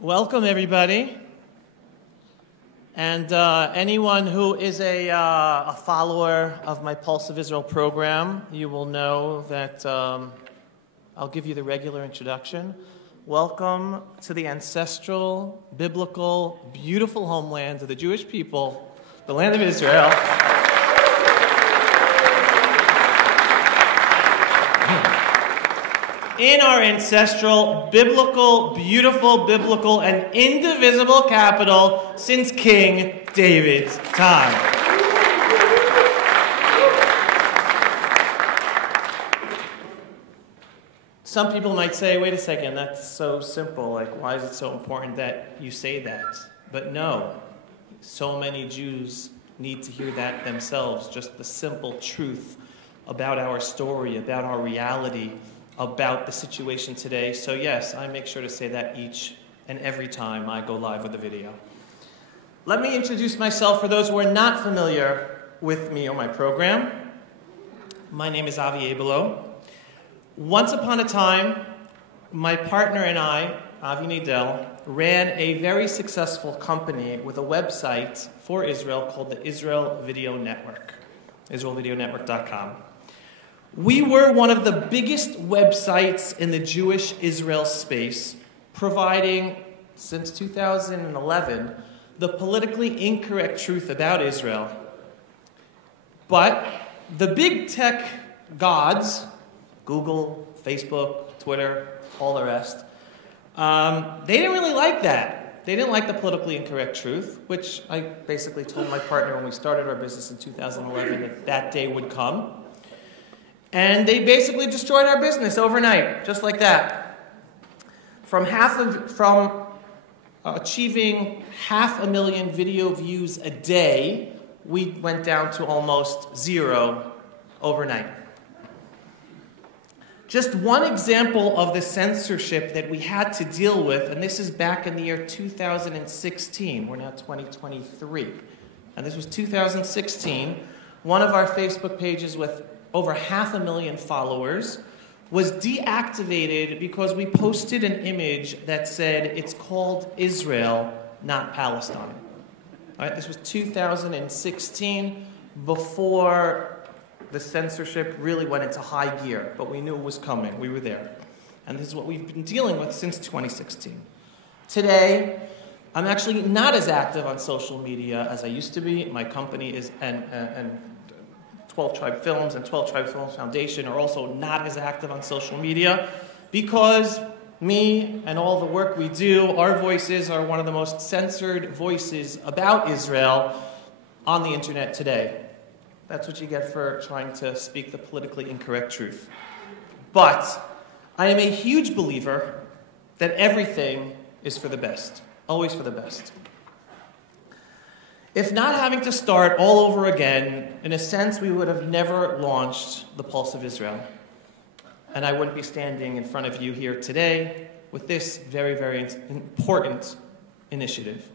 Welcome, everybody. And anyone who is a follower of my Pulse of Israel program, you will know that I'll give you the regular introduction. Welcome to the ancestral, biblical, beautiful homeland of the Jewish people, the land of Israel. In our ancestral, biblical, beautiful, biblical, and indivisible capital since King David's time. Some people might say, wait a second, that's so simple. Like, why is it so important that you say that? But no, so many Jews need to hear that themselves, just the simple truth about our story, about our reality, about the situation today. So yes, I make sure to say that each and every time I go live with a video. Let me introduce myself for those who are not familiar with me or my program. My name is Avi Abelo. Once upon a time, my partner and I, Avi Nadel, ran a very successful company with a website for Israel called the Israel Video Network, israelvideonetwork.com. We were one of the biggest websites in the Jewish Israel space, providing, since 2011, the politically incorrect truth about Israel. But the big tech gods, Google, Facebook, Twitter, all the rest, they didn't really like that. They didn't like the politically incorrect truth, which I basically told my partner when we started our business in 2011 that that day would come. And they basically destroyed our business overnight, just like that. From achieving 500,000 video views a day, we went down to almost zero overnight. Just one example of the censorship that we had to deal with, and this is back in the year 2016. We're now 2023. And this was 2016. One of our Facebook pages with over 500,000 followers, was deactivated because we posted an image that said it's called Israel, not Palestine. All right, this was 2016, before the censorship really went into high gear, but we knew it was coming. We were there. And this is what we've been dealing with since 2016. Today, I'm actually not as active on social media as I used to be. My company is, and 12 Tribe Films and 12 Tribe Films Foundation are also not as active on social media because me and all the work we do, our voices are one of the most censored voices about Israel on the internet today. That's what you get for trying to speak the politically incorrect truth. But I am a huge believer that everything is for the best, always for the best. If not having to start all over again, in a sense, we would have never launched the Pulse of Israel. And I wouldn't be standing in front of you here today with this very, very important initiative.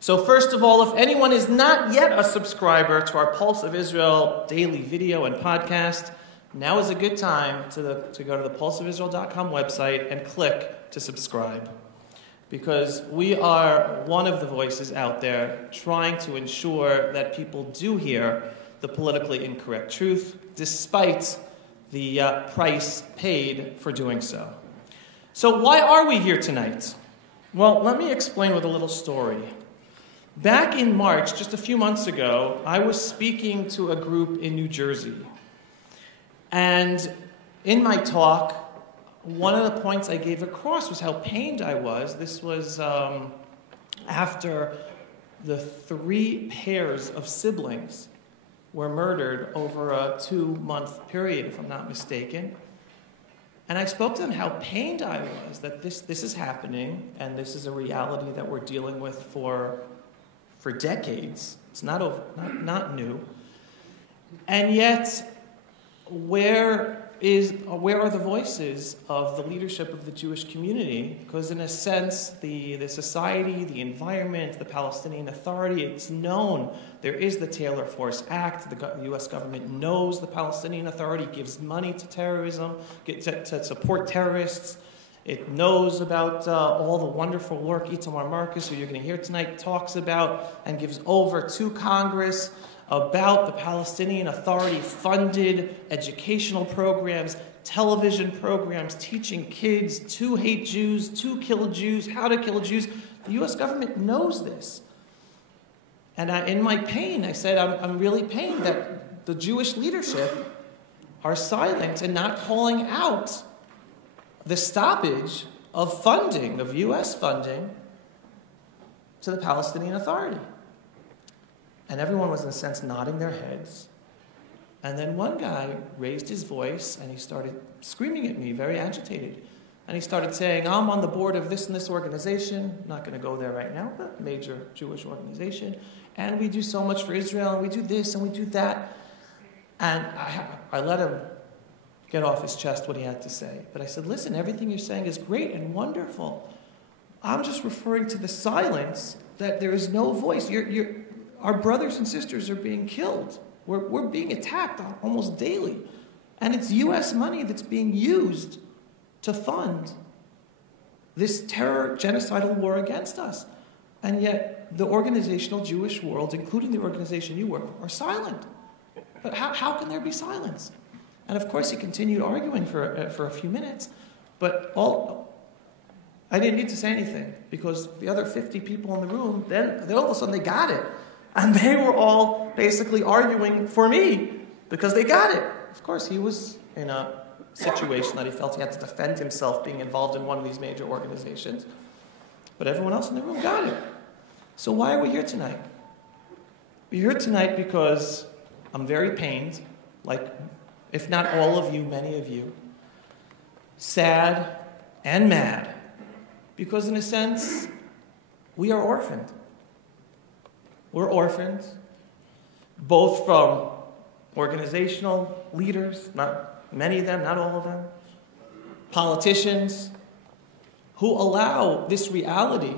So first of all, if anyone is not yet a subscriber to our Pulse of Israel daily video and podcast, now is a good time to go to the pulseofisrael.com website and click to subscribe. Because we are one of the voices out there trying to ensure that people do hear the politically incorrect truth, despite the price paid for doing so. So why are we here tonight? Well, let me explain with a little story. Back in March, just a few months ago, I was speaking to a group in New Jersey. And in my talk, one of the points I gave across was how pained I was. This was after the 3 pairs of siblings were murdered over a 2-month period, if I'm not mistaken. And I spoke to them how pained I was that this is happening, and this is a reality that we're dealing with for decades. It's not new. And yet, where are the voices of the leadership of the Jewish community? Because in a sense, the society, the environment, the Palestinian Authority, it's known. There is the Taylor Force Act. The U.S. government knows the Palestinian Authority gives money to terrorism, to support terrorists. It knows about all the wonderful work Itamar Marcus, who you're going to hear tonight, talks about and gives over to Congress about the Palestinian Authority-funded educational programs, television programs, teaching kids to hate Jews, to kill Jews, how to kill Jews. The U.S. government knows this. And in my pain, I said, I'm really pained that the Jewish leadership are silent and not calling out the stoppage of funding, of U.S. funding, to the Palestinian Authority. And everyone was, in a sense, nodding their heads. And then one guy raised his voice, and he started screaming at me, very agitated. And he started saying, I'm on the board of this and this organization. I'm not going to go there right now, but major Jewish organization. And we do so much for Israel, and we do this, and we do that. And I let him get off his chest what he had to say. But I said, listen, everything you're saying is great and wonderful. I'm just referring to the silence, that there is no voice. Our brothers and sisters are being killed. We're being attacked almost daily. And it's U.S. money that's being used to fund this terror, genocidal war against us. And yet the organizational Jewish world, including the organization you work for, are silent. But how can there be silence? And of course he continued arguing for a few minutes, but I didn't need to say anything, because the other 50 people in the room, then all of a sudden they got it. And they were all basically arguing for me, because they got it. Of course, he was in a situation that he felt he had to defend himself being involved in one of these major organizations. But everyone else in the room got it. So why are we here tonight? We're here tonight because I'm very pained, like, if not all of you, many of you, sad and mad, because in a sense, we are orphaned. We're orphaned, both from organizational leaders, not many of them, not all of them, politicians, who allow this reality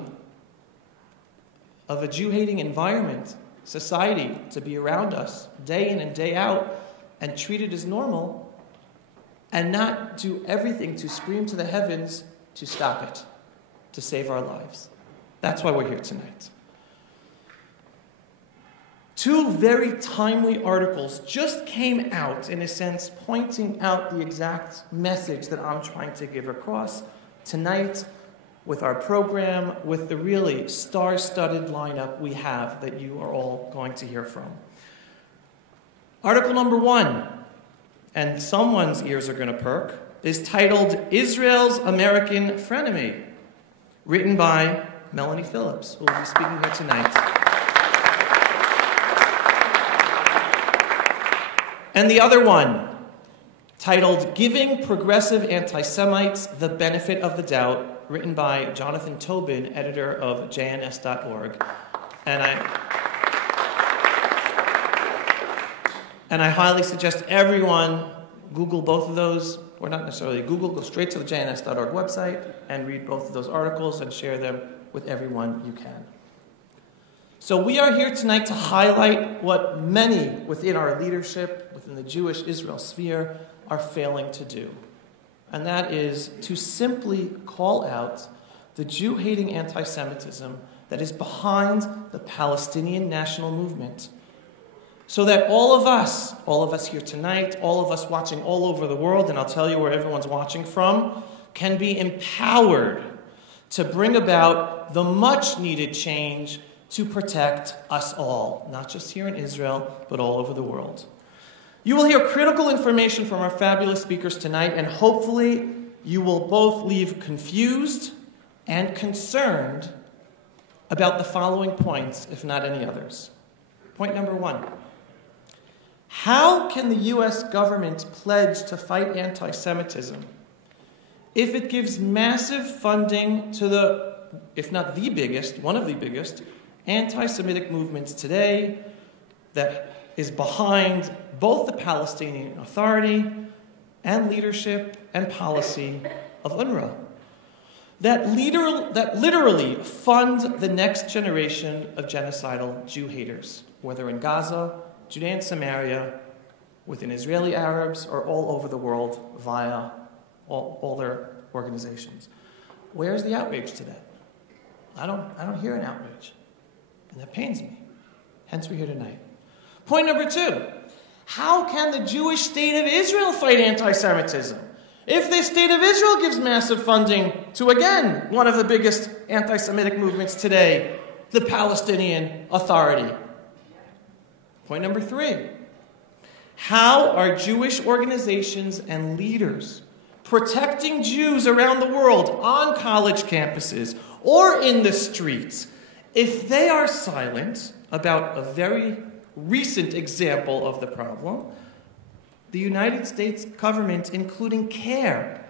of a Jew-hating environment, society, to be around us day in and day out and treat it as normal, and not do everything to scream to the heavens to stop it, to save our lives. That's why we're here tonight. Two very timely articles just came out, in a sense, pointing out the exact message that I'm trying to give across tonight with our program, with the really star-studded lineup we have that you are all going to hear from. Article number 1, and someone's ears are going to perk, is titled Israel's American Frenemy, written by Melanie Phillips, who will be speaking here tonight. And the other one, titled Giving Progressive Anti-Semites the Benefit of the Doubt, written by Jonathan Tobin, editor of jns.org. And I highly suggest everyone Google both of those, or not necessarily Google, go straight to the jns.org website and read both of those articles and share them with everyone you can. So we are here tonight to highlight what many within our leadership, within the Jewish Israel sphere, are failing to do. And that is to simply call out the Jew-hating anti-Semitism that is behind the Palestinian national movement. So that all of us here tonight, all of us watching all over the world, and I'll tell you where everyone's watching from, can be empowered to bring about the much-needed change to protect us all, not just here in Israel, but all over the world. You will hear critical information from our fabulous speakers tonight, and hopefully you will both leave confused and concerned about the following points, if not any others. Point number 1. How can the U.S. government pledge to fight anti-Semitism if it gives massive funding to the, if not the biggest, one of the biggest, anti-Semitic movements today that is behind both the Palestinian Authority and leadership and policy of UNRWA, that literally fund the next generation of genocidal Jew haters, whether in Gaza, Judea and Samaria, within Israeli Arabs, or all over the world via all their organizations. Where's the outrage to that? I don't hear an outrage. And that pains me. Hence we're here tonight. Point number 2. How can the Jewish state of Israel fight anti-Semitism? If the state of Israel gives massive funding to, again, one of the biggest anti-Semitic movements today, the Palestinian Authority. Point number 3. How are Jewish organizations and leaders protecting Jews around the world on college campuses or in the streets if they are silent about a very recent example of the problem? The United States government, including CARE,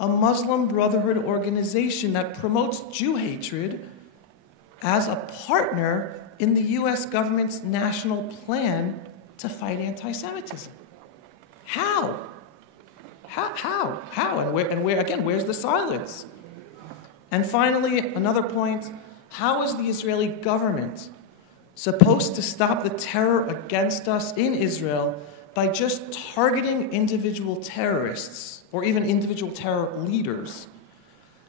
a Muslim Brotherhood organization that promotes Jew hatred, as a partner in the U.S. government's national plan to fight anti-Semitism. How? How? And where? Again, where's the silence? And finally, another point, how is the Israeli government supposed to stop the terror against us in Israel by just targeting individual terrorists or even individual terror leaders,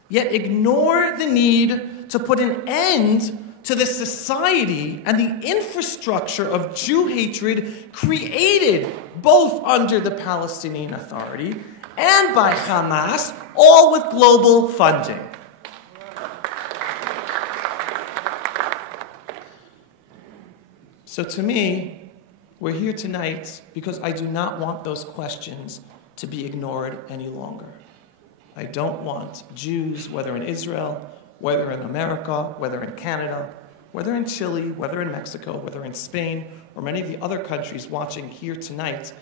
yet ignore the need to put an end to the society and the infrastructure of Jew hatred created both under the Palestinian Authority and by Hamas, all with global funding? So to me, we're here tonight because I do not want those questions to be ignored any longer. I don't want Jews, whether in Israel, whether in America, whether in Canada, whether in Chile, whether in Mexico, whether in Spain, or many of the other countries watching here tonight,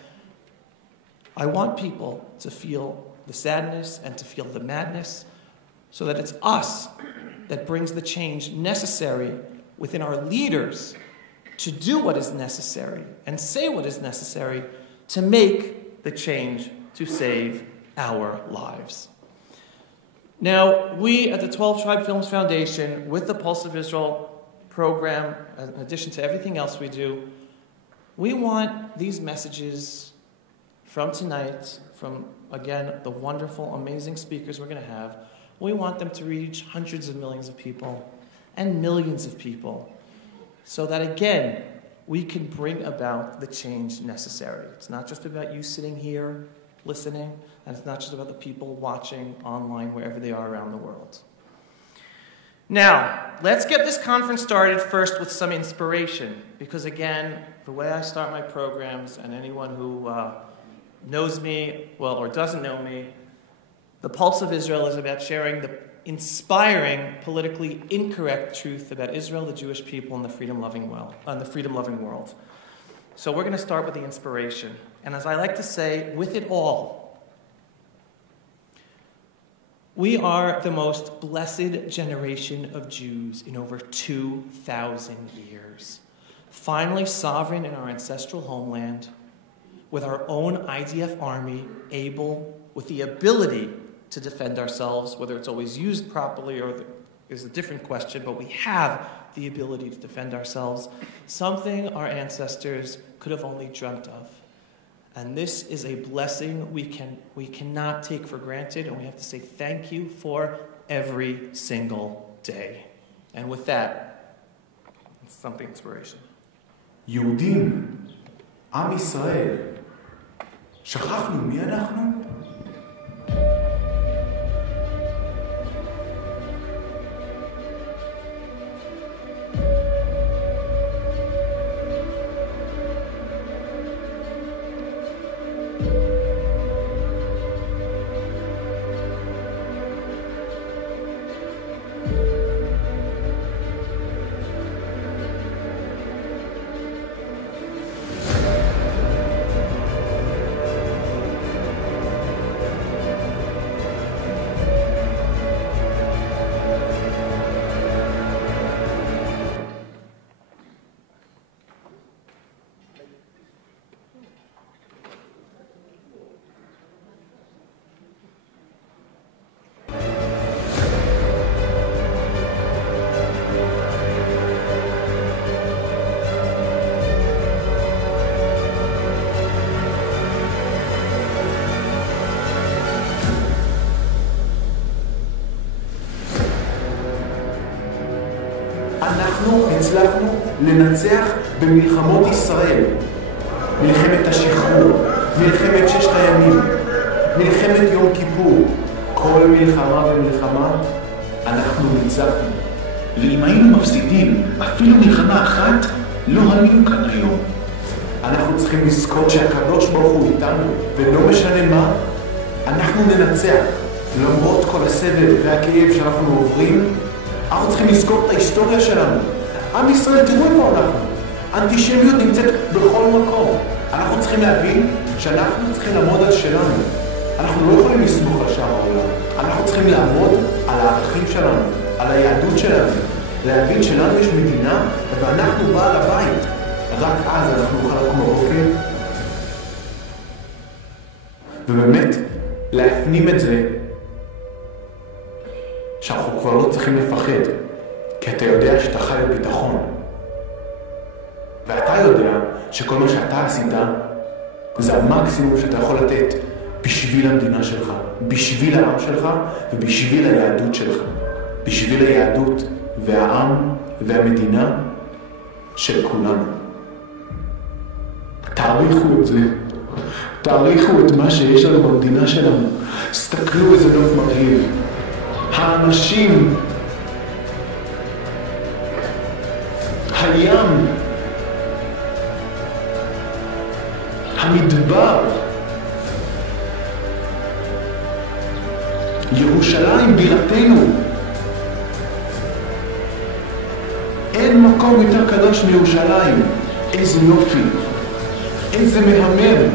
I want people to feel the sadness and to feel the madness so that it's us that brings the change necessary within our leaders to do what is necessary and say what is necessary to make the change to save our lives. Now, we at the 12 Tribe Films Foundation, with the Pulse of Israel program, in addition to everything else we do, we want these messages from tonight, from, again, the wonderful, amazing speakers we're going to have, we want them to reach hundreds of millions of people and millions of people so that, again, we can bring about the change necessary. It's not just about you sitting here listening, and it's not just about the people watching online wherever they are around the world. Now, let's get this conference started first with some inspiration, because again, the way I start my programs, and anyone who knows me, well, or doesn't know me, the Pulse of Israel is about sharing the inspiring, politically incorrect truth about Israel, the Jewish people, and the freedom-loving world. So we're going to start with the inspiration. And as I like to say, with it all, we are the most blessed generation of Jews in over 2,000 years. Finally sovereign in our ancestral homeland, with our own IDF army, able, with the ability to defend ourselves, whether it's always used properly or is a different question, but we have the ability to defend ourselves, something our ancestors could have only dreamt of. And this is a blessing we cannot take for granted, and we have to say thank you for every single day. And with that, something inspiration. יהודים, עם ישראל, שכחנו מי אנחנו? אנחנו הצלחנו לנצח במלחמות ישראל. מלחמת השחרור, מלחמת ששת הימים, מלחמת יום כיפור. כל מלחמה ומלחמה אנחנו ניצחנו. ואם היינו מפסידים אפילו מלחמה אחת, לא היינו כאן היום. אנחנו צריכים לזכור שהקדוש ברוך הוא איתנו, ולא משנה מה, אנחנו ננצח. למרות כל הסבל והכאב שאנחנו עוברים, אנחנו צריכים לזכור את ההיסטוריה שלנו. עם ישראל, תראו איפה אנחנו. אנטישמיות נמצאת בכל מקום. אנחנו צריכים להבין שאנחנו צריכים לעמוד על שלנו. אנחנו לא יכולים לסמוך על שאר העולם. אנחנו צריכים לעמוד על הערכים שלנו, על היהדות שלנו. להבין שלנו יש מדינה ואנחנו בעל הבית. רק אז אנחנו נוכל לקום בבוקר. ובאמת, להפנים את זה שאנחנו כבר לא צריכים לפחד, כי אתה יודע שאתה חי בביטחון. ואתה יודע שכל מה שאתה עשית זה המקסימום שאתה יכול לתת בשביל המדינה שלך, בשביל העם שלך ובשביל היהדות שלך. בשביל היהדות והעם והמדינה של כולנו. תעריכו את זה. תעריכו את מה שיש לנו במדינה שלנו. תסתכלו איזה נוף מרהיב. האנשים, הים, המדבר, ירושלים בירתנו. אין מקום יותר קדוש מירושלים. איזה יופי, איזה מהמם,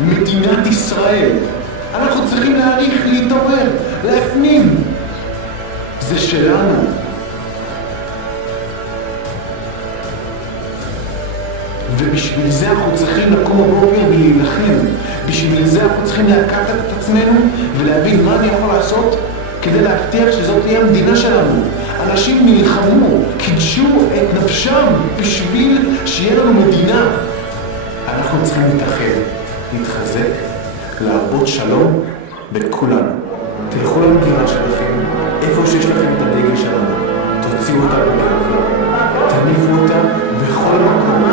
מדינת ישראל. אנחנו צריכים להעריך, להתעורר, להפנים. זה שלנו. ובשביל זה אנחנו צריכים לקום בבוקר ולהילחם. בשביל זה אנחנו צריכים לקחת את עצמנו ולהבין מה אני יכול לעשות כדי להבטיח שזאת תהיה המדינה שלנו. אנשים נלחמו, קידשו את נפשם בשביל שיהיה לנו מדינה. אנחנו צריכים להתאחד, להתחזק, להרבות שלום בין כולנו. תלכו למדינה שלכם, איפה שיש לכם את הדגל שלנו, תוציאו אותה בגאווה, תניפו אותה בכל מקום.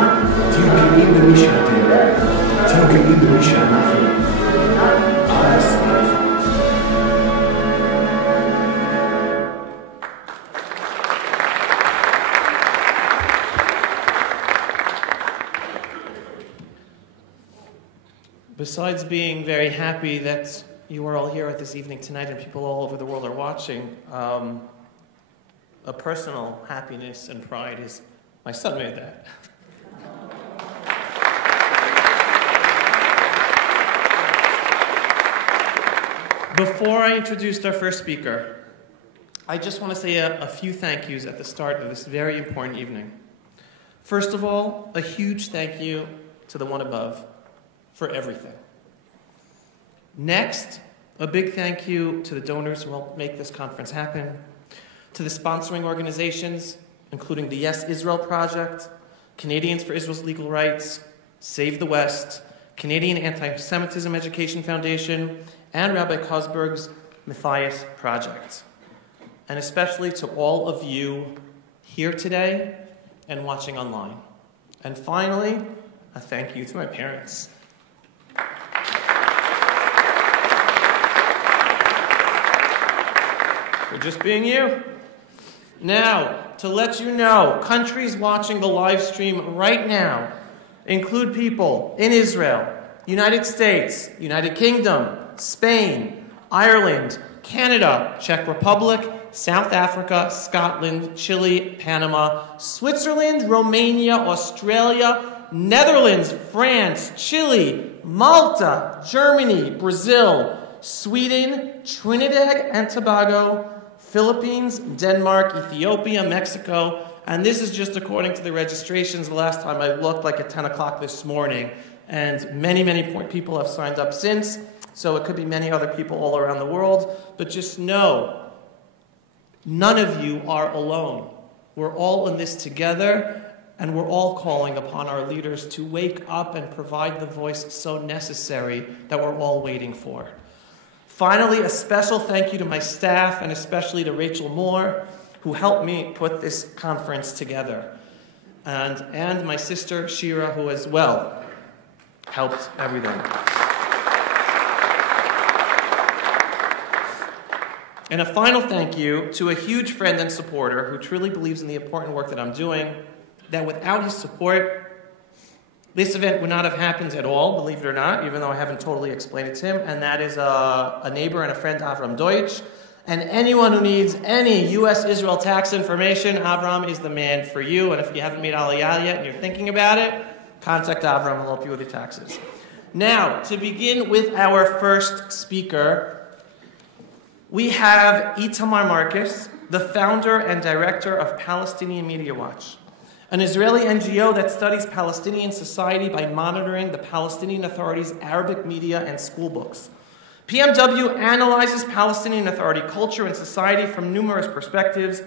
תהיו גאים במי שאתם, תהיו גאים במי שאנחנו. עם ישראל. Besides being very happy that you are all here at this evening tonight and people all over the world are watching, a personal happiness and pride is my son made that. Before I introduced our first speaker, I just want to say a few thank yous at the start of this very important evening. First of all, a huge thank you to the one above for everything. Next, a big thank you to the donors who helped make this conference happen, to the sponsoring organizations, including the Yes Israel Project, Canadians for Israel's Legal Rights, Save the West, Canadian Anti-Semitism Education Foundation, and Rabbi Kosberg's Matthias Project. And especially to all of you here today and watching online. And finally, a thank you to my parents. For just being you. Now, to let you know, countries watching the live stream right now include people in Israel, United States, United Kingdom, Spain, Ireland, Canada, Czech Republic, South Africa, Scotland, Chile, Panama, Switzerland, Romania, Australia, Netherlands, France, Chile, Malta, Germany, Brazil, Sweden, Trinidad and Tobago, Philippines, Denmark, Ethiopia, Mexico, and this is just according to the registrations. The last time I looked, like at 10 o'clock this morning, and many people have signed up since, so it could be many other people all around the world, but just know, none of you are alone. We're all in this together, and we're all calling upon our leaders to wake up and provide the voice so necessary that we're all waiting for. Finally, a special thank you to my staff, and especially to Rachel Moore, who helped me put this conference together. And my sister Shira, who as well helped everything. And a final thank you to a huge friend and supporter who truly believes in the important work that I'm doing, that without his support, this event would not have happened at all, believe it or not, even though I haven't totally explained it to him, and that is a neighbor and a friend, Avram Deutsch. And anyone who needs any U.S.-Israel tax information, Avram is the man for you. And if you haven't made Aliyah yet and you're thinking about it, contact Avram, he'll help you with your taxes. Now, to begin with our first speaker, we have Itamar Marcus, the founder and director of Palestinian Media Watch, an Israeli NGO that studies Palestinian society by monitoring the Palestinian Authority's Arabic media and school books. PMW analyzes Palestinian Authority culture and society from numerous perspectives,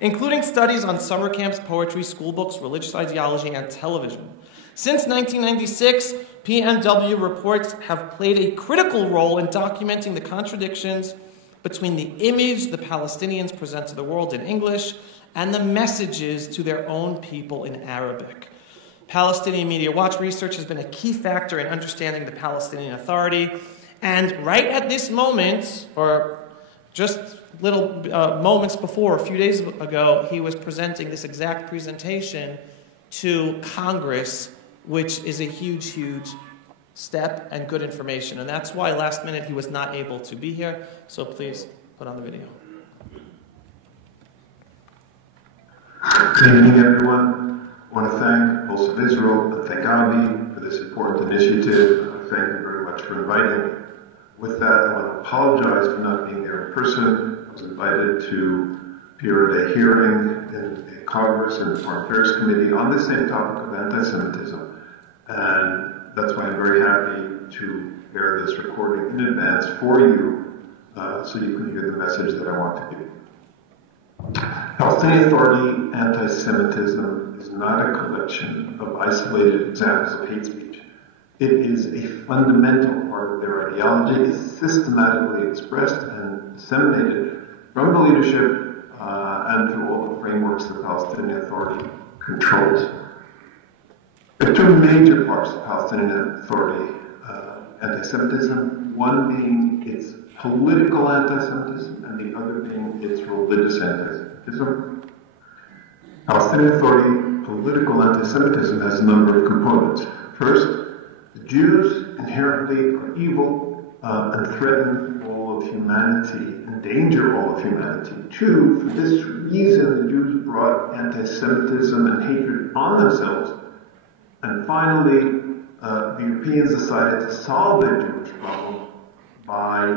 including studies on summer camps, poetry, school books, religious ideology, and television. Since 1996, PMW reports have played a critical role in documenting the contradictions between the image the Palestinians present to the world in English and the messages to their own people in Arabic. Palestinian Media Watch research has been a key factor in understanding the Palestinian Authority, and right at this moment, or just little moments before, a few days ago, he was presenting this exact presentation to Congress, which is a huge, huge step and good information. And that's why last minute he was not able to be here. So please put on the video. Good evening, everyone. I want to thank Pulse of Israel and thank Avi for this important initiative. I thank you very much for inviting me. With that, I want to apologize for not being there in person. I was invited to appear at a hearing in Congress and the Foreign Affairs Committee on the same topic of anti-Semitism. And that's why I'm very happy to bear this recording in advance for you so you can hear the message that I want to give you. Palestinian Authority anti-Semitism is not a collection of isolated examples of hate speech. It is a fundamental part of their ideology. It's systematically expressed and disseminated from the leadership and through all the frameworks the Palestinian Authority controls. There are two major parts of Palestinian Authority anti-Semitism, one being its political anti-Semitism and the other being its religious anti-Semitism. Palestinian Authority political anti-Semitism has a number of components. First, the Jews inherently are evil and threaten all of humanity, endanger all of humanity. Two, for this reason, the Jews brought anti-Semitism and hatred on themselves. And finally, the Europeans decided to solve their Jewish problem by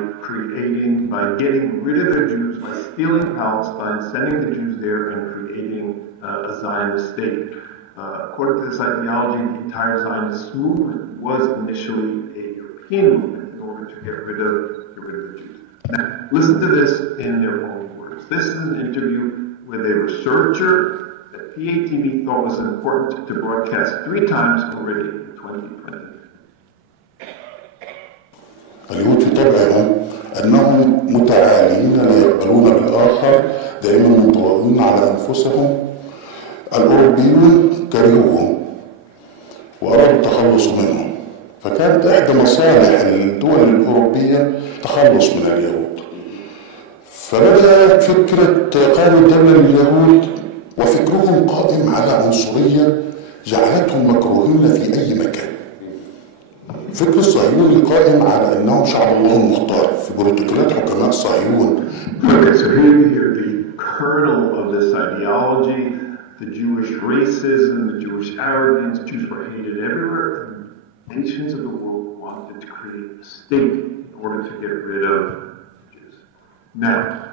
getting rid of their Jews, by stealing Palestine, sending the Jews there, and creating a Zionist state. According to this ideology, the entire Zionist movement was initially a European movement in order to get rid of the Jews. Now, listen to this in their own words. This is an interview with a researcher that PATV thought was important to broadcast 3 times already in 2020. اليهود في طبعهم أنهم متعالين لا يقبلون بالآخر، دائما منطوئين على أنفسهم. الأوروبيون كرهوهم وأرادوا التخلص منهم، فكانت إحدى مصالح الدول الأوروبية التخلص من اليهود. فبدأت فكرة قاموا الدولة لليهود وفكرهم قائم على عنصرية جعلتهم مكروهين في أي مكان. فكر الصهيوني قائم على أنهم شعب الله المختار في بروتوكولات حكماء الصهيون. Okay, so here you hear the kernel of this ideology. The Jewish racism, the Jewish arrogance, Jews were hated everywhere, and nations of the world wanted to create a state in order to get rid of Jews. Now,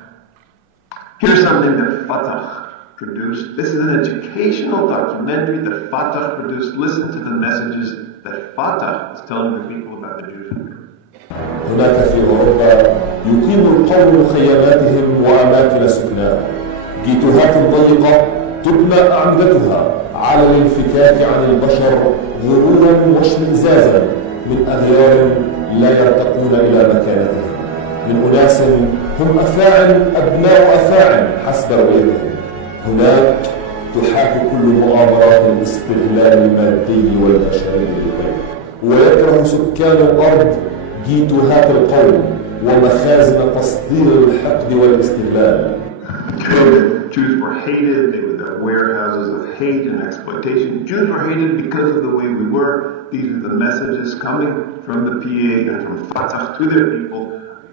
here's something that Fatah produced. This is an educational documentary that Fatah produced. Listen to the messages that Fatah is telling the people about the Jews. هناك في أوروبا يقيم القوم خياماتهم وأماكن سكنهم. جيتوهات ضيقة تبنى أعمدتها على الانفكاك عن البشر غرورا واشمئزازا من أغيار لا يرتقون إلى مكانتهم. من أناس هم أفاعل أبناء أفاعل حسب رؤيتهم. هناك تحاك كل مؤامرات الاستغلال المادي والبشري للغير، ويكره سكان الأرض جيتوهات القوم ومخازن تصدير الحقد والاستغلال. Jews were hated, they were the warehouses of hate and exploitation. Jews were hated because of the way we were. These are the messages coming from the PA and from Fatah to their people.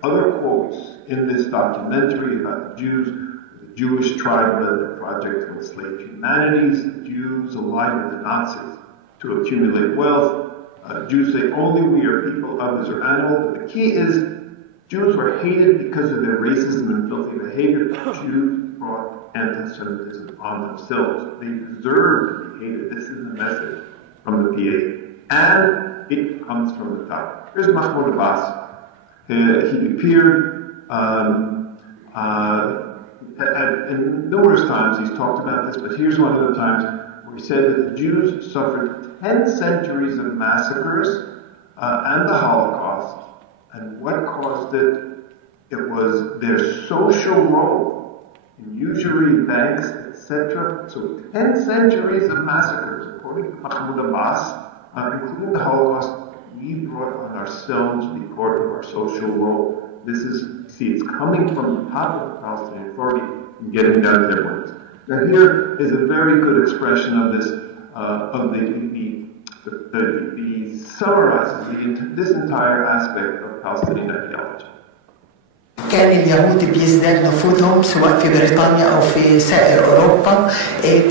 Other quotes in this documentary about the Jews: the Jewish tribe led the project to enslave humanities, the Jews allied with the Nazis to accumulate wealth. Jews say only we are people, others are animals. But the key is Jews were hated because of their racism and filthy behavior. Jews brought anti-Semitism on themselves. They deserve to be hated. This is the message from the PA. And it comes from the top. Here's Mahmoud Abbas. He appeared and numerous times he's talked about this, but here's one of the times where he said that the Jews suffered 10 centuries of massacres and the Holocaust, and what caused it? It was their social role in usury, banks, etc. So 10 centuries of massacres, according to Mahmoud Abbas, including the Holocaust, we brought on ourselves because of our social role. This is, see, it's coming from the top of the Palestinian Authority and getting down to everyone. Now here is a very good expression of this, of the summarizes this entire aspect of Palestinian ideology. كان اليهود بيزداد نفوذهم سواء في بريطانيا أو في سائر أوروبا،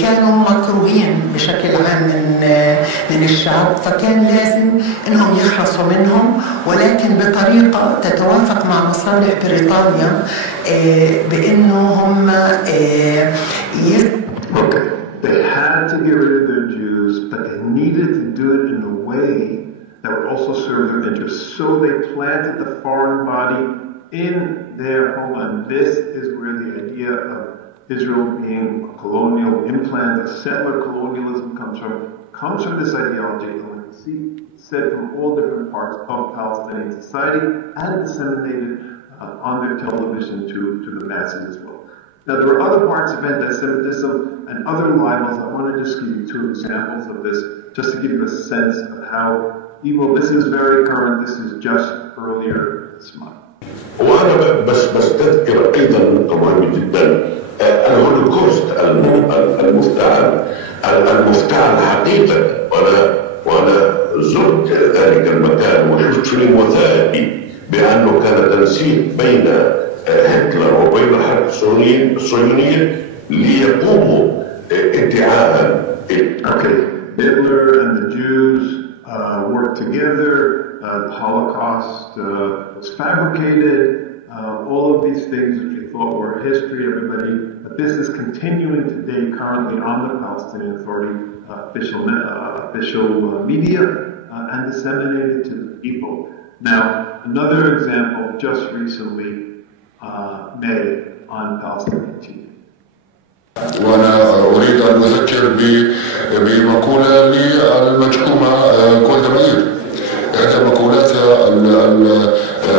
كانوا مكروهين بشكل عام من الشعب، فكان لازم إنهم يخلصوا منهم، ولكن بطريقة تتوافق مع مصالح بريطانيا بإنه هم Okay, they had to get rid of their Jews, but they needed to do it in a way that would also serve their interests. So they planted the foreign body in their homeland. This is where the idea of Israel being a colonial implant, a settler colonialism comes from this ideology. And we see it said from all different parts of Palestinian society and disseminated on their television to the masses as well. Now there are other parts of anti-Semitism and other libels. I want to just give you two examples of this, just to give you a sense of how evil. This is very current. This is just earlier this month. وانا بستذكر ايضا نقطه مهمه جدا، الهولوكوست المفتعل حقيقه. وانا زرت ذلك المكان وشفت فيلم وثائقي بانه كان تنسيق بين هتلر وبين الحركه الصهيونيه ليقوموا ادعاء. Okay, Hitler and the Jews worked together. The Holocaust was fabricated. All of these things which we thought were history, everybody. But this is continuing today, currently on the Palestinian Authority official media and disseminated to the people. Now, another example just recently made on Palestinian TV. وانا اريد ان اذكر بمقوله للمجحومه جولدا مائير، احدى مقولاتها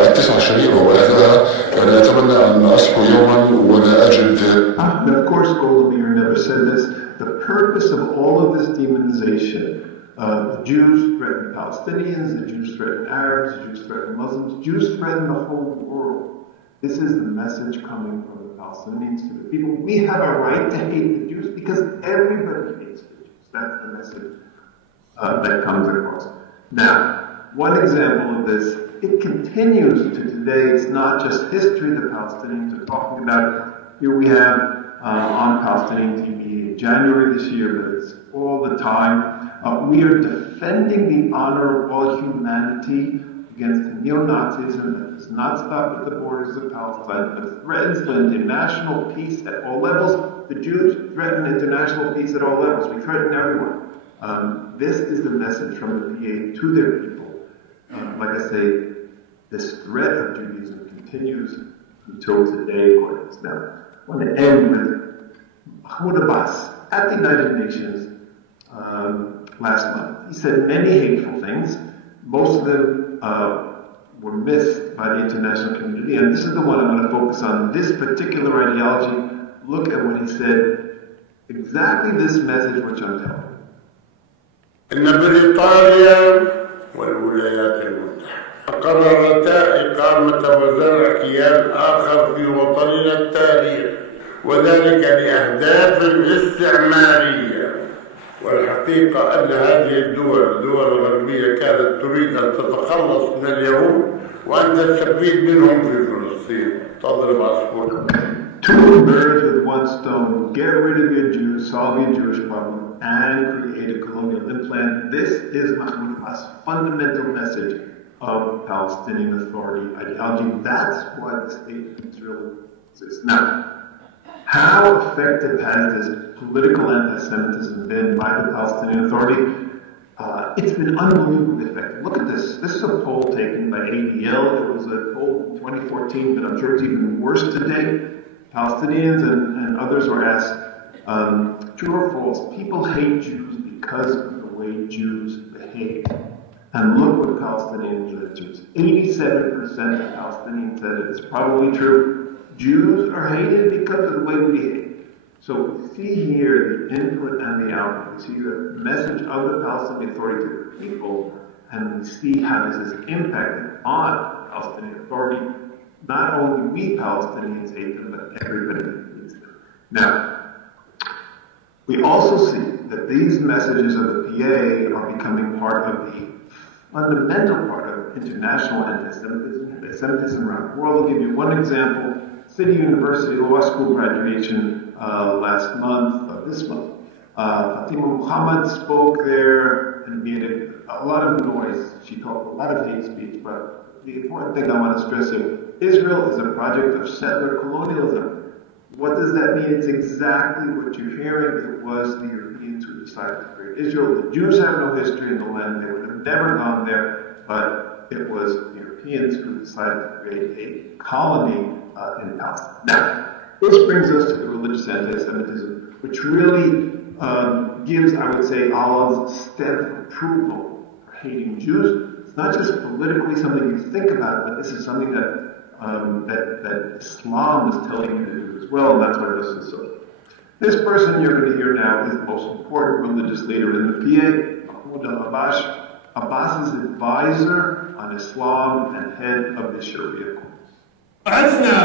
التسع شهيره، وهذا انا اتمنى ان اصحو يوما ولا اجد. Of course, Golda Meir never said this. The purpose of all of this demonization, the Jews threaten Palestinians, the Jews threaten Arabs, the Jews threaten Muslims, Jews threaten the whole world. This is the message coming from the Palestinians to the people. We have a right to hate the Jews because everybody hates the Jews. That's the message that comes across. Now, one example of this, it continues to today. It's not just history the Palestinians are talking about. Here we have on Palestinian TV in January this year, but it's all the time. We are defending the honor of all humanity against the neo-Nazism that does not stop at the borders of Palestine, but threatens the international peace at all levels. The Jews threaten international peace at all levels. We threaten everyone. This is the message from the PA to their people. Like I say, this threat of Judaism continues until today, according to them. I want to end with Mahmoud Abbas at the United Nations last month. He said many hateful things. Most of them were missed by the international community, and this is the one I'm going to focus on, this particular ideology. Look at what he said, exactly this message which I'm telling you. إن بريطانيا والولايات المتحدة قررتا إقامة وزرع كيان آخر في وطننا التاريخي، وذلك لأهداف استعمارية. والحقيقة أن هذه الدول الغربية كانت تريد أن تتخلص من اليهود وأن تستفيد منهم في فلسطين. تضرب عصفور. Two birds with one stone: get rid of your Jews, solve your Jewish problem, and create a colonial implant. This is Mahmoud Abbas' fundamental message of Palestinian Authority ideology. That's why the state of Israel exists. Now, how effective has this political anti-Semitism been by the Palestinian Authority? It's been unbelievably effective. Look at this. This is a poll taken by ADL. It was a poll in 2014, but I'm sure it's even worse today. Palestinians and others were asked, true or false, people hate Jews because of the way Jews behave. And look what Palestinians said to Jews. 87% of Palestinians said it's probably true. Jews are hated because of the way we behave. So we see here the input and the output. We see the message of the Palestinian Authority to the people, and we see how this is impacted on the Palestinian Authority. Not only we Palestinians hate them, but everybody hates them. Now, we also see that these messages of the PA are becoming part of the fundamental part of international anti-Semitism around the world. I'll give you one example. City University Law School graduation last month, this month. Fatima Muhammad spoke there and made a lot of noise. She talked a lot of hate speech, but the important thing I want to stress here, Israel is a project of settler colonialism. What does that mean? It's exactly what you're hearing. It was the Europeans who decided to create Israel. The Jews have no history in the land. They would have never gone there, but it was the Europeans who decided to create a colony in Palestine. Now, this brings us to the religious anti-Semitism, which really gives, I would say, Allah's stamp of approval for hating Jews. It's not just politically something you think about, but this is something that Islam is telling you to do as well, and that's why this is so. This person you're going to hear now is the most important religious leader in the PA, Mahmoud al-Abbas, Abbas's advisor on Islam and head of the Sharia courts. أدنى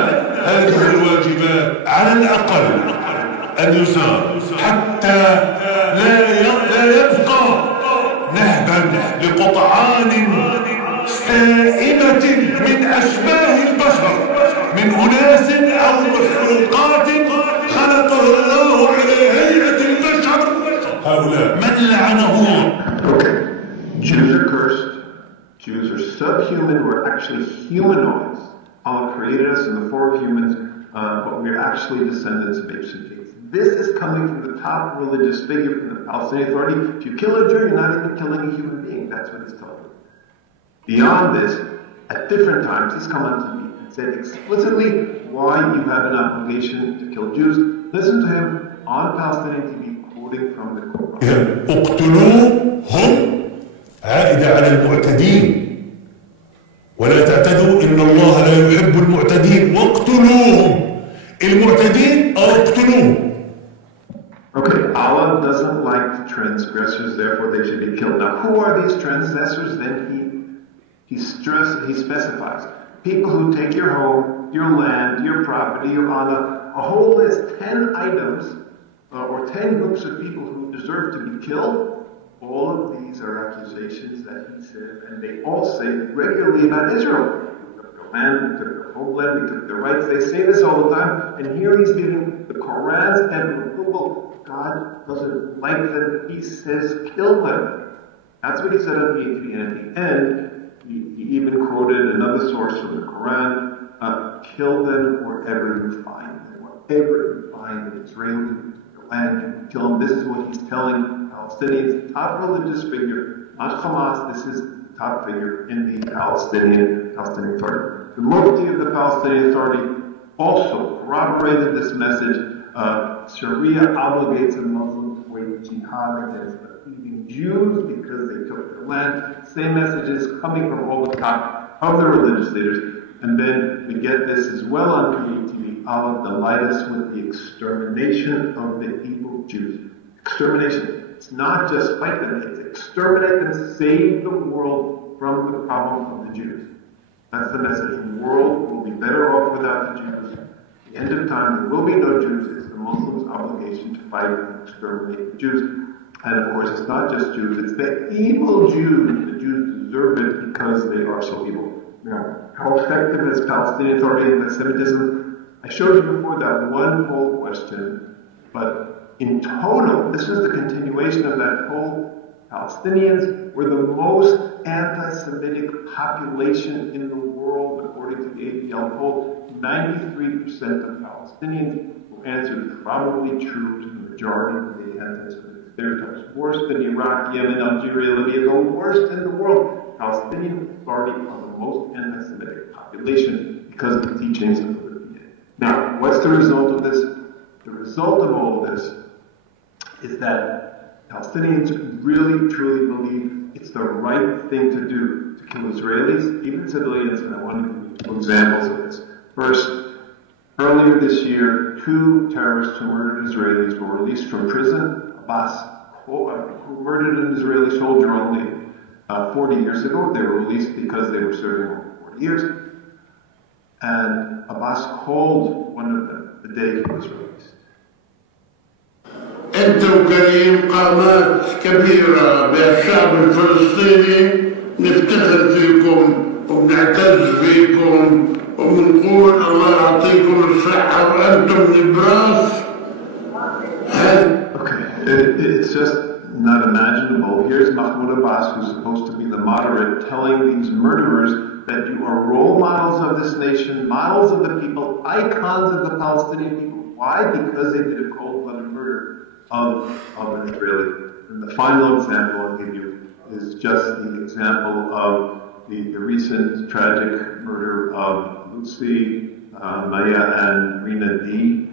هذه الواجبات على الأقل أن يسار حتى لا يبقى نهبا لقطعان سائمة من أشباه البشر، من أناس أو مخلوقات خلقه الله على هيئة البشر. هؤلاء من لعنه الله. Okay, Jews are cursed. Jews are subhuman. We're actually humanoids. Allah created us in the form of humans, but we're actually descendants of apes and pigs. This is coming from the top religious figure from the Palestinian Authority. If you kill a Jew, you're not even killing a human being. That's what he's telling you. Beyond this, at different times, he's come on TV and said explicitly why you have an obligation to kill Jews. Listen to him on Palestinian TV quoting from the Quran. اقتلوهم عائدة على المعتدين، ولا تعتدوا إن الله لا يحب المعتدين واقتلوهم. المعتدين اقتلوهم. Okay, Allah doesn't like the transgressors, therefore they should be killed. Now, who are these transgressors? Then he specifies people who take your home, your land, your property, your honor, a whole list, 10 items, or 10 groups of people who deserve to be killed. All of these are accusations that he said, and they all say regularly about Israel. We took their land, we took their homeland, we took their rights. They say this all the time, and here he's giving the Quran's evidence. God doesn't like them. He says, kill them. That's what he said at the end. And at the end, he even quoted another source from the Quran, kill them wherever you find them. Wherever you find an Israeli land, you kill them. This is what he's telling Palestinians, top religious figure, not Hamas. This is the top figure in the Palestinian Authority. The Mufti of the Palestinian Authority also corroborated this message. Sharia obligates a Muslim to wage jihad against defeating Jews because they took their land. Same messages coming from all the top of the religious leaders. And then we get this as well on community TV. Allah delight us with the extermination of the evil Jews. Extermination. It's not just fight them, it's exterminate them, save the world from the problem of the Jews. That's the message. The world will be better off without the Jews. At the end of time, there will be no Jews. It's the Muslims' obligation to fight and exterminate the Jews. And of course, it's not just Jews, it's the evil Jews. The Jews deserve it because they are so evil. Now, how effective is Palestinian Authority anti-Semitism? I showed you before that one poll question, but in total, this was the continuation of that poll. Palestinians were the most anti-Semitic population in the world, according to the ADL poll. 93% of Palestinians who answered probably true to the majority of the anti-Semitic stereotypes. Worse than Iraq, Yemen, Algeria, Libya, the worst in the world. Palestinian Authority are the most anti-Semitic population because of the teachings of the PA. Now, what's the result of this? The result of all of this is that Palestinians really, truly believe it's the right thing to do to kill Israelis, even civilians, and I want to give you two examples of this. First, earlier this year, 2 terrorists who murdered Israelis were released from prison. Abbas, who murdered an Israeli soldier only 40 years ago. They were released because they were serving over 40 years. And Abbas called one of them the day he was released. أنت وكريم قامات كبيرة بالشعب الفلسطيني، نفتخر فيكم وبنعتز فيكم وبنقول الله يعطيكم الصحة وأنتم نبراس. Okay, it's just not imaginable. Here's Mahmoud Abbas, who's supposed to be the moderate, telling these murderers that you are role models of this nation, models of the people, icons of the Palestinian people. Why? Because they did a cold-blooded murder of an Israeli. And the final example I'll give you is just the example of the recent tragic murder of Lucy, Maya, and Rina D.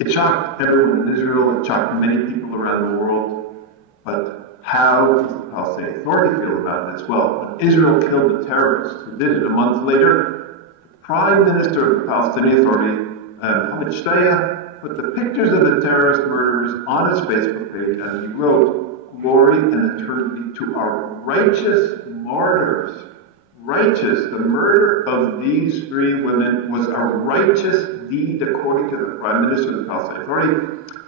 It shocked everyone in Israel, it shocked many people around the world, but how does the Palestinian Authority feel about this? Well, when Israel killed the terrorists who did it a month later, the Prime Minister of the Palestinian Authority, Mohammed Shtaya, put the pictures of the terrorist murderers on his Facebook page, and he wrote, "Glory and eternity to our righteous martyrs." Righteous, the murder of these 3 women was a righteous deed according to the Prime Minister of the Palestinian Authority.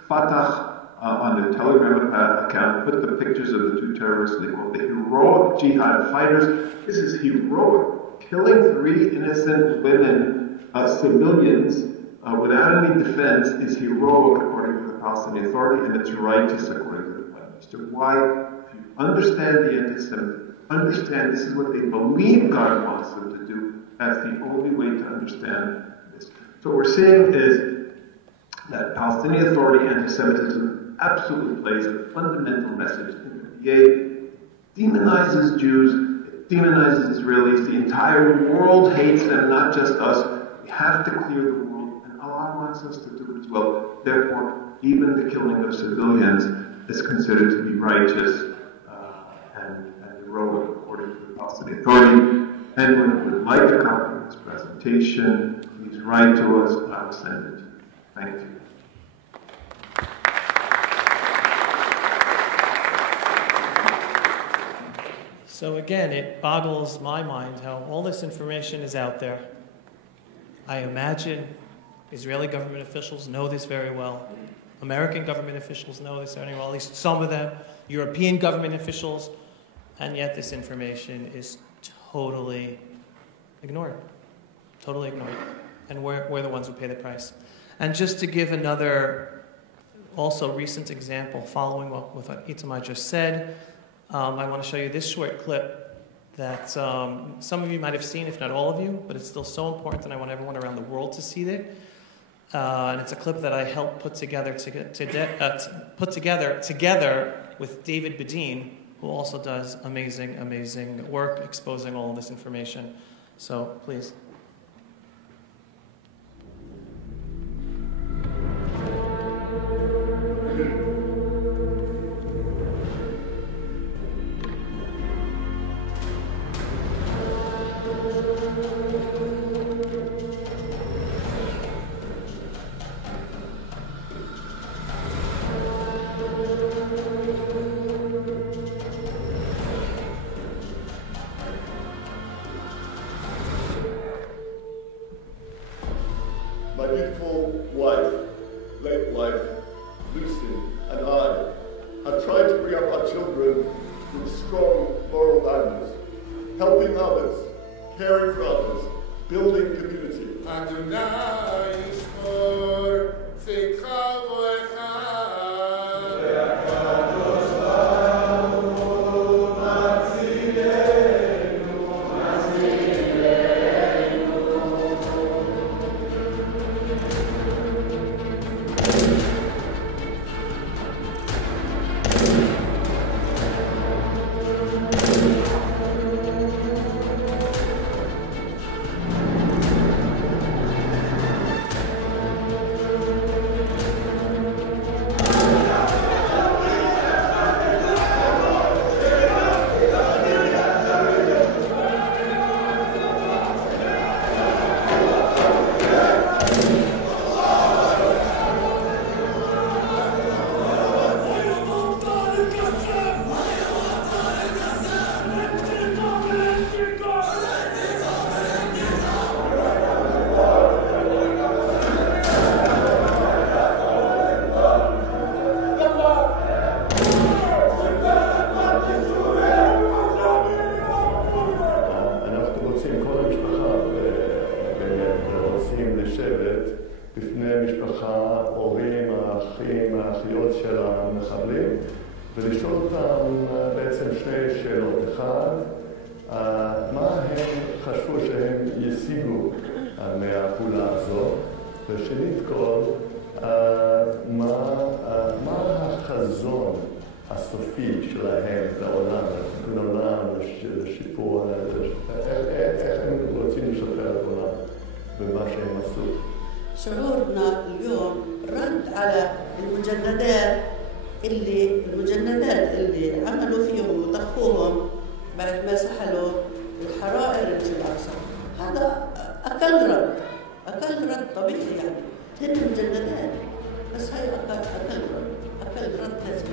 Fatah, on their Telegram account, put the pictures of the 2 terrorists, they called the heroic jihad fighters. This is heroic. Killing 3 innocent women, civilians, without any defense is heroic according to the Palestinian Authority, and it's righteous according to the Prime Minister. Why? If you understand the anti-Semitism, understand this is what they believe God wants them to do, that's the only way to understand this. So what we're saying is that Palestinian Authority anti-Semitism absolutely plays a fundamental message in the PA. Demonizes Jews, it demonizes Israelis, the entire world hates them, not just us. We have to clear the world, and Allah wants us to do it as well. Therefore, even the killing of civilians is considered to be righteous and heroic according to the Palestinian Authority. Anyone who would like a copy of this presentation, please write to us and I will send it to you. Thank you. So again, it boggles my mind how all this information is out there. I imagine Israeli government officials know this very well. American government officials know this very well, at least some of them. European government officials. And yet this information is totally ignored. Totally ignored. And we're the ones who pay the price. And just to give another also recent example following what Itamar just said, I want to show you this short clip that some of you might have seen, if not all of you, but it's still so important and I want everyone around the world to see it. And it's a clip that I helped put together together with David Bedeen, who also does amazing, amazing work exposing all of this information. So, please. Lucy, and I have tried to bring up our children with strong moral values, helping others, caring for others, building community. ולשאול אותם בעצם שני שאלות. אחד, מה הם חשבו שהם ישיגו מהפעולה הזו? ושנית כל, מה החזון הסופי שלהם לעולם, לשיפור, איך הם רוצים לשפר את העולם במה שהם עשו? شعورنا اليوم رد على المجندات اللي عملوا فيهم وطفوهم بعد ما سحلوا الحرائر اللي في الأقصى. هذا أقل رد طبيعي يعني. هن مجندات بس هاي أقل رد لازم.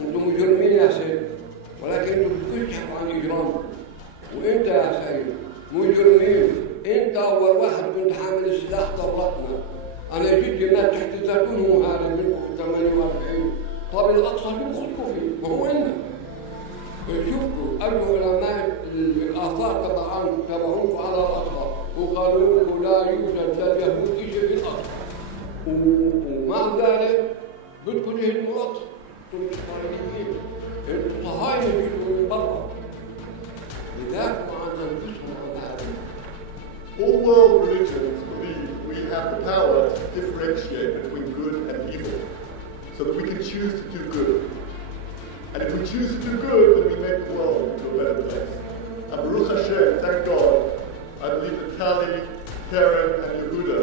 انتم مجرمين يا سيد، ولكن انتم بتكونوا تحكوا عن اجرام. وانت يا سيد مجرمين، انت اول واحد كنت حامل السلاح طلقنا. انا جيت الناس تحت الزيتون هو هذا منكم 48. طب الاقصى شو بخصكم فيه؟ ما هو إلنا. شوفوا اجوا علماء الاثار تبعونكم على الاقصى وقالوا لكم لا يوجد لليهود شيء في الاقصى. ومع ذلك بدكم تهدموا الاقصى. انتم إسرائيليين، انتم صهاينة جيتوا من برا. لذلك عن انفسهم عن هذا. All world religions believe we have the power to differentiate between good and evil, so that we can choose to do good. And if we choose to do good, then we make the world into a better place. And Baruch Hashem, thank God, I believe that Tali, Karen, and Yehuda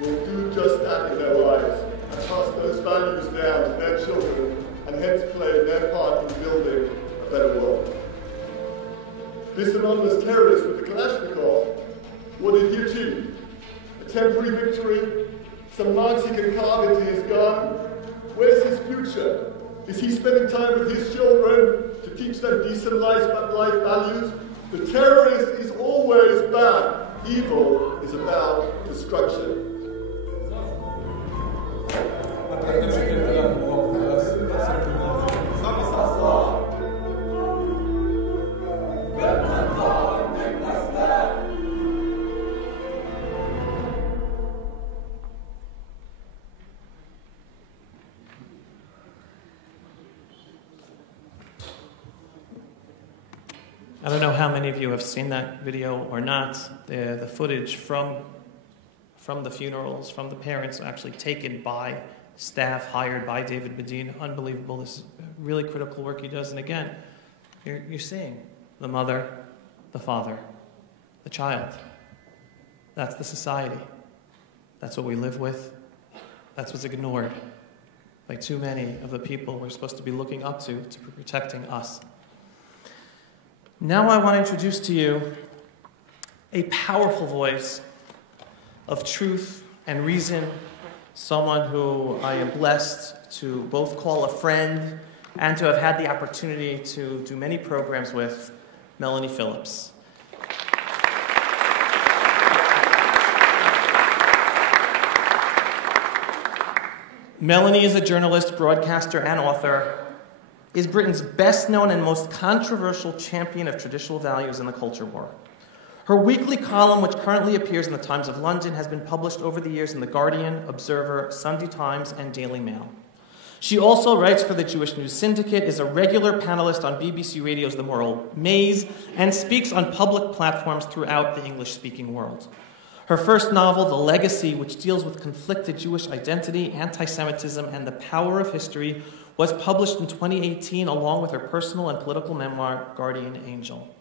will do just that in their lives and pass those values down to their children and hence play their part in building a better world. This anonymous terrorist with the Kalashnikov, what did he achieve? A temporary victory? Some Nazi can carve into his gun? Where's his future? Is he spending time with his children to teach them decent life values? The terrorist is always bad. Evil is about destruction. I don't know how many of you have seen that video or not. The footage from the funerals, from the parents, actually taken by staff hired by David Medina. Unbelievable, this really critical work he does. And again, you're seeing the mother, the father, the child. That's the society. That's what we live with. That's what's ignored by too many of the people we're supposed to be looking up to be protecting us. Now I want to introduce to you a powerful voice of truth and reason, someone who I am blessed to both call a friend and to have had the opportunity to do many programs with, Melanie Phillips. Melanie is a journalist, broadcaster, and author, is Britain's best-known and most controversial champion of traditional values in the culture war. Her weekly column, which currently appears in the Times of London, has been published over the years in The Guardian, Observer, Sunday Times, and Daily Mail. She also writes for the Jewish News Syndicate, is a regular panelist on BBC Radio's The Moral Maze, and speaks on public platforms throughout the English-speaking world. Her first novel, The Legacy, which deals with conflicted Jewish identity, anti-Semitism, and the power of history, was published in 2018 along with her personal and political memoir, Guardian Angel.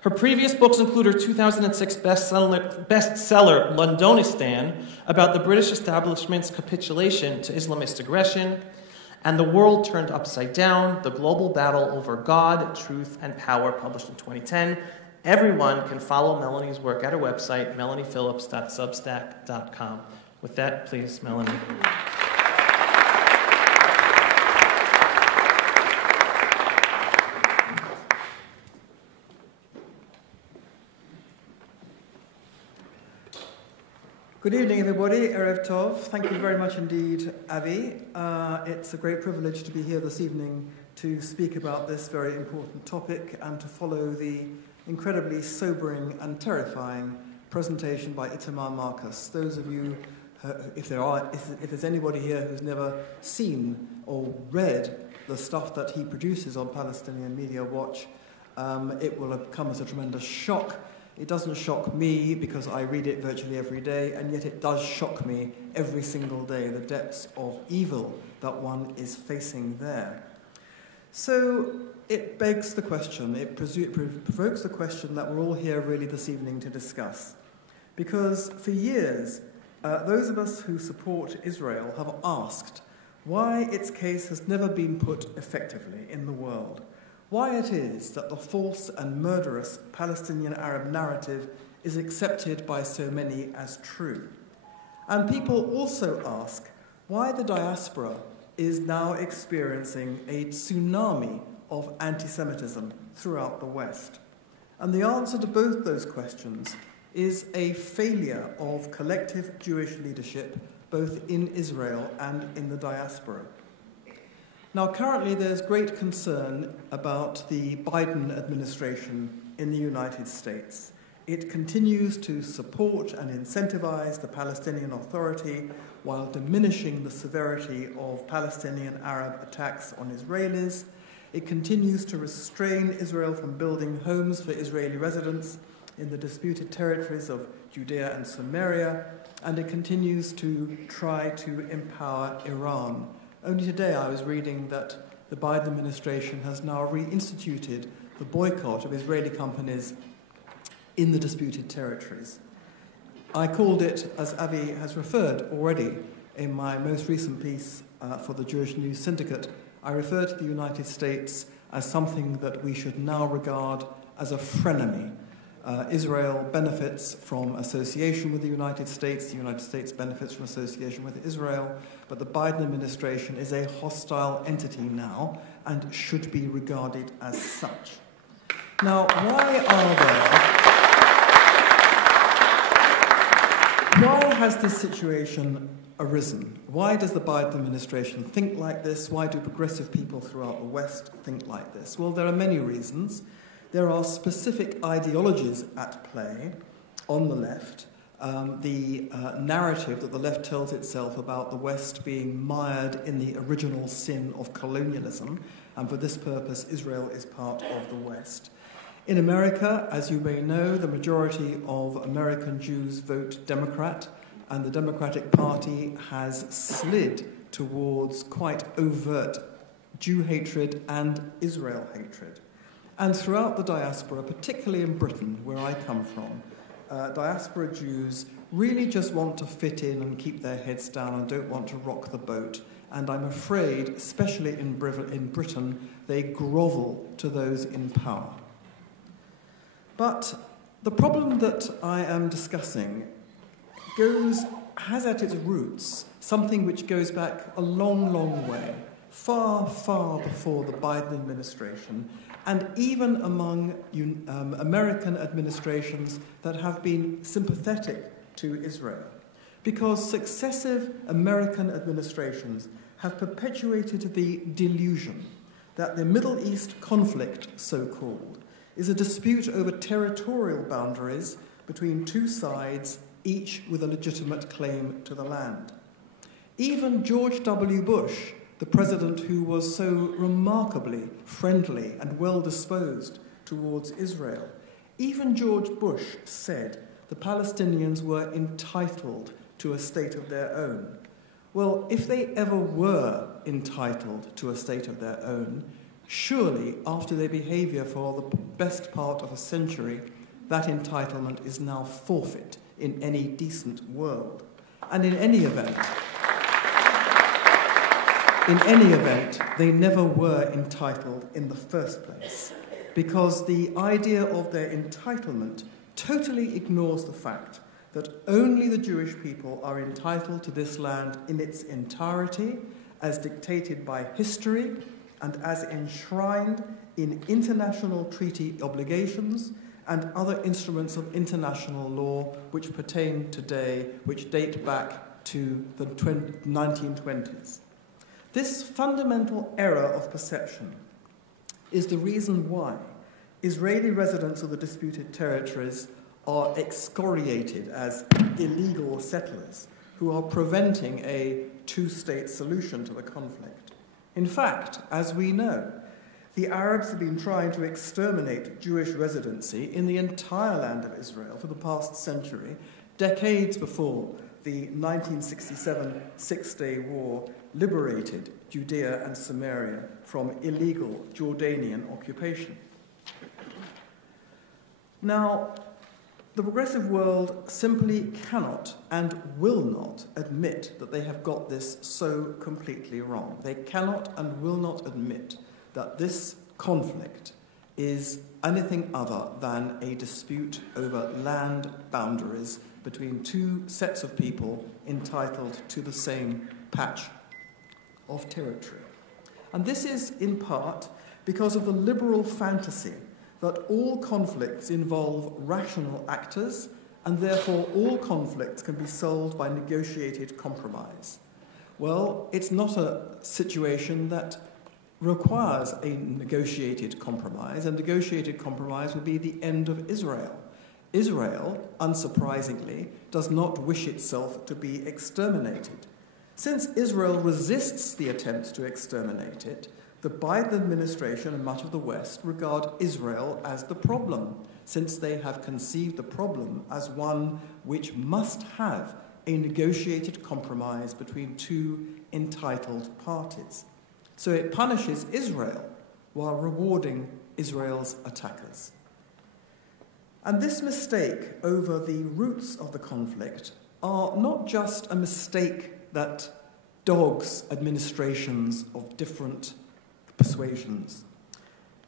Her previous books include her 2006 bestseller, Londonistan, about the British establishment's capitulation to Islamist aggression, and The World Turned Upside Down, The Global Battle Over God, Truth, and Power, published in 2010. Everyone can follow Melanie's work at her website, melaniephillips.substack.com. With that, please, Melanie. Good evening, everybody. Erev Tov. Thank you very much indeed, Avi. It's a great privilege to be here this evening to speak about this very important topic and to follow the incredibly sobering and terrifying presentation by Itamar Marcus. Those of you, if there's anybody here who's never seen or read the stuff that he produces on Palestinian Media Watch, it will have come as a tremendous shock. It doesn't shock me because I read it virtually every day, and yet it does shock me every single day, the depths of evil that one is facing there. So it begs the question, it provokes the question that we're all here really this evening to discuss. Because for years, those of us who support Israel have asked why its case has never been put effectively in the world. Why it is that the false and murderous Palestinian Arab narrative is accepted by so many as true. And people also ask why the diaspora is now experiencing a tsunami of anti-Semitism throughout the West. And the answer to both those questions is a failure of collective Jewish leadership both in Israel and in the diaspora. Now, currently, there's great concern about the Biden administration in the United States. It continues to support and incentivize the Palestinian Authority while diminishing the severity of Palestinian Arab attacks on Israelis. It continues to restrain Israel from building homes for Israeli residents in the disputed territories of Judea and Samaria, and it continues to try to empower Iran. Only today I was reading that the Biden administration has now reinstituted the boycott of Israeli companies in the disputed territories. I called it, as Avi has referred already in my most recent piece for the Jewish News Syndicate, I refer to the United States as something that we should now regard as a frenemy. Israel benefits from association with the United States benefits from association with Israel, but the Biden administration is a hostile entity now and should be regarded as such. Now, why has this situation arisen? Why does the Biden administration think like this? Why do progressive people throughout the West think like this? Well, there are many reasons. There are specific ideologies at play on the left. The narrative that the left tells itself about the West being mired in the original sin of colonialism, and for this purpose, Israel is part of the West. In America, as you may know, the majority of American Jews vote Democrat, and the Democratic Party has slid towards quite overt Jew hatred and Israel hatred. And throughout the diaspora, particularly in Britain, where I come from, diaspora Jews really just want to fit in and keep their heads down and don't want to rock the boat. And I'm afraid, especially in Britain, they grovel to those in power. But the problem that I am discussing has at its roots something which goes back a long, long way, far, far before the Biden administration, and even among American administrations that have been sympathetic to Israel. because successive American administrations have perpetuated the delusion that the Middle East conflict, so-called, is a dispute over territorial boundaries between two sides, each with a legitimate claim to the land. Even George W. Bush, the president who was so remarkably friendly and well-disposed towards Israel, even George Bush said the Palestinians were entitled to a state of their own. Well, if they ever were entitled to a state of their own, surely after their behavior for the best part of a century, that entitlement is now forfeit in any decent world. And in any event, they never were entitled in the first place, because the idea of their entitlement totally ignores the fact that only the Jewish people are entitled to this land in its entirety, as dictated by history and as enshrined in international treaty obligations and other instruments of international law which pertain today, which date back to the 1920s. This fundamental error of perception is the reason why Israeli residents of the disputed territories are excoriated as illegal settlers who are preventing a two-state solution to the conflict. In fact, as we know, the Arabs have been trying to exterminate Jewish residency in the entire land of Israel for the past century, decades before the 1967 Six-Day War liberated Judea and Samaria from illegal Jordanian occupation. Now, the progressive world simply cannot and will not admit that they have got this so completely wrong. They cannot and will not admit that this conflict is anything other than a dispute over land boundaries between two sets of people entitled to the same patch of territory. And this is in part because of the liberal fantasy that all conflicts involve rational actors and therefore all conflicts can be solved by negotiated compromise. Well, it's not a situation that requires a negotiated compromise, and negotiated compromise would be the end of Israel. Israel, unsurprisingly, does not wish itself to be exterminated. Since Israel resists the attempt to exterminate it, the Biden administration and much of the West regard Israel as the problem, since they have conceived the problem as one which must have a negotiated compromise between two entitled parties. So it punishes Israel while rewarding Israel's attackers. And this mistake over the roots of the conflict are not just a mistake that dogs administrations of different persuasions.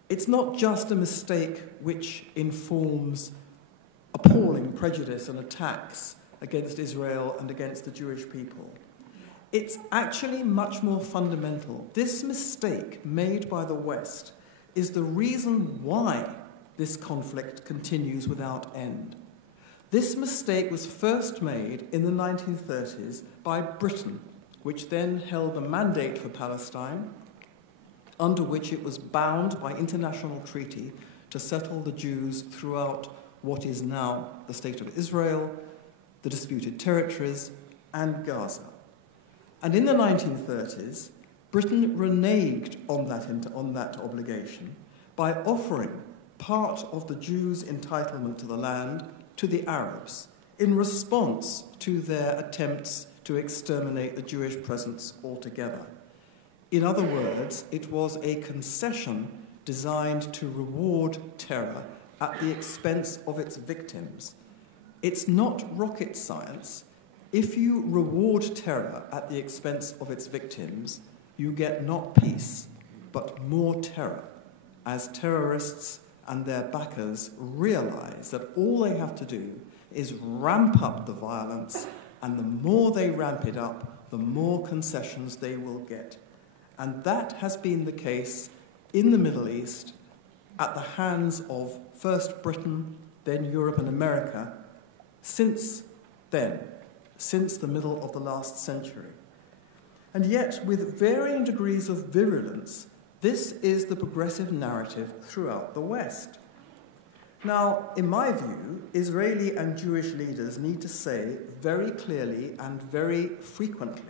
It's not just a mistake which informs appalling prejudice and attacks against Israel and against the Jewish people. It's actually much more fundamental. This mistake made by the West is the reason why this conflict continues without end. This mistake was first made in the 1930s by Britain, which then held a mandate for Palestine, under which it was bound by international treaty to settle the Jews throughout what is now the State of Israel, the disputed territories, and Gaza. And in the 1930s, Britain reneged on that obligation by offering part of the Jews' entitlement to the land to the Arabs in response to their attempts to exterminate the Jewish presence altogether. In other words, it was a concession designed to reward terror at the expense of its victims. It's not rocket science. If you reward terror at the expense of its victims, you get not peace, but more terror, as terrorists and their backers realize that all they have to do is ramp up the violence, and the more they ramp it up, the more concessions they will get. And that has been the case in the Middle East at the hands of first Britain, then Europe and America, since then. since the middle of the last century. And yet, with varying degrees of virulence, this is the progressive narrative throughout the West. Now, in my view, Israeli and Jewish leaders need to say very clearly and very frequently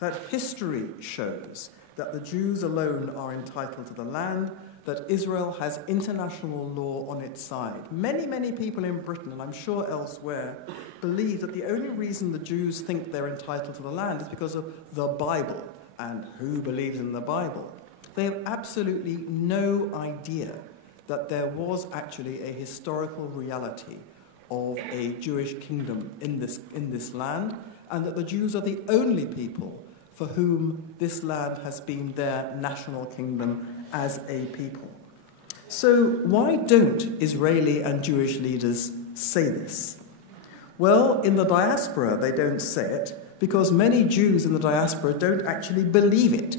that history shows that the Jews alone are entitled to the land, that Israel has international law on its side. Many, many people in Britain, and I'm sure elsewhere, believe that the only reason the Jews think they're entitled to the land is because of the Bible. And who believes in the Bible? They have absolutely no idea that there was actually a historical reality of a Jewish kingdom in this land, and that the Jews are the only people for whom this land has been their national kingdom as a people. So why don't Israeli and Jewish leaders say this? Well, in the diaspora they don't say it because many Jews in the diaspora don't actually believe it.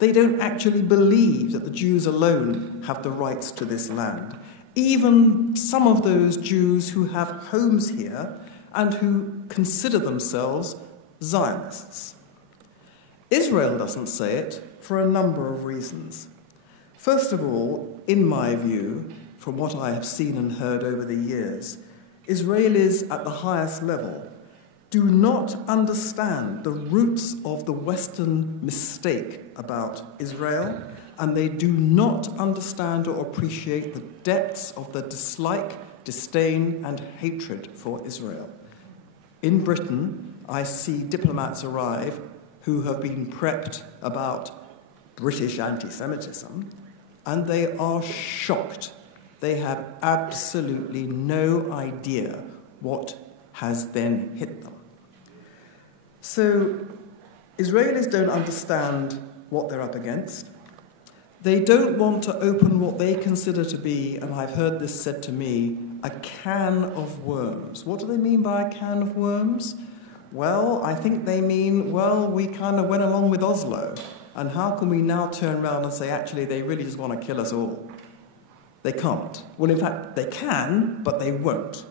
They don't actually believe that the Jews alone have the rights to this land. Even some of those Jews who have homes here and who consider themselves Zionists. Israel doesn't say it for a number of reasons. First of all, in my view, from what I have seen and heard over the years, Israelis at the highest level do not understand the roots of the Western mistake about Israel, and they do not understand or appreciate the depths of the dislike, disdain, and hatred for Israel. In Britain, I see diplomats arrive who have been prepped about British anti-Semitism, and they are shocked. They have absolutely no idea what has then hit them. So Israelis don't understand what they're up against. They don't want to open what they consider to be, and I've heard this said to me, a can of worms. What do they mean by a can of worms? Well, I think they mean, well, we kind of went along with Oslo, and how can we now turn around and say, actually, they really just want to kill us all? They can't. Well, in fact, they can, but they won't.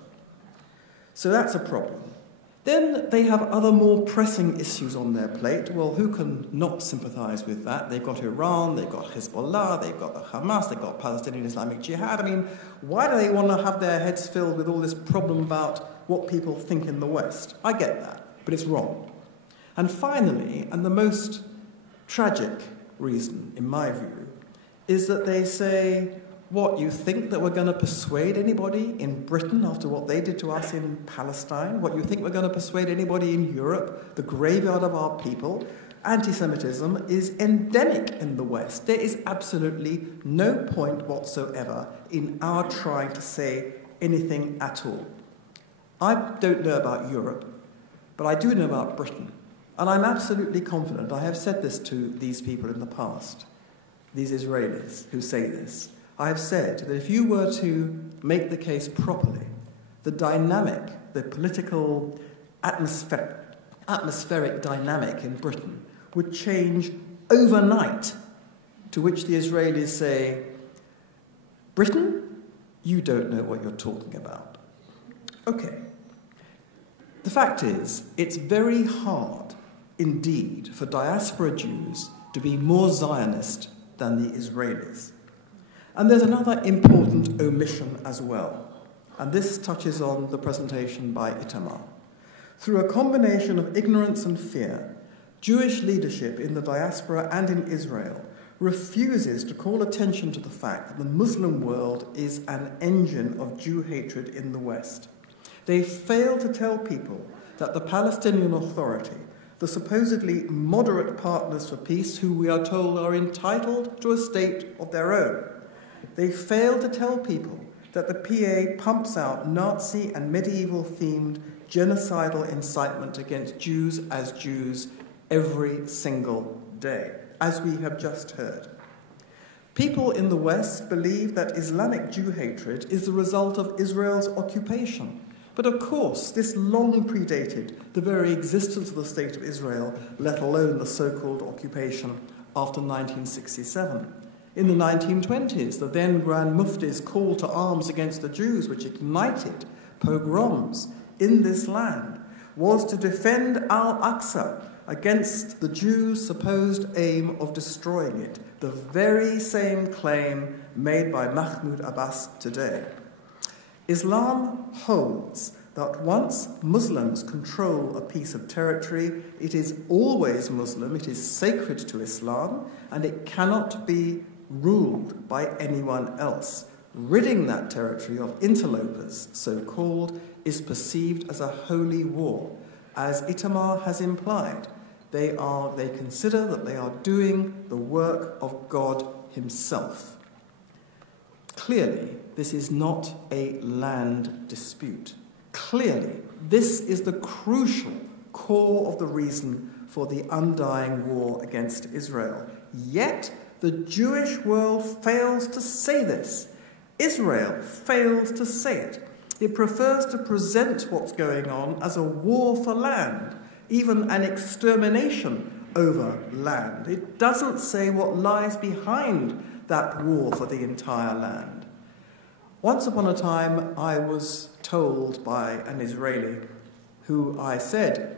So that's a problem. Then they have other more pressing issues on their plate. Well, who can not sympathize with that? They've got Iran, they've got Hezbollah, they've got the Hamas, they've got Palestinian Islamic Jihad. I mean, why do they want to have their heads filled with all this problem about what people think in the West? I get that, but it's wrong. And finally, and the most tragic reason, in my view, is that they say, what, you think that we're going to persuade anybody in Britain after what they did to us in Palestine? What, you think we're going to persuade anybody in Europe, the graveyard of our people? Anti-Semitism is endemic in the West. There is absolutely no point whatsoever in our trying to say anything at all. I don't know about Europe, but I do know about Britain. And I'm absolutely confident, I have said this to these people in the past, these Israelis who say this, I have said that if you were to make the case properly, the dynamic, the political atmospheric dynamic in Britain would change overnight, to which the Israelis say, Britain, you don't know what you're talking about. Okay. The fact is, it's very hard indeed for diaspora Jews to be more Zionist than the Israelis. And there's another important omission as well, and this touches on the presentation by Itamar. Through a combination of ignorance and fear, Jewish leadership in the diaspora and in Israel refuses to call attention to the fact that the Muslim world is an engine of Jew hatred in the West. They fail to tell people that the Palestinian Authority, the supposedly moderate partners for peace who we are told are entitled to a state of their own, they fail to tell people that the PA pumps out Nazi and medieval-themed genocidal incitement against Jews as Jews every single day, as we have just heard. People in the West believe that Islamic Jew hatred is the result of Israel's occupation. But of course, this long predated the very existence of the State of Israel, let alone the so-called occupation after 1967. In the 1920s, the then Grand Mufti's call to arms against the Jews, which ignited pogroms in this land, was to defend Al-Aqsa against the Jews' supposed aim of destroying it, the very same claim made by Mahmoud Abbas today. Islam holds that once Muslims control a piece of territory, it is always Muslim, it is sacred to Islam, and it cannot be ruled by anyone else. Ridding that territory of interlopers, so-called, is perceived as a holy war. As Itamar has implied, they consider that they are doing the work of God himself. Clearly, this is not a land dispute. Clearly, this is the crucial core of the reason for the undying war against Israel. Yet, the Jewish world fails to say this. Israel fails to say it. It prefers to present what's going on as a war for land, even an extermination over land. It doesn't say what lies behind that war for the entire land. Once upon a time, I was told by an Israeli who I said,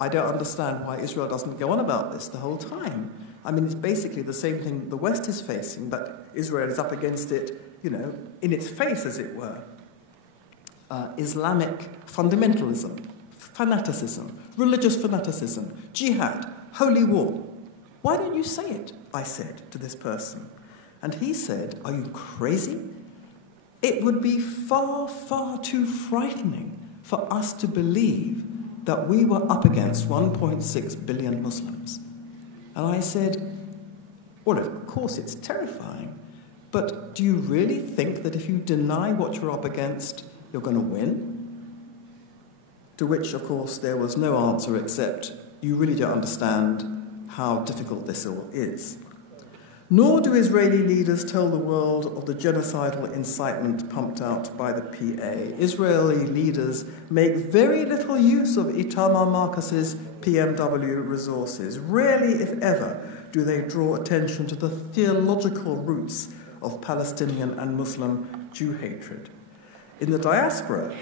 I don't understand why Israel doesn't go on about this the whole time. I mean, it's basically the same thing the West is facing, but Israel is up against it, in its face, as it were. Islamic fundamentalism, fanaticism, religious fanaticism, jihad, holy war. Why don't you say it? I said to this person. And he said, are you crazy? It would be far, far too frightening for us to believe that we were up against 1.6 billion Muslims. And I said, well, of course it's terrifying, but do you really think that if you deny what you're up against, you're going to win? To which, of course, there was no answer except, you really don't understand how difficult this all is. Nor do Israeli leaders tell the world of the genocidal incitement pumped out by the PA. Israeli leaders make very little use of Itamar Marcus's PMW resources. Rarely, if ever, do they draw attention to the theological roots of Palestinian and Muslim Jew hatred. In the diaspora,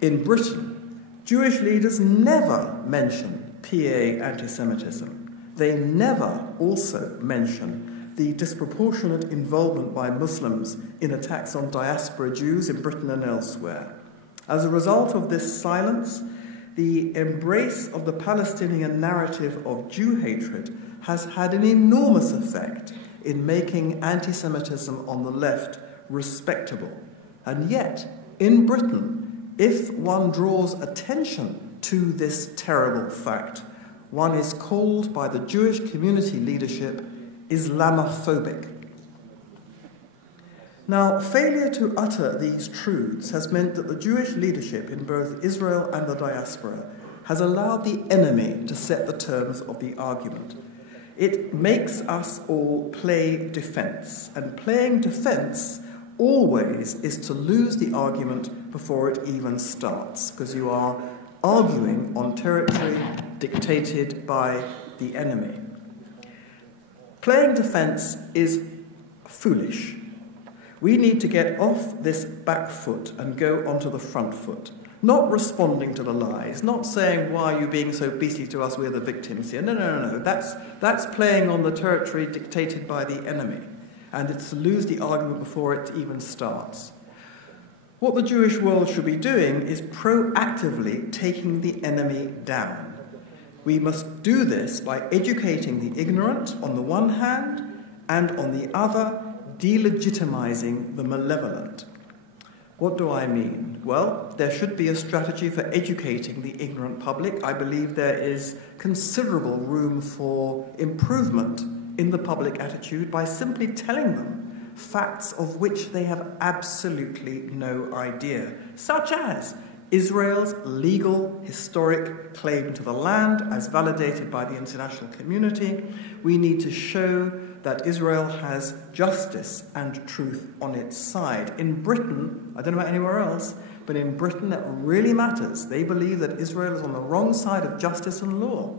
in Britain, Jewish leaders never mention PA anti-Semitism. They never also mention the disproportionate involvement by Muslims in attacks on diaspora Jews in Britain and elsewhere. As a result of this silence, the embrace of the Palestinian narrative of Jew hatred has had an enormous effect in making anti-Semitism on the left respectable. And yet, in Britain, if one draws attention to this terrible fact, one is called by the Jewish community leadership Islamophobic. Now, failure to utter these truths has meant that the Jewish leadership in both Israel and the diaspora has allowed the enemy to set the terms of the argument. It makes us all play defense, and playing defense always is to lose the argument before it even starts, because you are arguing on territory dictated by the enemy. Playing defense is foolish. We need to get off this back foot and go onto the front foot. Not responding to the lies, not saying, why are you being so beastly to us, we're the victims here. No. That's playing on the territory dictated by the enemy. And it's to lose the argument before it even starts. What the Jewish world should be doing is proactively taking the enemy down. We must do this by educating the ignorant on the one hand, and on the other, delegitimizing the malevolent. What do I mean? Well, there should be a strategy for educating the ignorant public. I believe there is considerable room for improvement in the public attitude by simply telling them facts of which they have absolutely no idea, such as Israel's legal, historic claim to the land as validated by the international community. We need to show that Israel has justice and truth on its side. In Britain, I don't know about anywhere else, but in Britain that really matters. They believe that Israel is on the wrong side of justice and law.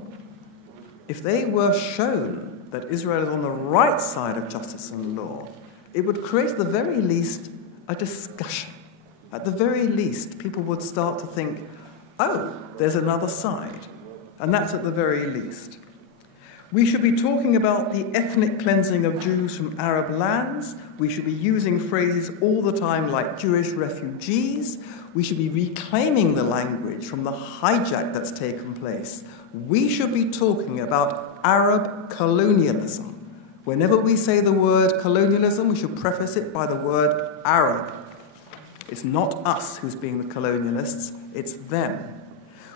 If they were shown that Israel is on the right side of justice and law, it would create at the very least a discussion. At the very least, people would start to think, oh, there's another side. And that's at the very least. We should be talking about the ethnic cleansing of Jews from Arab lands. We should be using phrases all the time like Jewish refugees. We should be reclaiming the language from the hijack that's taken place. We should be talking about Arab colonialism. Whenever we say the word colonialism, we should preface it by the word Arab. It's not us who's being the colonialists, it's them.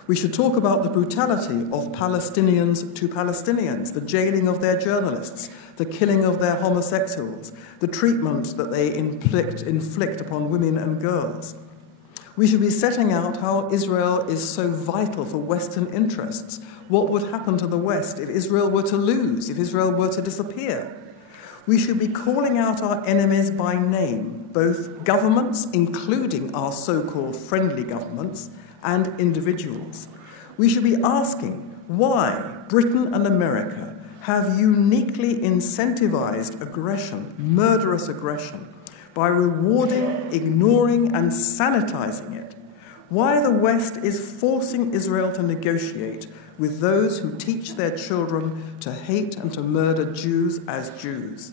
We should talk about the brutality of Palestinians to Palestinians, the jailing of their journalists, the killing of their homosexuals, the treatment that they inflict upon women and girls. We should be setting out how Israel is so vital for Western interests. What would happen to the West if Israel were to lose, if Israel were to disappear? We should be calling out our enemies by name, both governments, including our so-called friendly governments, and individuals. We should be asking why Britain and America have uniquely incentivized aggression, murderous aggression, by rewarding, ignoring, and sanitizing it. Why the West is forcing Israel to negotiate with those who teach their children to hate and to murder Jews as Jews.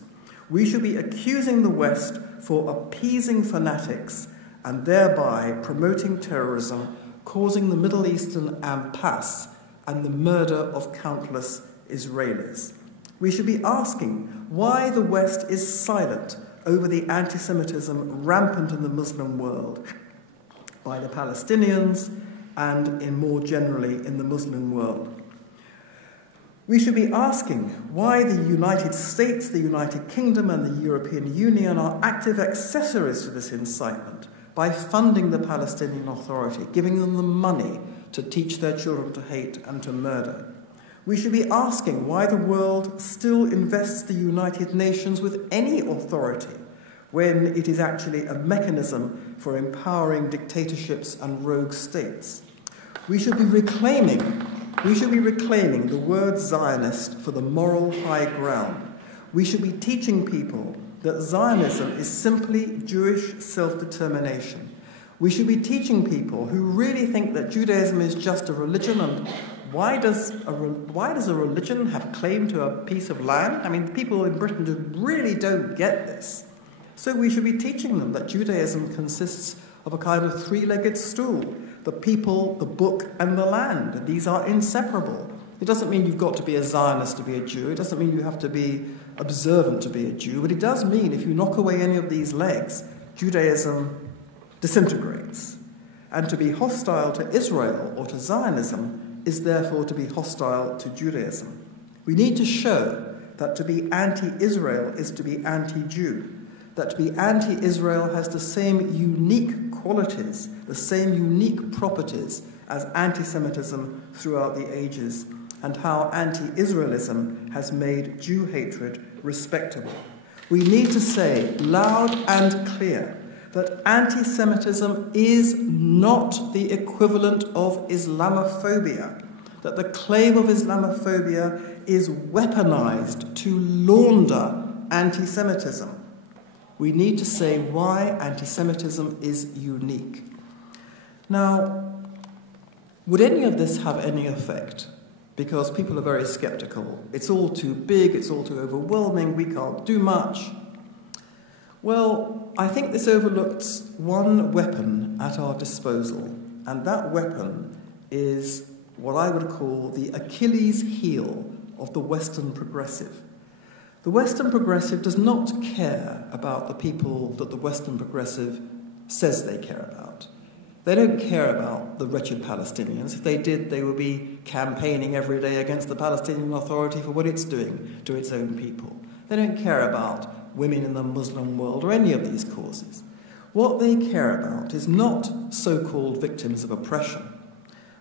We should be accusing the West for appeasing fanatics and thereby promoting terrorism, causing the Middle Eastern impasse and the murder of countless Israelis. We should be asking why the West is silent over the anti-Semitism rampant in the Muslim world by the Palestinians and more generally in the Muslim world. We should be asking why the United States, the United Kingdom and the European Union are active accessories to this incitement by funding the Palestinian Authority, giving them the money to teach their children to hate and to murder. We should be asking why the world still invests the United Nations with any authority when it is actually a mechanism for empowering dictatorships and rogue states. We should be reclaiming the word Zionist for the moral high ground. We should be teaching people that Zionism is simply Jewish self-determination. We should be teaching people who really think that Judaism is just a religion, and why does a religion have claim to a piece of land? I mean, people in Britain really don't get this. So we should be teaching them that Judaism consists of a kind of three-legged stool: the people, the book, and the land. These are inseparable. It doesn't mean you've got to be a Zionist to be a Jew. It doesn't mean you have to be observant to be a Jew. But it does mean if you knock away any of these legs, Judaism disintegrates. And to be hostile to Israel or to Zionism is therefore to be hostile to Judaism. We need to show that to be anti-Israel is to be anti-Jew, that to be anti-Israel has the same unique qualities, the same unique properties as anti-Semitism throughout the ages, and how anti-Israelism has made Jew hatred respectable. We need to say loud and clear that anti-Semitism is not the equivalent of Islamophobia, that the claim of Islamophobia is weaponized to launder anti-Semitism. We need to say why anti-Semitism is unique. Now, would any of this have any effect? Because people are very skeptical. It's all too big, it's all too overwhelming, we can't do much. Well, I think this overlooks one weapon at our disposal, and that weapon is what I would call the Achilles heel of the Western progressive. The Western progressive does not care about the people that the Western progressive says they care about. They don't care about the wretched Palestinians. If they did, they would be campaigning every day against the Palestinian Authority for what it's doing to its own people. They don't care about women in the Muslim world or any of these causes. What they care about is not so-called victims of oppression,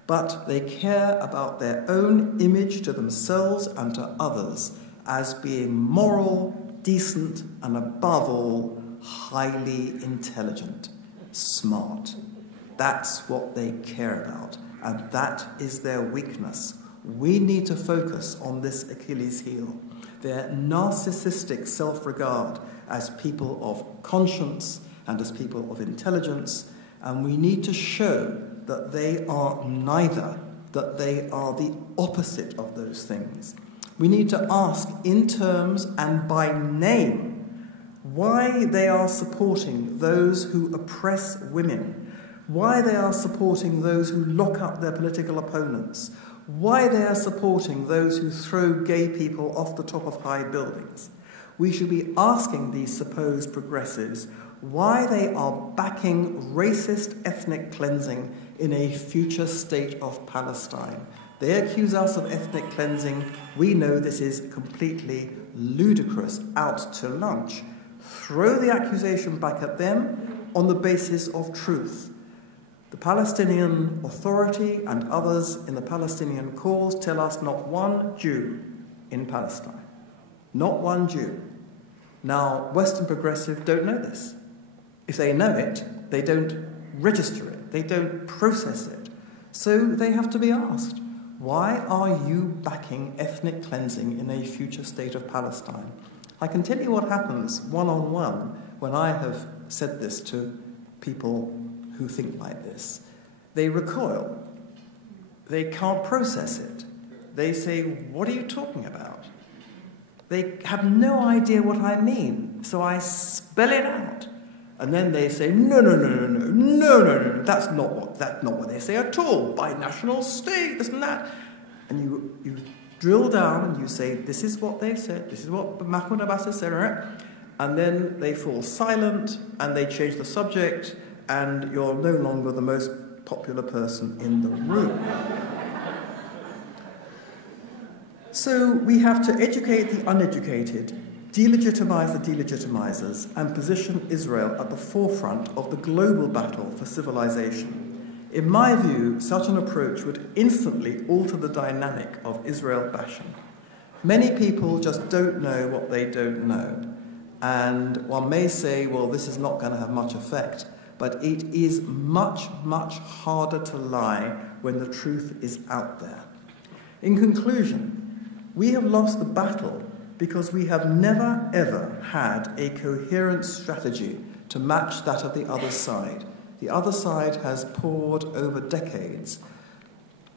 but they care about their own image to themselves and to others as being moral, decent, and above all, highly intelligent, smart. That's what they care about, and that is their weakness. We need to focus on this Achilles heel, their narcissistic self-regard as people of conscience and as people of intelligence, and we need to show that they are neither, that they are the opposite of those things. We need to ask in terms and by name why they are supporting those who oppress women, why they are supporting those who lock up their political opponents, why they are supporting those who throw gay people off the top of high buildings. We should be asking these supposed progressives why they are backing racist ethnic cleansing in a future state of Palestine. They accuse us of ethnic cleansing. We know this is completely ludicrous, out to lunch. Throw the accusation back at them on the basis of truth. The Palestinian Authority and others in the Palestinian cause tell us not one Jew in Palestine. Not one Jew. Now, Western progressives don't know this. If they know it, they don't register it. They don't process it. So they have to be asked, why are you backing ethnic cleansing in a future state of Palestine? I can tell you what happens one-on-one when I have said this to people who think like this. They recoil. They can't process it. They say, what are you talking about? They have no idea what I mean, so I spell it out. And then they say, no, that's not what they say at all. Binational state, this and that. And you drill down and you say, this is what they've said, this is what Mahmoud Abbas has said, and then they fall silent and they change the subject and you're no longer the most popular person in the room. So we have to educate the uneducated, delegitimize the delegitimizers, and position Israel at the forefront of the global battle for civilization. In my view, such an approach would instantly alter the dynamic of Israel bashing. Many people just don't know what they don't know. And one may say, well, this is not going to have much effect. But it is much, much harder to lie when the truth is out there. In conclusion, we have lost the battle because we have never, ever had a coherent strategy to match that of the other side. The other side has poured over decades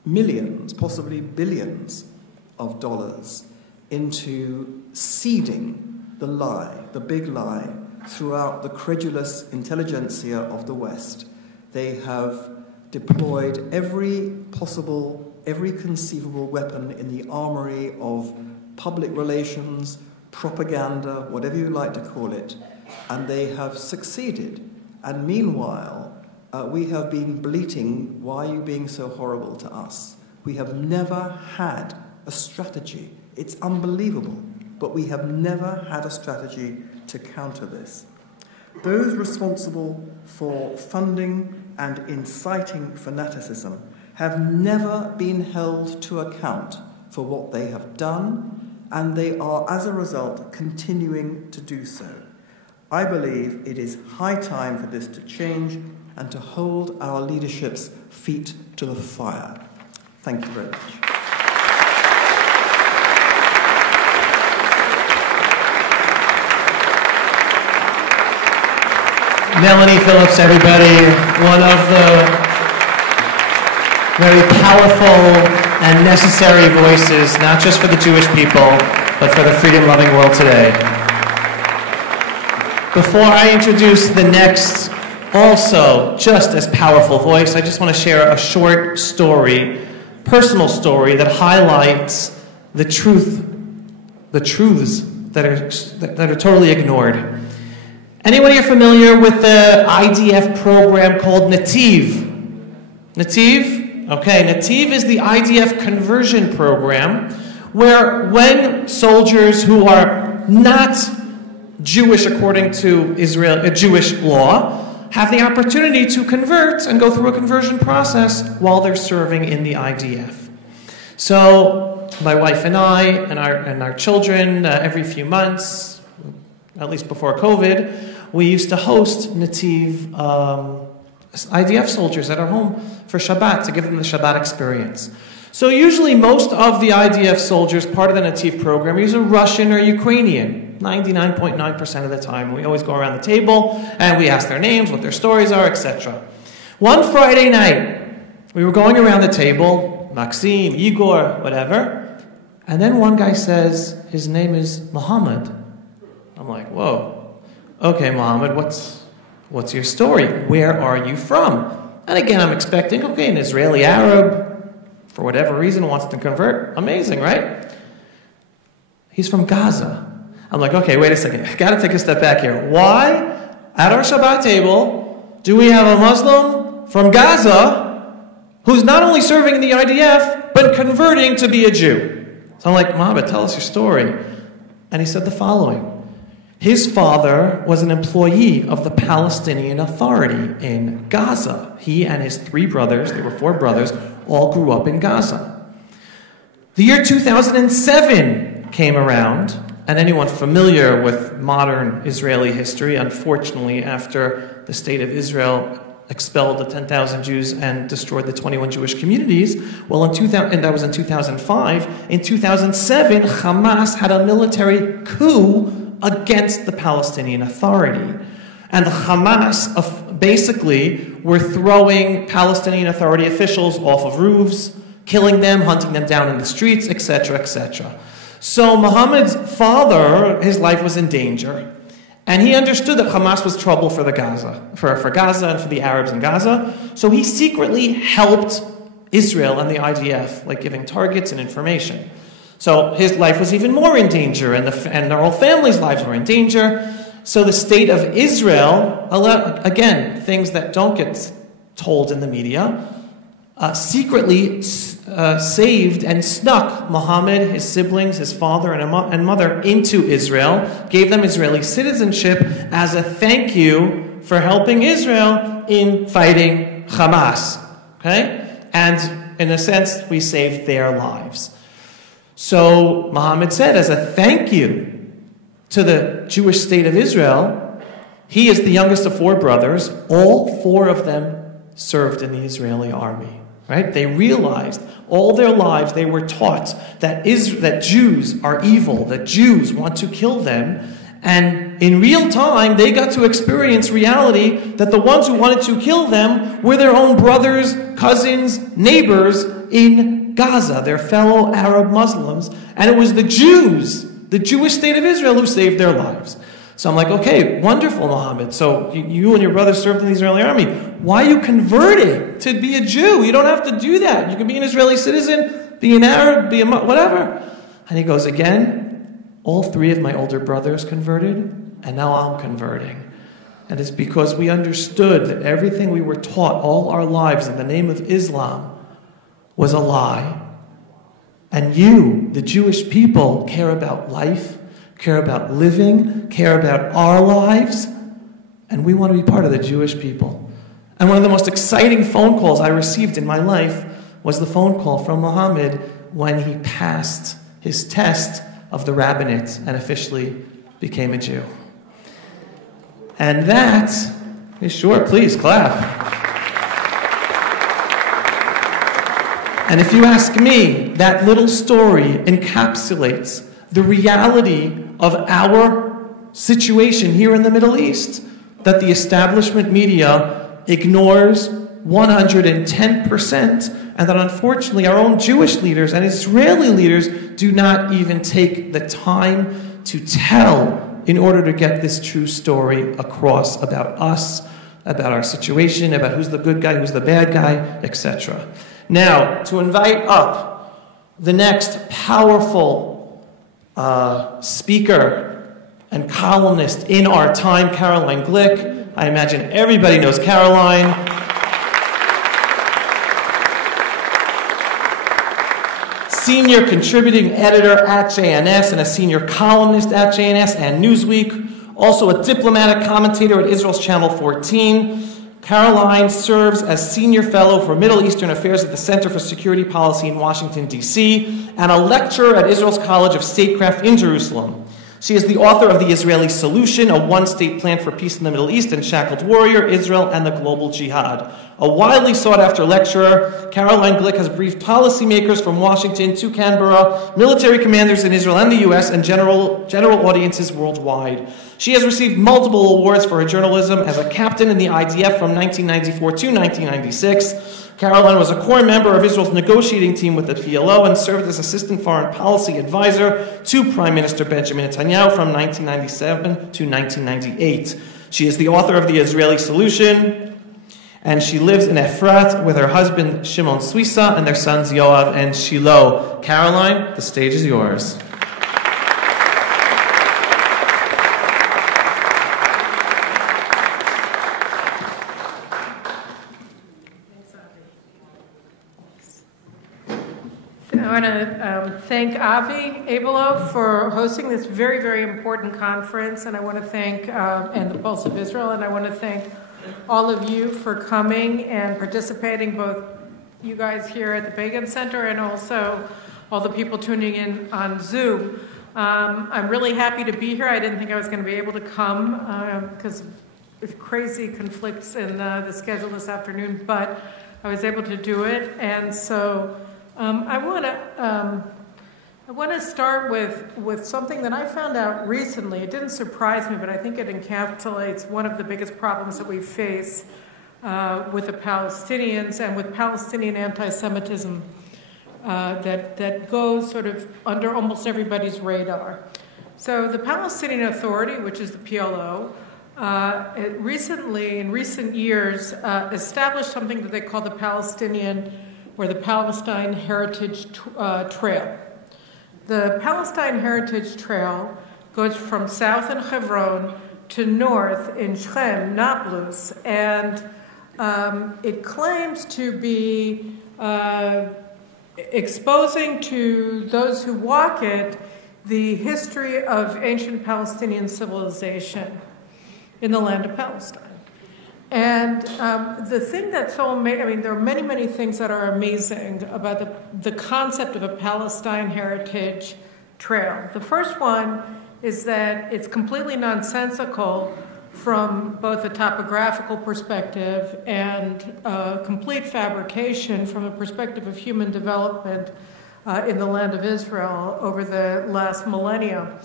millions, possibly billions of dollars into seeding the lie, the big lie, throughout the credulous intelligentsia of the West. They have deployed every conceivable weapon in the armory of public relations, propaganda, whatever you like to call it, and they have succeeded. And meanwhile, we have been bleating, why are you being so horrible to us? We have never had a strategy. It's unbelievable, but we have never had a strategy to counter this. Those responsible for funding and inciting fanaticism have never been held to account for what they have done, and they are, as a result, continuing to do so. I believe it is high time for this to change and to hold our leadership's feet to the fire. Thank you very much. Melanie Phillips, everybody, one of the very powerful and necessary voices, not just for the Jewish people, but for the freedom-loving world today. Before I introduce the next, also just as powerful voice, I just want to share a short story, personal story, that highlights the truths that are totally ignored. Anyone here familiar with the IDF program called Nativ? Nativ? Okay, Nativ is the IDF conversion program where when soldiers who are not Jewish according to Jewish law have the opportunity to convert and go through a conversion process while they're serving in the IDF. So my wife and I and our children, every few months, at least before COVID, we used to host Nativ IDF soldiers at our home for Shabbat to give them the Shabbat experience. So usually most of the IDF soldiers, part of the Nativ program, are either Russian or Ukrainian, 99.9% of the time. We always go around the table and we ask their names, what their stories are, etc. One Friday night, We were going around the table, Maxim, Igor, whatever, and then one guy says his name is Muhammad. I'm like, whoa, okay, Muhammad, what's your story? Where are you from? And again, I'm expecting, okay, an Israeli Arab, for whatever reason, wants to convert. Amazing, right? He's from Gaza. I'm like, okay, wait a second. I've got to take a step back here. Why, at our Shabbat table, do we have a Muslim from Gaza who's not only serving in the IDF, but converting to be a Jew? So I'm like, Muhammad, tell us your story. And he said the following. His father was an employee of the Palestinian Authority in Gaza. He and his 3 brothers, there were 4 brothers, all grew up in Gaza. The year 2007 came around, and anyone familiar with modern Israeli history, unfortunately, after the state of Israel expelled the 10,000 Jews and destroyed the 21 Jewish communities, well, and that was in 2005. In 2007, Hamas had a military coup against the Palestinian Authority. And the Hamas basically were throwing Palestinian Authority officials off of roofs, killing them, hunting them down in the streets, etc., etc. So Muhammad's father, his life was in danger. And he understood that Hamas was trouble for Gaza and for the Arabs in Gaza. So he secretly helped Israel and the IDF, like giving targets and information. So his life was even more in danger, and their whole family's lives were in danger. So the state of Israel, again, things that don't get told in the media, secretly saved and snuck Muhammad, his siblings, his father and mother into Israel, gave them Israeli citizenship as a thank you for helping Israel in fighting Hamas. Okay? And in a sense, we saved their lives. So Muhammad said, as a thank you to the Jewish state of Israel, he is the youngest of 4 brothers. All 4 of them served in the Israeli army. Right? They realized all their lives they were taught that Jews are evil, that Jews want to kill them. And in real time, they got to experience reality that the ones who wanted to kill them were their own brothers, cousins, neighbors in Gaza, their fellow Arab Muslims. And it was the Jews, the Jewish state of Israel, who saved their lives. So I'm like, okay, wonderful, Muhammad. So you and your brother served in the Israeli army. Why are you converting to be a Jew? You don't have to do that. You can be an Israeli citizen, be an Arab, be a whatever. And he goes, again, all 3 of my older brothers converted, and now I'm converting. And it's because we understood that everything we were taught all our lives in the name of Islam was a lie. And you, the Jewish people, care about life, care about living, care about our lives, and we want to be part of the Jewish people. And one of the most exciting phone calls I received in my life was the phone call from Muhammad when he passed his test of the rabbinate and officially became a Jew. And that, sure, please clap. And if you ask me, that little story encapsulates the reality of our situation here in the Middle East, that the establishment media ignores 110%, and that unfortunately our own Jewish leaders and Israeli leaders do not even take the time to tell in order to get this true story across about us, about our situation, about who's the good guy, who's the bad guy, etc. Now, to invite up the next powerful speaker and columnist in our time, Caroline Glick. I imagine everybody knows Caroline. Senior contributing editor at JNS and a senior columnist at JNS and Newsweek. Also a diplomatic commentator at Israel's Channel 14. Caroline serves as Senior Fellow for Middle Eastern Affairs at the Center for Security Policy in Washington, D.C., and a lecturer at Israel's College of Statecraft in Jerusalem. She is the author of The Israeli Solution, a one-state plan for peace in the Middle East, and Shackled Warrior, Israel and the Global Jihad. A widely sought-after lecturer, Caroline Glick has briefed policymakers from Washington to Canberra, military commanders in Israel and the U.S., and general audiences worldwide. She has received multiple awards for her journalism as a captain in the IDF from 1994 to 1996. Caroline was a core member of Israel's negotiating team with the PLO and served as assistant foreign policy advisor to Prime Minister Benjamin Netanyahu from 1997 to 1998. She is the author of The Israeli Solution, and she lives in Efrat with her husband Shimon Suissa and their sons Yoav and Shiloh. Caroline, the stage is yours. I want to thank Avi Abelov for hosting this very, very important conference, and I want to thank, and the Pulse of Israel, and I want to thank all of you for coming and participating, both you guys here at the Begin Center and also all the people tuning in on Zoom. I'm really happy to be here. I didn't think I was going to be able to come because of crazy conflicts in the schedule this afternoon, but I was able to do it, and so I want to start with something that I found out recently. It didn't surprise me, but I think it encapsulates one of the biggest problems that we face with the Palestinians and with Palestinian anti-Semitism that goes sort of under almost everybody's radar. So the Palestinian Authority, which is the PLO, it recently, in recent years, established something that they call the Palestine Heritage Trail. The Palestine Heritage Trail goes from south in Hebron to north in Shechem, Nablus, and it claims to be exposing to those who walk it the history of ancient Palestinian civilization in the land of Palestine. And the thing that's so amazing, there are many, many things that are amazing about the concept of a Palestine Heritage Trail. The first one is that it's completely nonsensical from both a topographical perspective and complete fabrication from a perspective of human development in the land of Israel over the last millennia.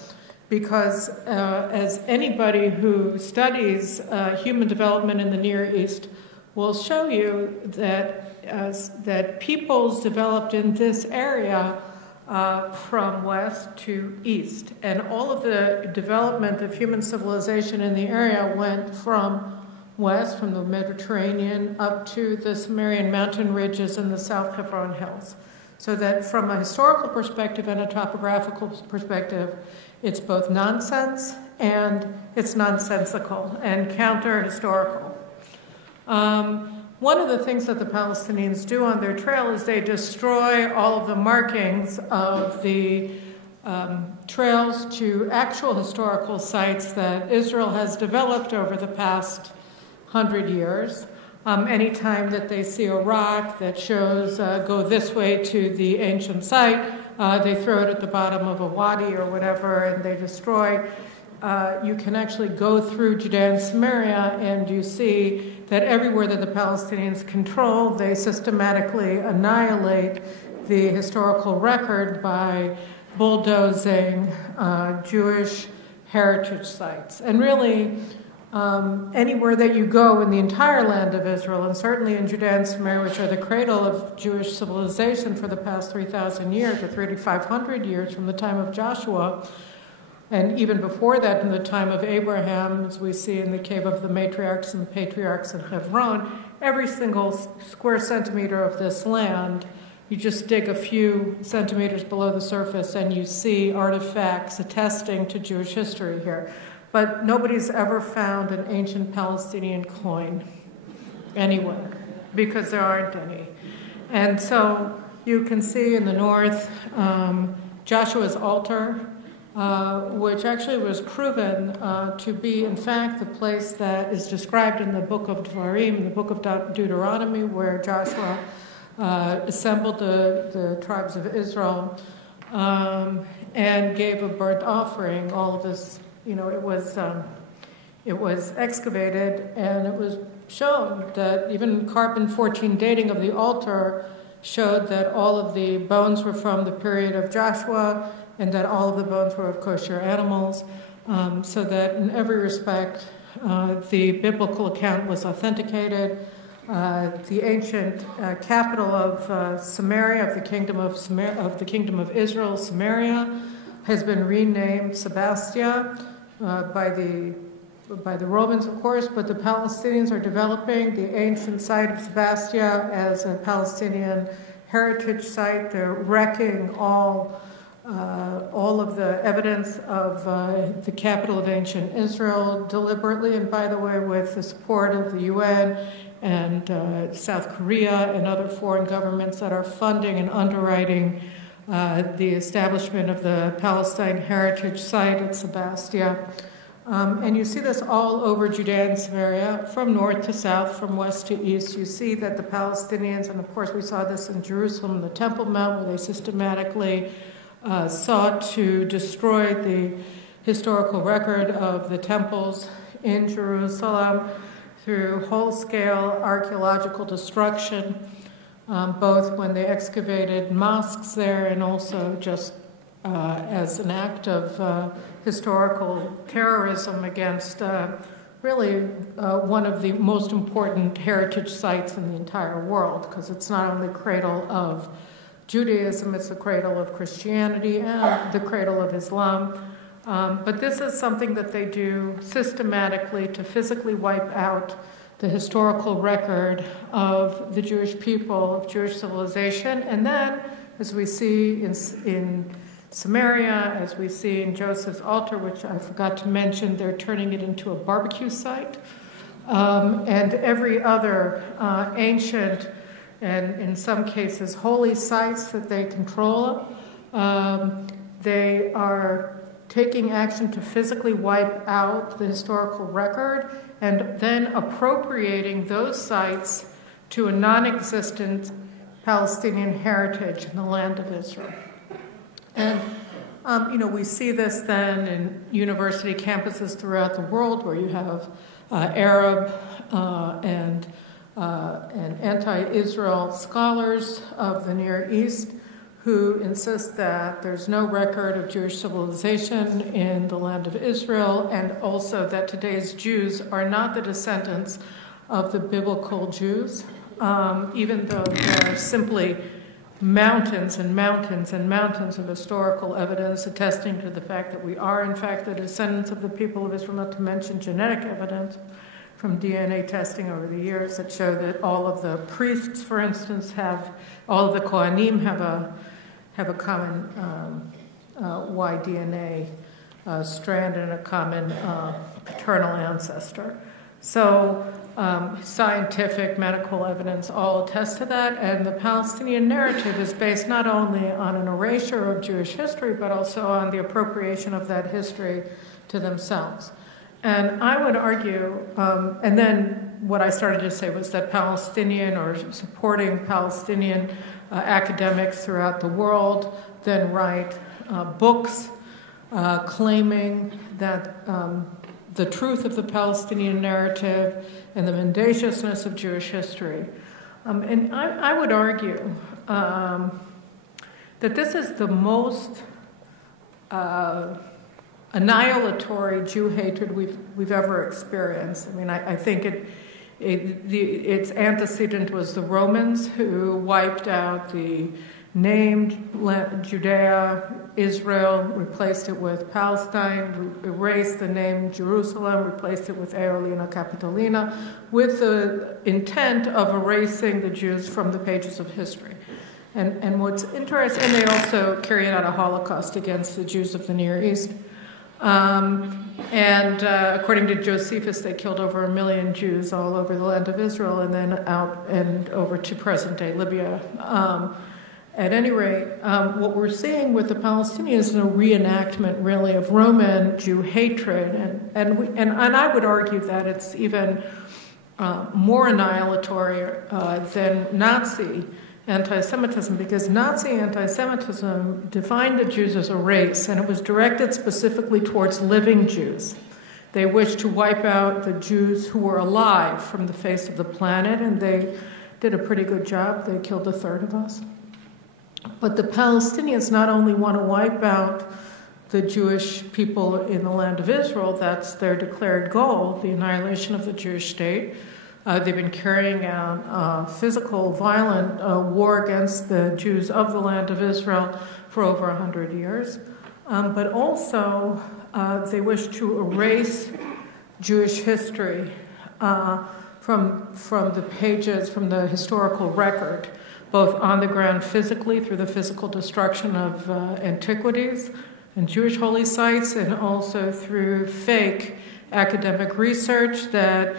Because as anybody who studies human development in the Near East will show you that peoples developed in this area from west to east. And all of the development of human civilization in the area went from west, from the Mediterranean, up to the Sumerian mountain ridges and the South Hebron Hills. So that from a historical perspective and a topographical perspective, it's both nonsense and it's nonsensical and counter-historical. One of the things that the Palestinians do on their trail is they destroy all of the markings of the trails to actual historical sites that Israel has developed over the past 100 years. Anytime that they see a rock that shows go this way to the ancient site, they throw it at the bottom of a wadi or whatever, and they destroy. You can actually go through Judea and Samaria, and you see that everywhere that the Palestinians control, they systematically annihilate the historical record by bulldozing Jewish heritage sites. And really, anywhere that you go in the entire land of Israel, and certainly in Judea and Samaria, which are the cradle of Jewish civilization for the past 3,000 years, or 3,500 years from the time of Joshua, and even before that, in the time of Abraham, as we see in the cave of the matriarchs and the patriarchs in Hebron, every single square centimeter of this land, you just dig a few centimeters below the surface and you see artifacts attesting to Jewish history here. But nobody's ever found an ancient Palestinian coin anywhere, because there aren't any. And so you can see in the north Joshua's altar, which actually was proven to be, in fact, the place that is described in the book of Dvarim, the book of Deuteronomy, where Joshua assembled the tribes of Israel and gave a burnt offering. All of this, it was excavated, and it was shown that even carbon-14 dating of the altar showed that all of the bones were from the period of Joshua, and that all of the bones were of kosher animals, so that in every respect the biblical account was authenticated. The ancient capital of Samaria, of the kingdom of Israel, Samaria, has been renamed Sebastia by the Romans, of course, but the Palestinians are developing the ancient site of Sebastia as a Palestinian heritage site. They're wrecking all of the evidence of the capital of ancient Israel deliberately, and by the way, with the support of the UN and South Korea and other foreign governments that are funding and underwriting the establishment of the Palestine heritage site at Sebastia. And you see this all over Judea and Samaria, from north to south, from west to east. You see that the Palestinians, and of course we saw this in Jerusalem, the Temple Mount, where they systematically sought to destroy the historical record of the temples in Jerusalem through whole-scale archaeological destruction, both when they excavated mosques there and also just as an act of historical terrorism against really one of the most important heritage sites in the entire world, because it's not only the cradle of Judaism, it's the cradle of Christianity and the cradle of Islam. But this is something that they do systematically to physically wipe out the historical record of the Jewish people, of Jewish civilization. And then, as we see in Samaria, as we see in Joseph's altar, which I forgot to mention, they're turning it into a barbecue site. And every other ancient and, in some cases, holy sites that they control, they are taking action to physically wipe out the historical record and then appropriating those sites to a non-existent Palestinian heritage in the land of Israel. And, we see this then in university campuses throughout the world where you have Arab and anti-Israel scholars of the Near East who insist that there's no record of Jewish civilization in the land of Israel, and also that today's Jews are not the descendants of the biblical Jews, even though there are simply mountains and mountains and mountains of historical evidence attesting to the fact that we are, in fact, the descendants of the people of Israel, not to mention genetic evidence from DNA testing over the years that show that all of the priests, for instance, all of the Kohanim have a common Y DNA strand and a common paternal ancestor. So scientific, medical evidence all attest to that, and the Palestinian narrative is based not only on an erasure of Jewish history, but also on the appropriation of that history to themselves. And I would argue, and then what I started to say was that Palestinian or supporting Palestinian academics throughout the world then write books claiming that the truth of the Palestinian narrative and the mendaciousness of Jewish history. And I would argue that this is the most annihilatory Jew hatred we've ever experienced. I mean, I think its antecedent was the Romans, who wiped out the name Judea, Israel, replaced it with Palestine, erased the name Jerusalem, replaced it with Aeolina Capitolina, with the intent of erasing the Jews from the pages of history. And what's interesting, and they also carried out a Holocaust against the Jews of the Near East. And according to Josephus, they killed over 1 million Jews all over the land of Israel and then out and over to present-day Libya. At any rate, what we're seeing with the Palestinians is a reenactment, really, of Roman Jew hatred, and I would argue that it's even more annihilatory than Nazi anti-Semitism, because Nazi anti-Semitism defined the Jews as a race, and it was directed specifically towards living Jews. They wished to wipe out the Jews who were alive from the face of the planet, and they did a pretty good job. They killed a third of us. But the Palestinians not only want to wipe out the Jewish people in the land of Israel, that's their declared goal, the annihilation of the Jewish state, They've been carrying out physical, violent war against the Jews of the land of Israel for over 100 years. But also, they wish to erase Jewish history from the pages, from the historical record, both on the ground physically through the physical destruction of antiquities and Jewish holy sites, and also through fake academic research that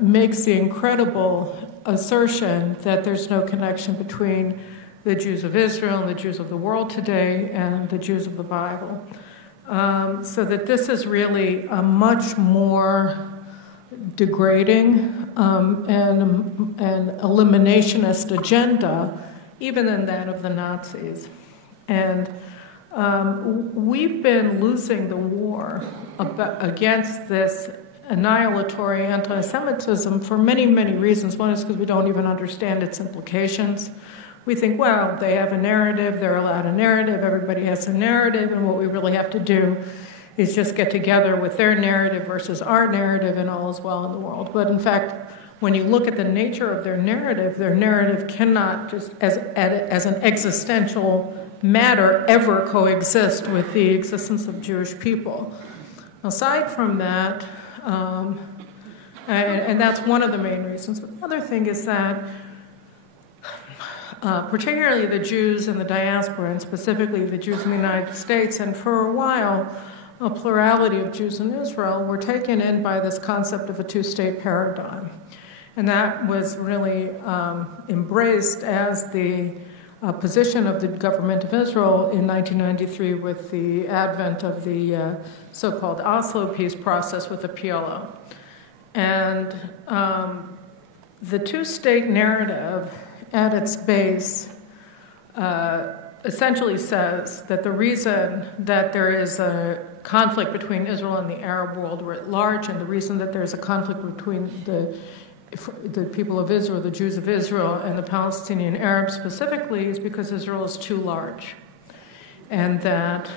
makes the incredible assertion that there's no connection between the Jews of Israel and the Jews of the world today and the Jews of the Bible. So that this is really a much more degrading and eliminationist agenda, even than that of the Nazis. And we've been losing the war against this annihilatory anti-Semitism for many, many reasons. One is because we don't even understand its implications. We think, well, they have a narrative, they're allowed a narrative, everybody has a narrative, and what we really have to do is just get together with their narrative versus our narrative, and all is well in the world. But in fact, when you look at the nature of their narrative cannot just, as an existential matter, ever coexist with the existence of Jewish people. Aside from that, and that's one of the main reasons, but the other thing is that particularly the Jews in the diaspora, and specifically the Jews in the United States, and for a while, a plurality of Jews in Israel, were taken in by this concept of a two-state paradigm. And that was really embraced as the position of the government of Israel in 1993 with the advent of the so-called Oslo peace process with the PLO. And the two-state narrative at its base essentially says that the reason that there is a conflict between Israel and the Arab world writ large, and the reason that there's a conflict between the people of Israel, the Jews of Israel, and the Palestinian Arabs specifically, is because Israel is too large. And that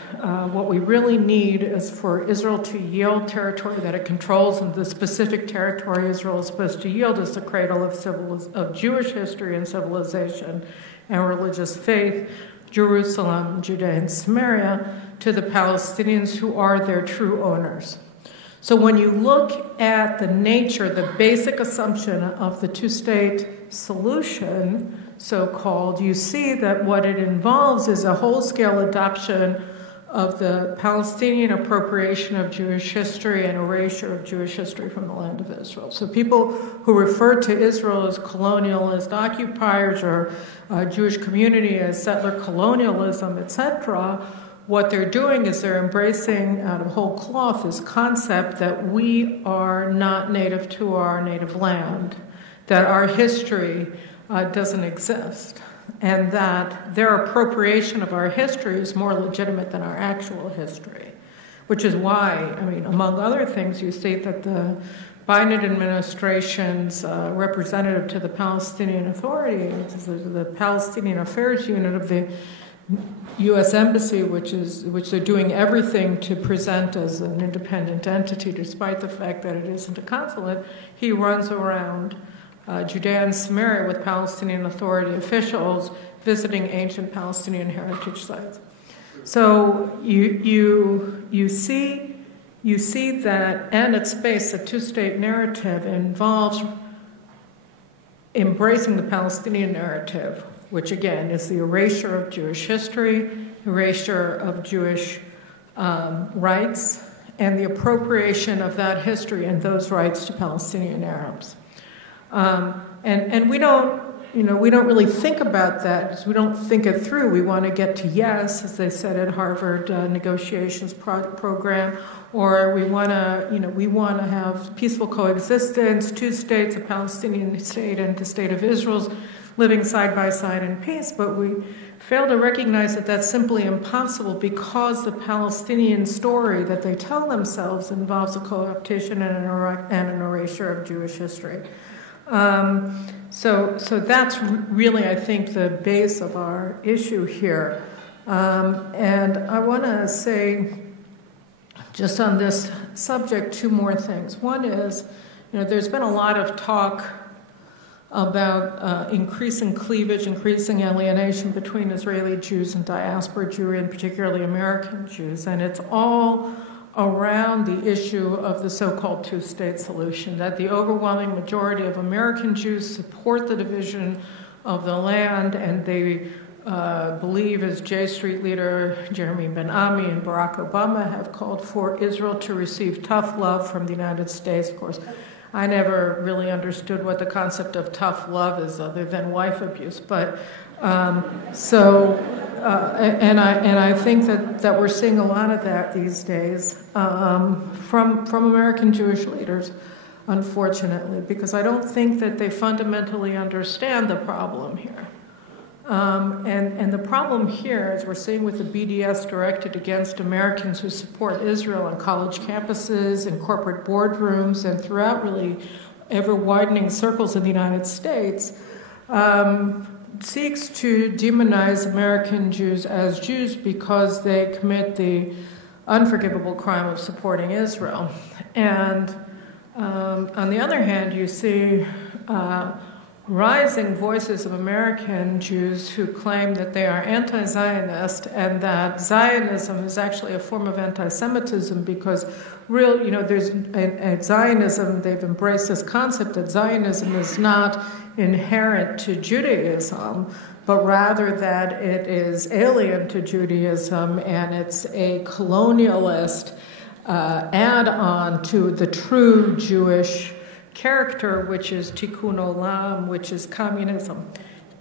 what we really need is for Israel to yield territory that it controls, and the specific territory Israel is supposed to yield is the cradle of Jewish history and civilization and religious faith, Jerusalem, Judea, and Samaria, to the Palestinians who are their true owners. So when you look at the nature, the basic assumption of the two-state solution, so-called, you see that what it involves is a whole-scale adoption of the Palestinian appropriation of Jewish history and erasure of Jewish history from the land of Israel. So people who refer to Israel as colonialist occupiers or Jewish community as settler colonialism, etc., what they're doing is they're embracing out of whole cloth this concept that we are not native to our native land, that our history doesn't exist, and that their appropriation of our history is more legitimate than our actual history, which is why, I mean, among other things, you see that the Biden administration's representative to the Palestinian Authority, the Palestinian Affairs Unit of the U.S. Embassy, which they're doing everything to present as an independent entity, despite the fact that it isn't a consulate. He runs around Judea and Samaria with Palestinian Authority officials visiting ancient Palestinian heritage sites. So you see that, and its base, the two-state narrative involves embracing the Palestinian narrative, which again is the erasure of Jewish history, erasure of Jewish rights, and the appropriation of that history and those rights to Palestinian Arabs. And we don't really think about that because we don't think it through. We want to get to yes, as they said at Harvard negotiations program, or we want to have peaceful coexistence, two states, a Palestinian state and the state of Israel's living side by side in peace. But we fail to recognize that that's simply impossible because the Palestinian story that they tell themselves involves a co-optation and an erasure of Jewish history. So that's really, I think, the base of our issue here. And I want to say, just on this subject, two more things. One is, there's been a lot of talk about increasing cleavage, increasing alienation between Israeli Jews and diaspora Jews, and particularly American Jews, and it's all around the issue of the so-called two-state solution, that the overwhelming majority of American Jews support the division of the land, and they believe, as J Street leader Jeremy Ben-Ami and Barack Obama have called for, Israel to receive tough love from the United States. Of course, I never really understood what the concept of tough love is other than wife abuse. But I think that we're seeing a lot of that these days from American Jewish leaders, unfortunately, because I don't think that they fundamentally understand the problem here. And the problem here, as we're seeing with the BDS directed against Americans who support Israel on college campuses and corporate boardrooms and throughout really ever-widening circles in the United States, seeks to demonize American Jews as Jews because they commit the unforgivable crime of supporting Israel. And on the other hand, you see rising voices of American Jews who claim that they are anti-Zionist and that Zionism is actually a form of anti-Semitism because there's at Zionism, they've embraced this concept that Zionism is not inherent to Judaism, but rather that it is alien to Judaism and it's a colonialist add-on to the true Jewish character, which is tikkun olam, which is communism.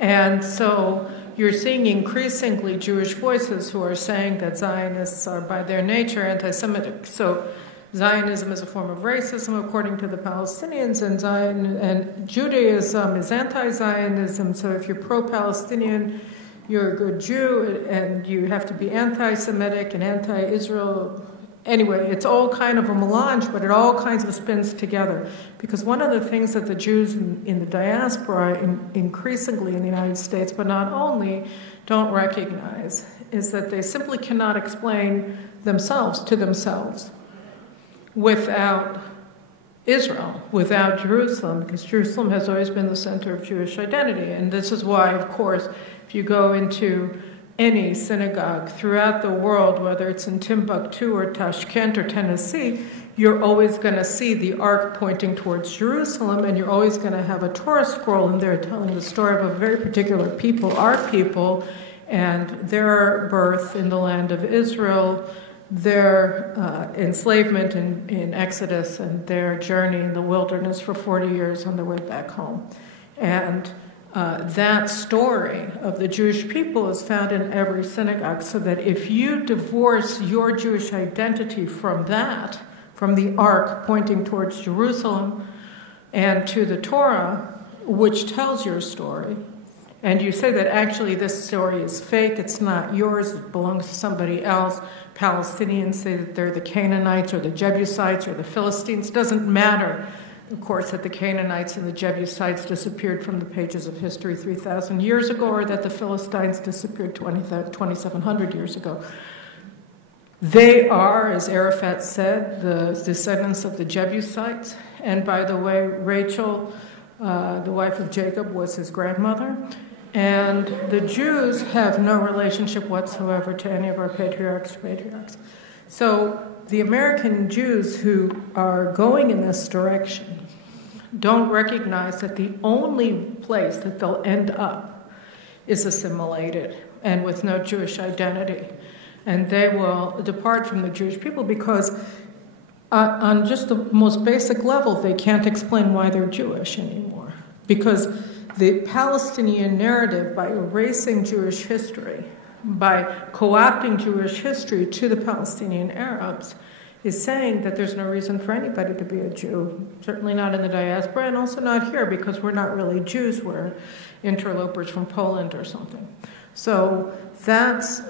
And so you're seeing increasingly Jewish voices who are saying that Zionists are by their nature anti-Semitic. So Zionism is a form of racism according to the Palestinians, and Judaism is anti-Zionism. So if you're pro-Palestinian, you're a good Jew, and you have to be anti-Semitic and anti-Israel. Anyway, it's all kind of a melange, but it all kinds of spins together. Because one of the things that the Jews in the diaspora, increasingly in the United States, but not only, don't recognize, is that they simply cannot explain themselves to themselves without Israel, without Jerusalem, because Jerusalem has always been the center of Jewish identity. And this is why, of course, if you go into any synagogue throughout the world, whether it's in Timbuktu or Tashkent or Tennessee, you're always going to see the ark pointing towards Jerusalem, and you're always going to have a Torah scroll in there telling the story of a very particular people, our people, and their birth in the land of Israel, their enslavement in Exodus, and their journey in the wilderness for 40 years on their way back home. And that story of the Jewish people is found in every synagogue, so that if you divorce your Jewish identity from that, from the ark pointing towards Jerusalem and to the Torah, which tells your story, and you say that actually this story is fake, it's not yours, it belongs to somebody else. Palestinians say that they're the Canaanites or the Jebusites or the Philistines. It doesn't matter, of course, that the Canaanites and the Jebusites disappeared from the pages of history 3,000 years ago, or that the Philistines disappeared 2,700 years ago. They are, as Arafat said, the descendants of the Jebusites. And by the way, Rachel, the wife of Jacob, was his grandmother. And the Jews have no relationship whatsoever to any of our patriarchs. So the American Jews who are going in this direction don't recognize that the only place that they'll end up is assimilated and with no Jewish identity. And they will depart from the Jewish people because on just the most basic level, they can't explain why they're Jewish anymore. Because the Palestinian narrative, by erasing Jewish history, by co-opting Jewish history to the Palestinian Arabs, is saying that there's no reason for anybody to be a Jew, certainly not in the diaspora, and also not here, because we're not really Jews, we're interlopers from Poland or something. So that's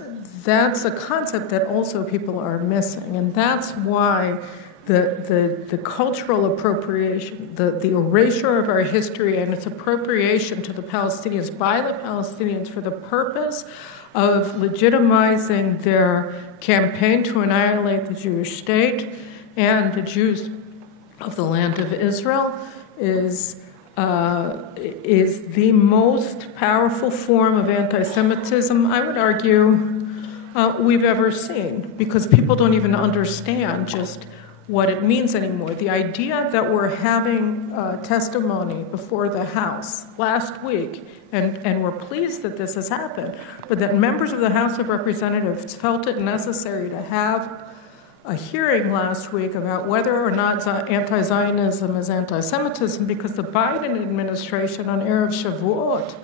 a concept that also people are missing, and that's why the cultural appropriation, the erasure of our history and its appropriation to the Palestinians by the Palestinians for the purpose of legitimizing their campaign to annihilate the Jewish state and the Jews of the land of Israel is the most powerful form of anti-Semitism, I would argue, we've ever seen, because people don't even understand just what it means anymore. The idea that we're having testimony before the House last week, and we're pleased that this has happened, but that members of the House of Representatives felt it necessary to have a hearing last week about whether or not anti-Zionism is anti-Semitism, because the Biden administration on Erev Shavuot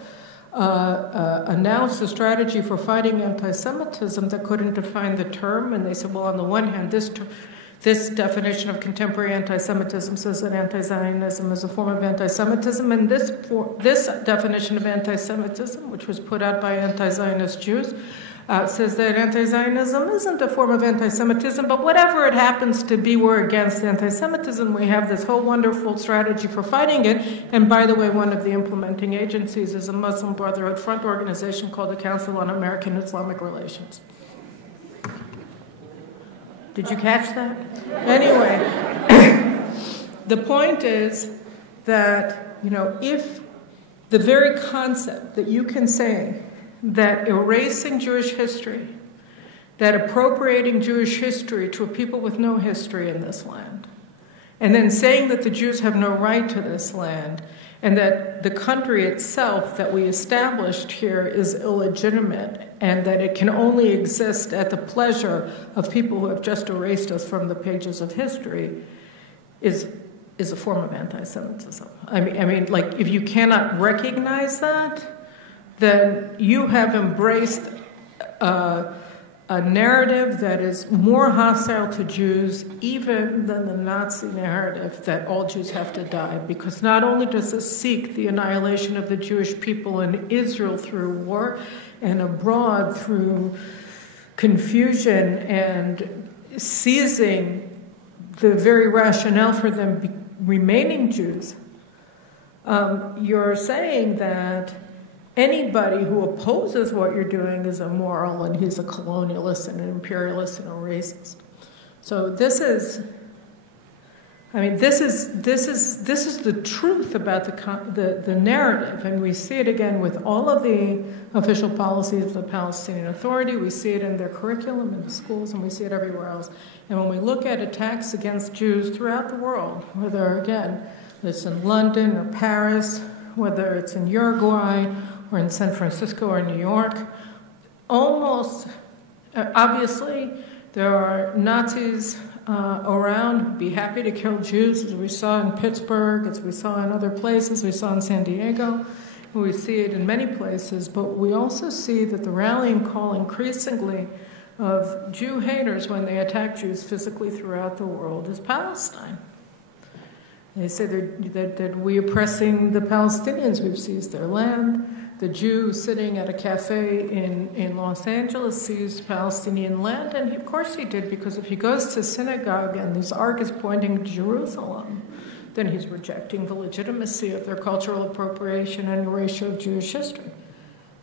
announced a strategy for fighting anti-Semitism that couldn't define the term, and they said, well, on the one hand, this definition of contemporary anti-Semitism says that anti-Zionism is a form of anti-Semitism, and this definition of anti-Semitism, which was put out by anti-Zionist Jews, says that anti-Zionism isn't a form of anti-Semitism, but whatever it happens to be, we're against anti-Semitism. We have this whole wonderful strategy for fighting it. And by the way, one of the implementing agencies is a Muslim Brotherhood front organization called the Council on American Islamic Relations. Did you catch that? Anyway, the point is that, if the very concept that you can say that erasing Jewish history, that appropriating Jewish history to a people with no history in this land, and then saying that the Jews have no right to this land, and that the country itself that we established here is illegitimate, and that it can only exist at the pleasure of people who have just erased us from the pages of history, is a form of anti-Semitism. I mean, like, if you cannot recognize that, then you have embraced a narrative that is more hostile to Jews even than the Nazi narrative that all Jews have to die, because not only does it seek the annihilation of the Jewish people in Israel through war and abroad through confusion and seizing the very rationale for them remaining Jews, you're saying that anybody who opposes what you're doing is immoral, and he's a colonialist and an imperialist and a racist. So this is the truth about the narrative, and we see it again with all of the official policies of the Palestinian Authority. We see it in their curriculum in the schools, and we see it everywhere else. And when we look at attacks against Jews throughout the world, whether again it's in London or Paris, whether it's in Uruguay or in San Francisco or New York, almost, obviously, there are Nazis around who'd be happy to kill Jews, as we saw in Pittsburgh, as we saw in other places, we saw in San Diego, we see it in many places, but we also see that the rallying call increasingly of Jew haters when they attack Jews physically throughout the world is Palestine. They say that we're oppressing the Palestinians, we've seized their land. The Jew sitting at a cafe in Los Angeles seized Palestinian land, and of course he did, because if he goes to synagogue and his arc is pointing to Jerusalem, then he's rejecting the legitimacy of their cultural appropriation and erasure of Jewish history.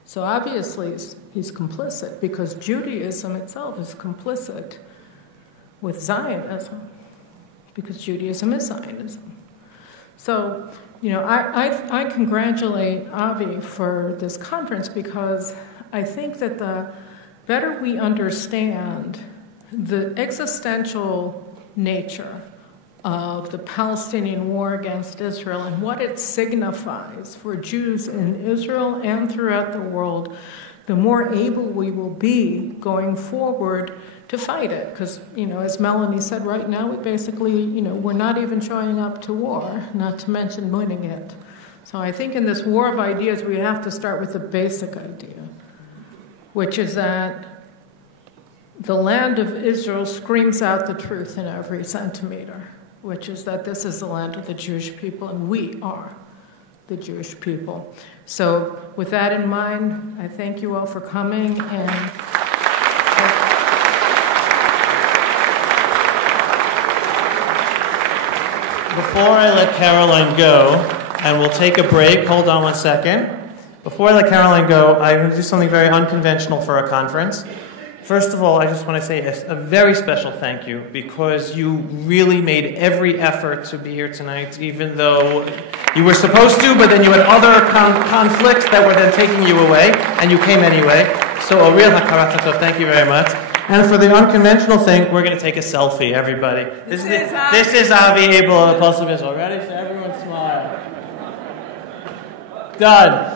So obviously he's complicit, because Judaism itself is complicit with Zionism, because Judaism is Zionism. So, I congratulate Avi for this conference, because I think that the better we understand the existential nature of the Palestinian war against Israel and what it signifies for Jews in Israel and throughout the world, the more able we will be going forward to fight it. Because, as Melanie said, right now, we basically, we're not even showing up to war, not to mention winning it. So I think in this war of ideas, we have to start with the basic idea, which is that the land of Israel screams out the truth in every centimeter, which is that this is the land of the Jewish people, and we are the Jewish people. So with that in mind, I thank you all for coming, and before I let Caroline go, and we'll take a break, hold on one second. Before I let Caroline go, I'm going to do something very unconventional for a conference. First of all, I just want to say a very special thank you, because you really made every effort to be here tonight, even though you were supposed to, but then you had other conflicts that were then taking you away, and you came anyway. So a real hakarat tov, thank you very much. And for the unconventional thing, we're going to take a selfie, everybody. This is Avi Abel of the Pulse of Israel. Ready? So everyone smile. Done.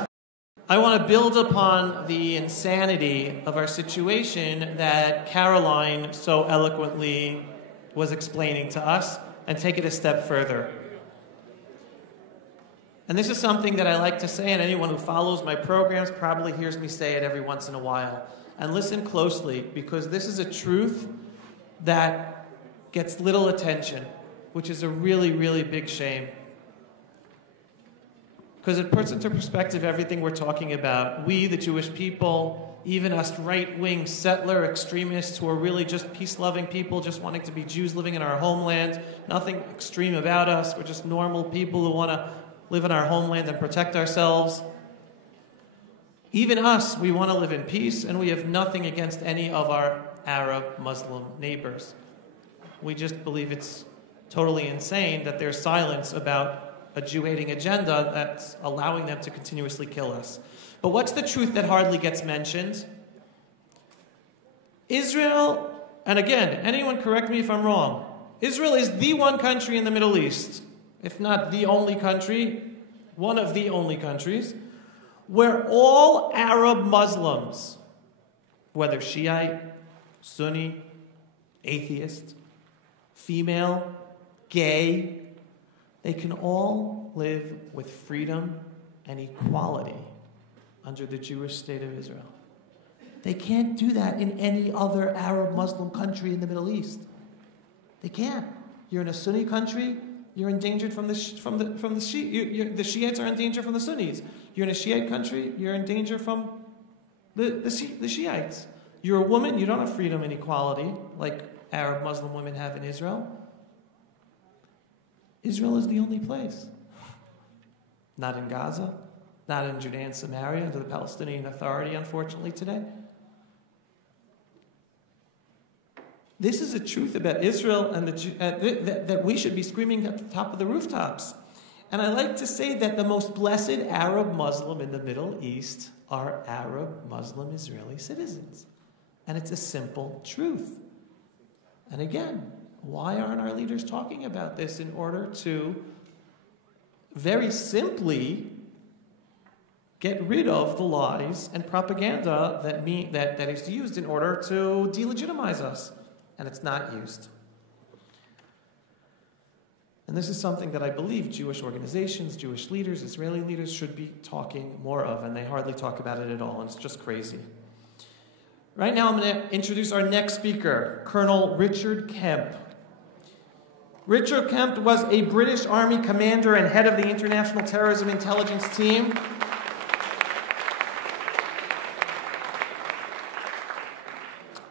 I want to build upon the insanity of our situation that Caroline so eloquently was explaining to us and take it a step further. And this is something that I like to say, and anyone who follows my programs probably hears me say it every once in a while. And listen closely, because this is a truth that gets little attention, which is a really, really big shame. Because it puts into perspective everything we're talking about. We, the Jewish people, even us right-wing settler extremists who are really just peace-loving people, just wanting to be Jews living in our homeland, nothing extreme about us. We're just normal people who want to live in our homeland and protect ourselves. Even us, we want to live in peace, and we have nothing against any of our Arab Muslim neighbors. We just believe it's totally insane that there's silence about a Jew-hating agenda that's allowing them to continuously kill us. But what's the truth that hardly gets mentioned? Israel, and again, anyone correct me if I'm wrong, Israel is the one country in the Middle East, if not the only country, one of the only countries, where all Arab Muslims, whether Shiite, Sunni, atheist, female, gay, they can all live with freedom and equality under the Jewish state of Israel. They can't do that in any other Arab Muslim country in the Middle East. They can't. You're in a Sunni country, you're endangered from the Shiites are in danger from the Sunnis. You're in a Shiite country, you're in danger from the Shiites. You're a woman, you don't have freedom and equality like Arab Muslim women have in Israel. Israel is the only place. Not in Gaza, not in Judea and Samaria, under the Palestinian Authority, unfortunately, today. This is a truth about Israel and that we should be screaming at the top of the rooftops. And I like to say that the most blessed Arab Muslim in the Middle East are Arab Muslim Israeli citizens. And it's a simple truth. And again, why aren't our leaders talking about this in order to very simply get rid of the lies and propaganda that is used in order to delegitimize us? And it's not used. And this is something that I believe Jewish organizations, Jewish leaders, Israeli leaders should be talking more of, and they hardly talk about it at all, and it's just crazy. Right now I'm going to introduce our next speaker, Colonel Richard Kemp. Richard Kemp was a British Army commander and head of the International Terrorism Intelligence Team.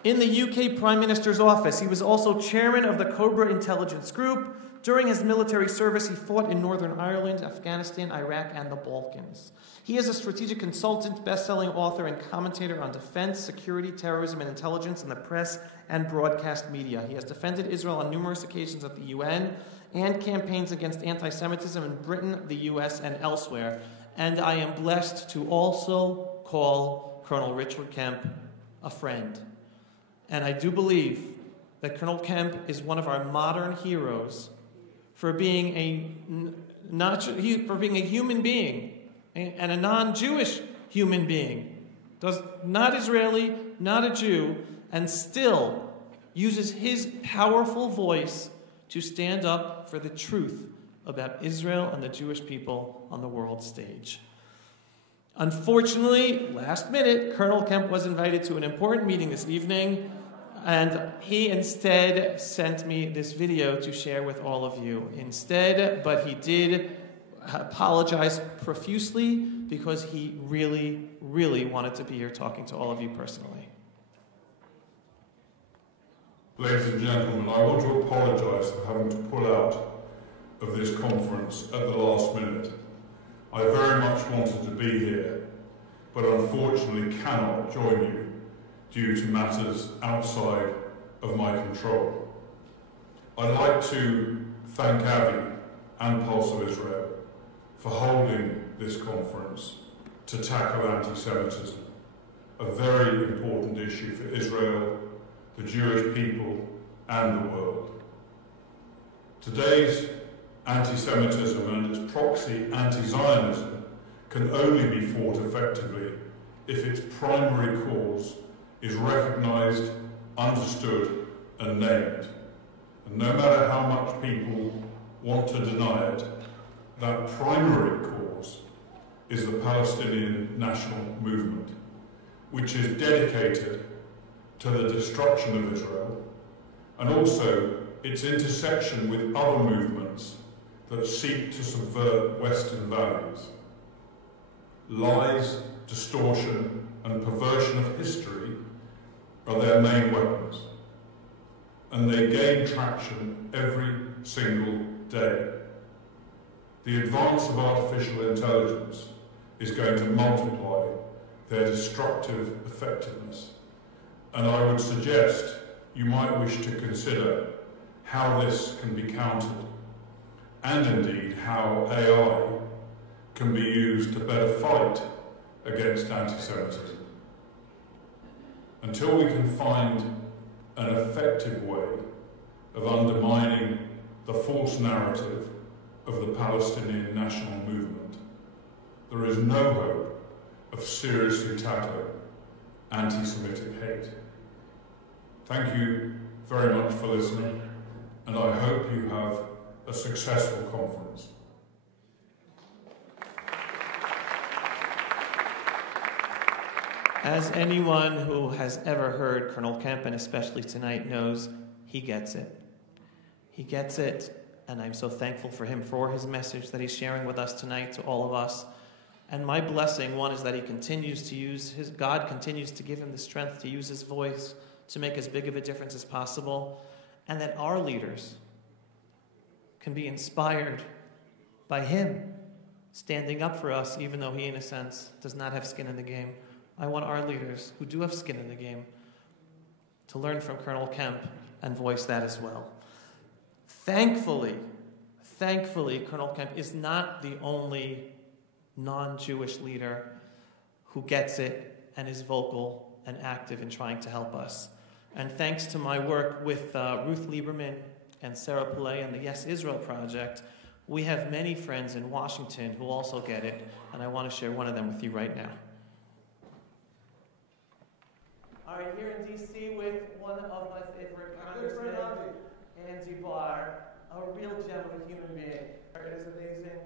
In the UK Prime Minister's office, he was also chairman of the Cobra Intelligence Group. During his military service, he fought in Northern Ireland, Afghanistan, Iraq, and the Balkans. He is a strategic consultant, best-selling author, and commentator on defense, security, terrorism, and intelligence in the press and broadcast media. He has defended Israel on numerous occasions at the UN and campaigns against anti-Semitism in Britain, the US, and elsewhere. And I am blessed to also call Colonel Richard Kemp a friend. And I do believe that Colonel Kemp is one of our modern heroes for being a human being and a non-Jewish human being, not Israeli, not a Jew, and still uses his powerful voice to stand up for the truth about Israel and the Jewish people on the world stage. Unfortunately, last minute, Colonel Kemp was invited to an important meeting this evening, and he instead sent me this video to share with all of you instead, but he did apologize profusely because he really, really wanted to be here talking to all of you personally. Ladies and gentlemen, I want to apologise for having to pull out of this conference at the last minute. I very much wanted to be here, but unfortunately cannot join you due to matters outside of my control. I'd like to thank Avi and Pulse of Israel for holding this conference to tackle anti-Semitism, a very important issue for Israel, the Jewish people, and the world. Today's anti-Semitism and its proxy anti-Zionism can only be fought effectively if its primary cause is recognized, understood, and named. And no matter how much people want to deny it, that primary cause is the Palestinian national movement, which is dedicated to the destruction of Israel, and also its intersection with other movements that seek to subvert Western values. Lies, distortion, and perversion of history are their main weapons, and they gain traction every single day. The advance of artificial intelligence is going to multiply their destructive effectiveness, and I would suggest you might wish to consider how this can be countered, and indeed how AI can be used to better fight against anti-Semitism. Until we can find an effective way of undermining the false narrative of the Palestinian national movement, there is no hope of seriously tackling anti-Semitic hate. Thank you very much for listening, and I hope you have a successful conference. As anyone who has ever heard Colonel Kemp, and especially tonight, knows, he gets it. He gets it, and I'm so thankful for him for his message that he's sharing with us tonight to all of us. And my blessing, one, is that he continues to use God continues to give him the strength to use his voice to make as big of a difference as possible, and that our leaders can be inspired by him standing up for us, even though he, in a sense, does not have skin in the game. I want our leaders, who do have skin in the game, to learn from Colonel Kemp and voice that as well. Thankfully, Colonel Kemp is not the only non-Jewish leader who gets it and is vocal and active in trying to help us. And thanks to my work with Ruth Lieberman and Sarah Pillay and the Yes Israel Project, we have many friends in Washington who also get it, and I want to share one of them with you right now. All right, here in D.C. with one of my favorite congressmen, Andy Barr, a real gem of a human being. It is amazing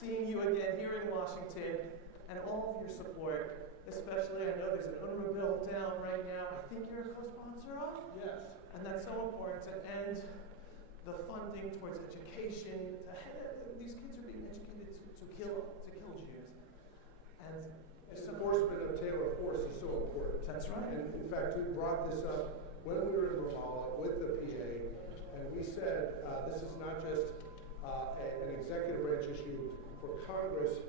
seeing you again here in Washington, and all of your support, especially I know there's an UNRWA bill down right now. I think you're a co-sponsor of? Yes. And that's so important to end the funding towards education. These kids are being educated to kill Jews. And this enforcement of Taylor Force is so important. That's right. And in fact, we brought this up when we were in Ramallah with the PA, and we said this is not just an executive branch issue. For Congress,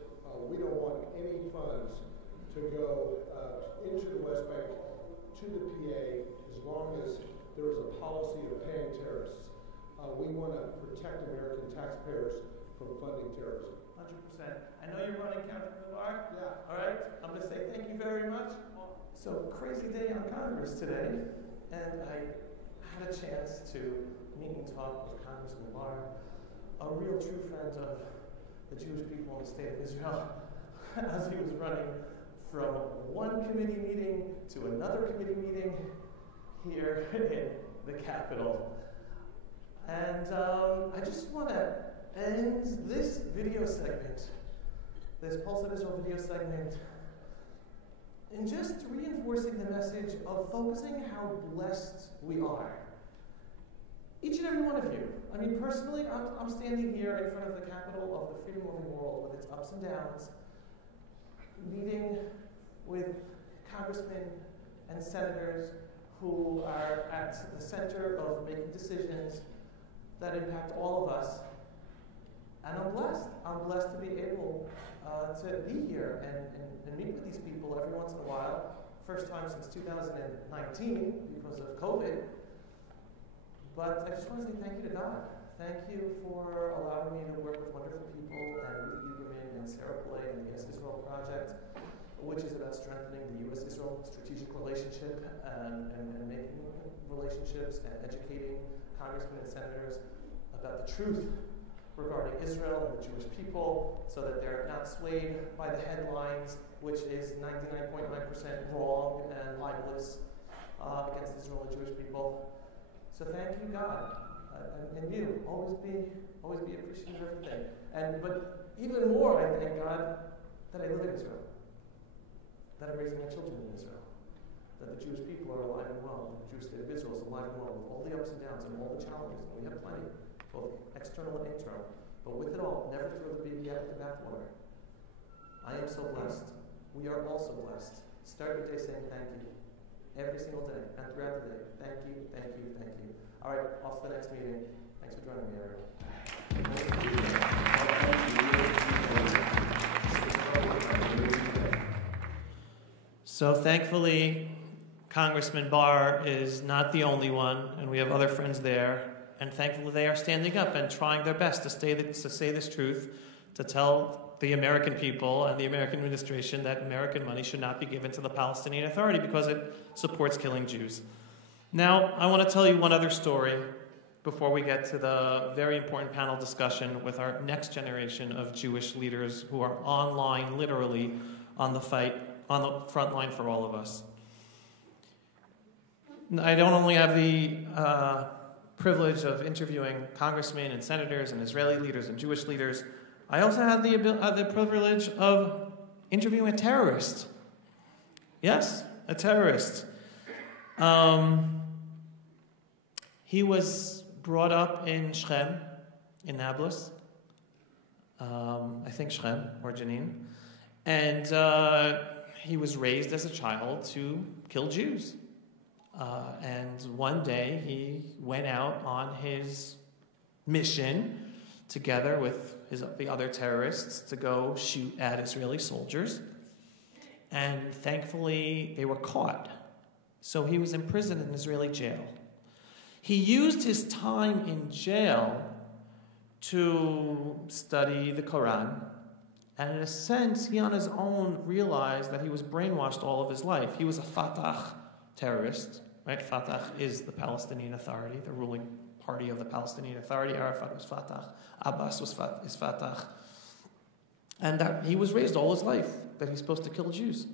we don't want any funds to go into the West Bank to the PA as long as there is a policy of paying terrorists. We want to protect American taxpayers from funding terrorism. 100%. I know you're running counter to the bar. Yeah. All right. I'm going to say thank you very much. So, crazy day on Congress today, and I had a chance to meet and talk with Congressman Barr, a real true friend of the Jewish people in the state of Israel, as he was running from one committee meeting to another committee meeting here in the Capitol. And I just want to end this video segment, this Pulse of Israel video segment, in just reinforcing the message of focusing how blessed we are. Each and every one of you. I mean, personally, I'm standing here in front of the capital of the freedom-loving world with its ups and downs, meeting with congressmen and senators who are at the center of making decisions that impact all of us. And I'm blessed. I'm blessed to be able to be here and meet with these people every once in a while First time since 2019 because of COVID. But I just want to say thank you to God. Thank you for allowing me to work with wonderful people and Ruth Lieberman and Sarah Blake and the Yes Israel Project, which is about strengthening the U.S.-Israel strategic relationship and making relationships and educating congressmen and senators about the truth regarding Israel and the Jewish people so that they're not swayed by the headlines, which is 99.9% wrong and libelous against Israel and Jewish people. So thank you, God, and you. Always be appreciative of everything. But even more, I thank God that I live in Israel, that I'm raising my children in Israel, that the Jewish people are alive and well, that the Jewish state of Israel is alive and well, with all the ups and downs and all the challenges. And we have plenty, both external and internal. But with it all, never throw the baby out with the bathwater. I am so blessed. We are also blessed. Start your day saying thank you. Every single day and throughout the day. Thank you, thank you, thank you. All right, off to the next meeting. Thanks for joining me, everyone. So thankfully, Congressman Barr is not the only one, and we have other friends there. And thankfully, they are standing up and trying their best to say this truth, to tell the American people and the American administration that American money should not be given to the Palestinian Authority because it supports killing Jews. Now, I want to tell you one other story before we get to the very important panel discussion with our next generation of Jewish leaders who are online, literally, on the front line for all of us. I don't only have the privilege of interviewing congressmen and senators and Israeli leaders and Jewish leaders. I also had the privilege of interviewing a terrorist. Yes, a terrorist. He was brought up in Shechem, in Nablus. I think Shechem or Jenin. And he was raised as a child to kill Jews. And one day he went out on his mission together with the other terrorists to go shoot at Israeli soldiers. And thankfully they were caught. So he was imprisoned in an Israeli jail. He used his time in jail to study the Quran. And in a sense, he on his own realized that he was brainwashed all of his life. He was a Fatah terrorist, right? Fatah is the Palestinian Authority, the ruling party of the Palestinian Authority. Arafat was Fatah, Abbas is Fatah. And that he was raised all his life that he's supposed to kill Jews.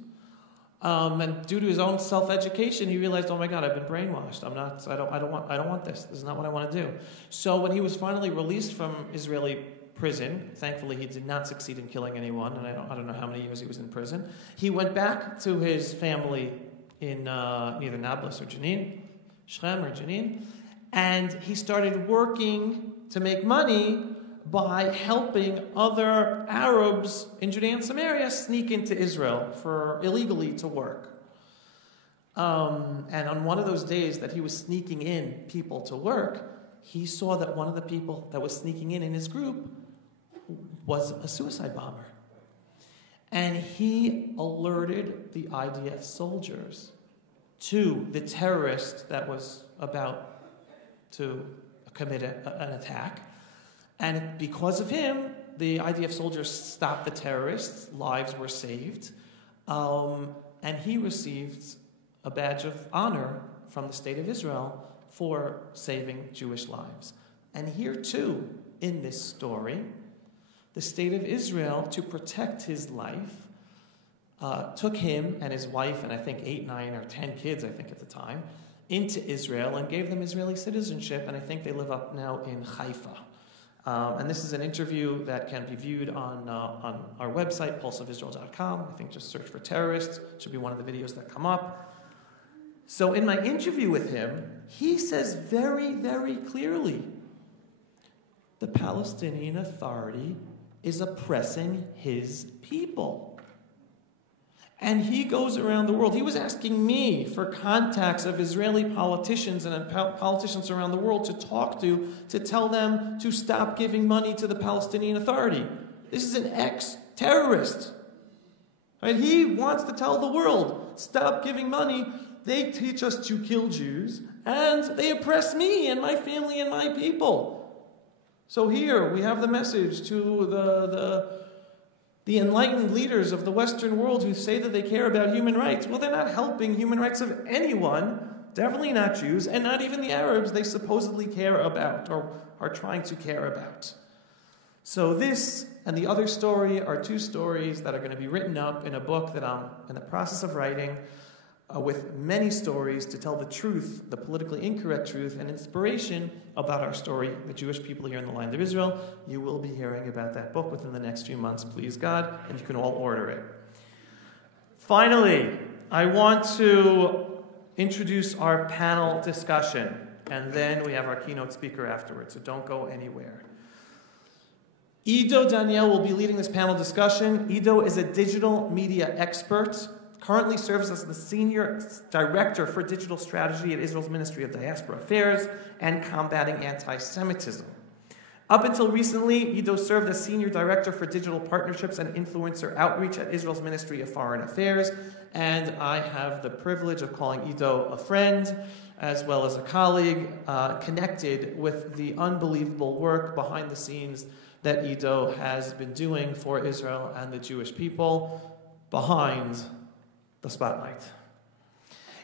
And due to his own self-education, he realized, oh my God, I've been brainwashed. I don't want this. This is not what I want to do. So when he was finally released from Israeli prison, thankfully he did not succeed in killing anyone, and I don't know how many years he was in prison. He went back to his family in either Nablus or Jenin, Shechem or Jenin, and he started working to make money by helping other Arabs in Judea and Samaria sneak into Israel illegally to work. And on one of those days that he was sneaking in people to work, he saw that one of the people that was sneaking in his group was a suicide bomber. And he alerted the IDF soldiers to the terrorist that was about to commit an attack. And because of him, the IDF soldiers stopped the terrorists, lives were saved, and he received a badge of honor from the State of Israel for saving Jewish lives. And here too, in this story, the State of Israel, to protect his life, took him and his wife, and I think 8, 9, or 10 kids, I think at the time, into Israel and gave them Israeli citizenship, and I think they live up now in Haifa. And this is an interview that can be viewed on our website, pulseofisrael.com. I think just search for terrorists. It should be one of the videos that come up. So in my interview with him, he says very, very clearly, the Palestinian Authority is oppressing his people. And he goes around the world. He was asking me for contacts of Israeli politicians and politicians around the world to talk to tell them to stop giving money to the Palestinian Authority. This is an ex-terrorist. Right? He wants to tell the world, stop giving money. They teach us to kill Jews, and they oppress me and my family and my people. So here we have the message to the enlightened leaders of the Western world who say that they care about human rights. Well, they're not helping human rights of anyone, definitely not Jews, and not even the Arabs they supposedly care about or are trying to care about. So this and the other story are two stories that are going to be written up in a book that I'm in the process of writing, with many stories to tell the truth, the politically incorrect truth, and inspiration about our story, the Jewish people here in the land of Israel. You will be hearing about that book within the next few months, please God, and you can all order it. Finally, I want to introduce our panel discussion, and then we have our keynote speaker afterwards, so don't go anywhere. Ido Daniel will be leading this panel discussion. Ido is a digital media expert, currently serves as the Senior Director for Digital Strategy at Israel's Ministry of Diaspora Affairs and Combating Anti-Semitism. Up until recently, Ido served as Senior Director for Digital Partnerships and Influencer Outreach at Israel's Ministry of Foreign Affairs, and I have the privilege of calling Ido a friend, as well as a colleague, connected with the unbelievable work behind the scenes that Ido has been doing for Israel and the Jewish people behind the spotlight.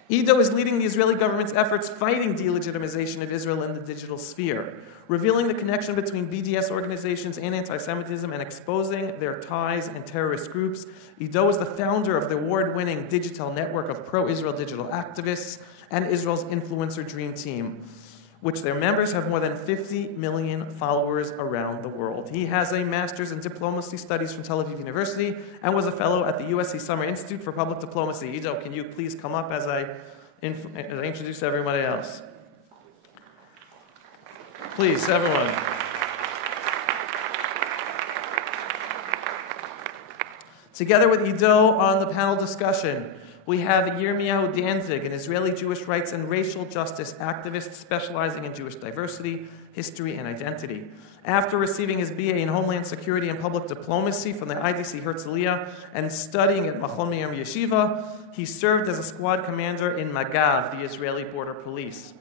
Ido is leading the Israeli government's efforts fighting delegitimization of Israel in the digital sphere, revealing the connection between BDS organizations and anti-Semitism and exposing their ties and terrorist groups. Ido is the founder of the award-winning digital network of pro-Israel digital activists and Israel's Influencer Dream Team, which their members have more than 50 million followers around the world. He has a master's in diplomacy studies from Tel Aviv University and was a fellow at the USC Summer Institute for Public Diplomacy. Ido, can you please come up as I introduce everybody else? Please, everyone. Together with Ido on the panel discussion, we have Yirmiyahu Danzig, an Israeli Jewish rights and racial justice activist specializing in Jewish diversity, history, and identity. After receiving his BA in Homeland Security and Public Diplomacy from the IDC Herzliya and studying at Machon Miyam Yeshiva, he served as a squad commander in Magav, the Israeli border police,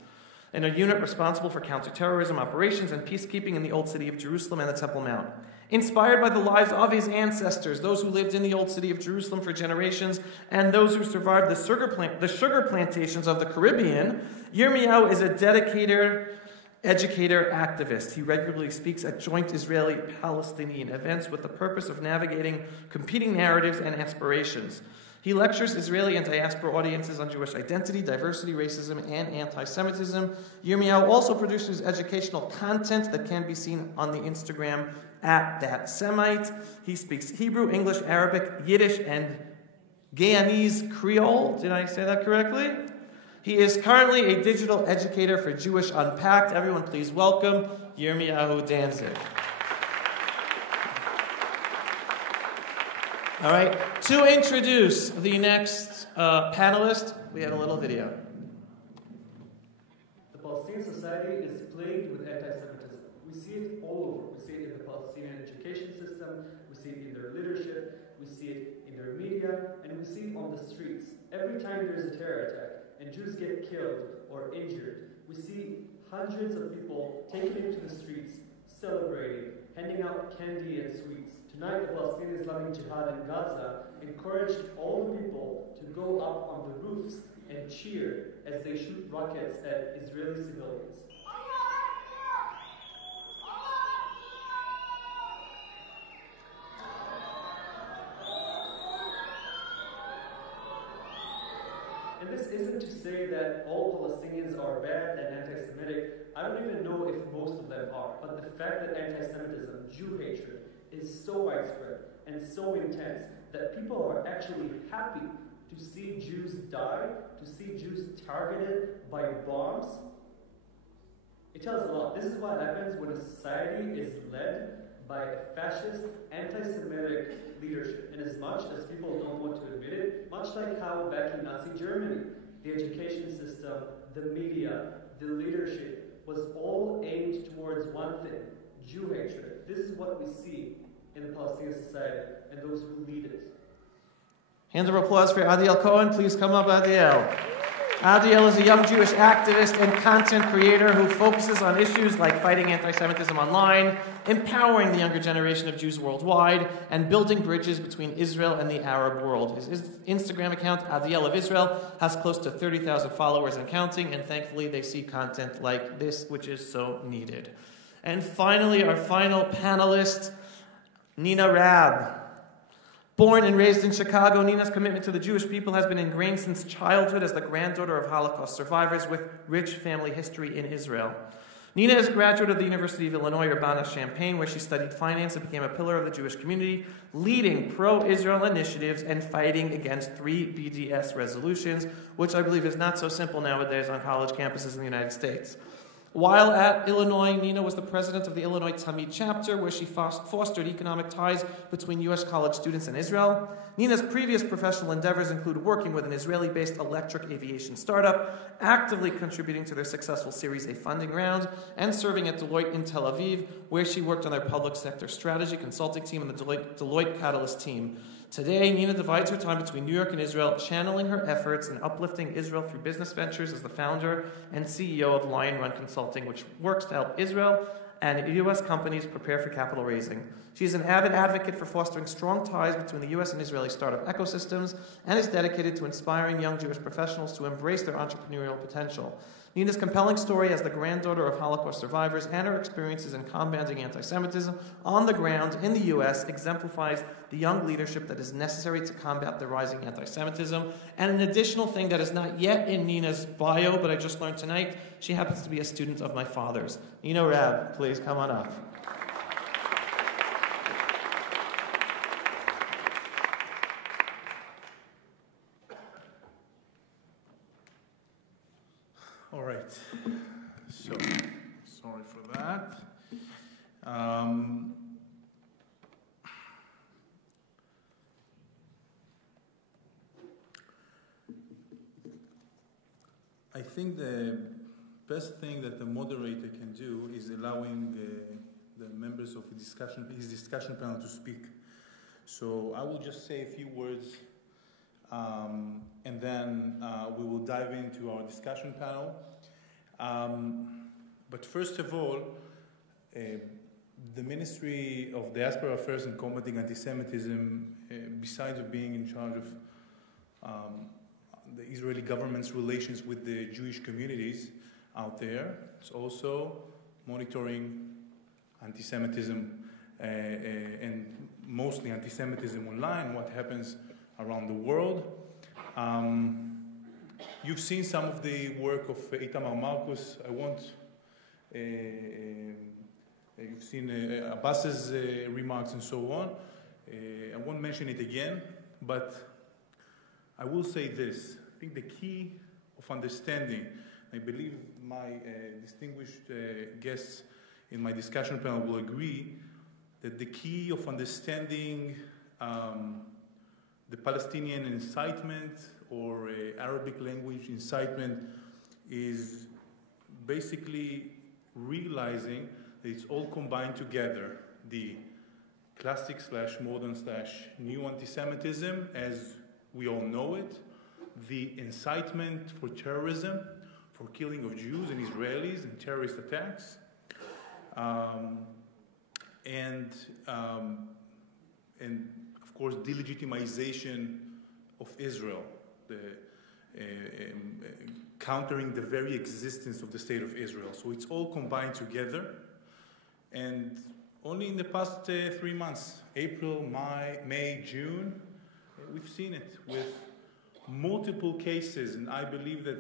in a unit responsible for counterterrorism operations and peacekeeping in the Old City of Jerusalem and the Temple Mount. Inspired by the lives of his ancestors, those who lived in the Old City of Jerusalem for generations, and those who survived the sugar plantations of the Caribbean, Yirmiyahu is a dedicated educator activist. He regularly speaks at joint Israeli-Palestinian events with the purpose of navigating competing narratives and aspirations. He lectures Israeli and diaspora audiences on Jewish identity, diversity, racism, and anti-Semitism. Yirmiyahu also produces educational content that can be seen on the Instagram at That Semite. He speaks Hebrew, English, Arabic, Yiddish, and Guyanese Creole. Did I say that correctly? He is currently a digital educator for Jewish Unpacked. Everyone please welcome Yirmiyahu Danzig. All right, to introduce the next panelist, we have a little video. The Palestinian society is plagued with anti-Semitism. We see it all over. We see it in the Palestinian education system, we see it in their leadership, we see it in their media, and we see it on the streets. Every time there's a terror attack and Jews get killed or injured, we see hundreds of people taking into the streets, celebrating, handing out candy and sweets. Tonight, the Palestinian Islamic Jihad in Gaza encouraged all the people to go up on the roofs and cheer as they shoot rockets at Israeli civilians. And this isn't to say that all Palestinians are bad and anti-Semitic. I don't even know if most of them are. But the fact that anti-Semitism, Jew hatred, is so widespread and so intense that people are actually happy to see Jews die, to see Jews targeted by bombs, it tells a lot. This is what happens when a society is led by a fascist, anti-Semitic leadership. And as much as people don't want to admit it, much like how back in Nazi Germany, the education system, the media, the leadership was all aimed towards one thing, Jew hatred. This is what we see in the Palestinian society and those who lead it. Hand of applause for Adiel Cohen. Please come up, Adiel. Adiel is a young Jewish activist and content creator who focuses on issues like fighting anti-Semitism online, empowering the younger generation of Jews worldwide, and building bridges between Israel and the Arab world. His Instagram account, Adiel of Israel, has close to 30,000 followers and counting, and thankfully they see content like this, which is so needed. And finally, our final panelist, Nina Raab. Born and raised in Chicago, Nina's commitment to the Jewish people has been ingrained since childhood as the granddaughter of Holocaust survivors with rich family history in Israel. Nina is a graduate of the University of Illinois Urbana-Champaign, where she studied finance and became a pillar of the Jewish community, leading pro-Israel initiatives and fighting against 3 BDS resolutions, which I believe is not so simple nowadays on college campuses in the United States. While at Illinois, Nina was the president of the Illinois Tamid chapter, where she fostered economic ties between U.S. college students and Israel. Nina's previous professional endeavors include working with an Israeli-based electric aviation startup, actively contributing to their successful Series A funding round, and serving at Deloitte in Tel Aviv, where she worked on their public sector strategy consulting team and the Deloitte Catalyst team. Today, Nina divides her time between New York and Israel, channeling her efforts in uplifting Israel through business ventures as the founder and CEO of Lion Run Consulting, which works to help Israel and U.S. companies prepare for capital raising. She's an avid advocate for fostering strong ties between the U.S. and Israeli startup ecosystems and is dedicated to inspiring young Jewish professionals to embrace their entrepreneurial potential. Nina's compelling story as the granddaughter of Holocaust survivors and her experiences in combating anti-Semitism on the ground in the U.S. exemplifies the young leadership that is necessary to combat the rising anti-Semitism. And an additional thing that is not yet in Nina's bio, but I just learned tonight, she happens to be a student of my father's. Nina Raab, please come on up. All right, so sorry for that. I think the best thing that the moderator can do is allowing the members of his discussion panel to speak. So I will just say a few words and then we will dive into our discussion panel. But first of all, the Ministry of Diaspora Affairs and Combating Anti-Semitism, besides being in charge of the Israeli government's relations with the Jewish communities out there, it's also monitoring anti-Semitism and mostly anti-Semitism online, what happens around the world. You've seen some of the work of Itamar Marcus. You've seen Abbas's remarks and so on. I won't mention it again, but I will say this. I think the key of understanding, I believe my distinguished guests in my discussion panel will agree, that the key of understanding the Palestinian incitement or Arabic language incitement is basically realizing that it's all combined together. The classic / modern / new anti-Semitism as we all know it, the incitement for terrorism, for killing of Jews and Israelis and terrorist attacks, and of course delegitimization of Israel, countering the very existence of the state of Israel. So it's all combined together, and only in the past 3 months, April, May, June, we've seen it with multiple cases, and I believe that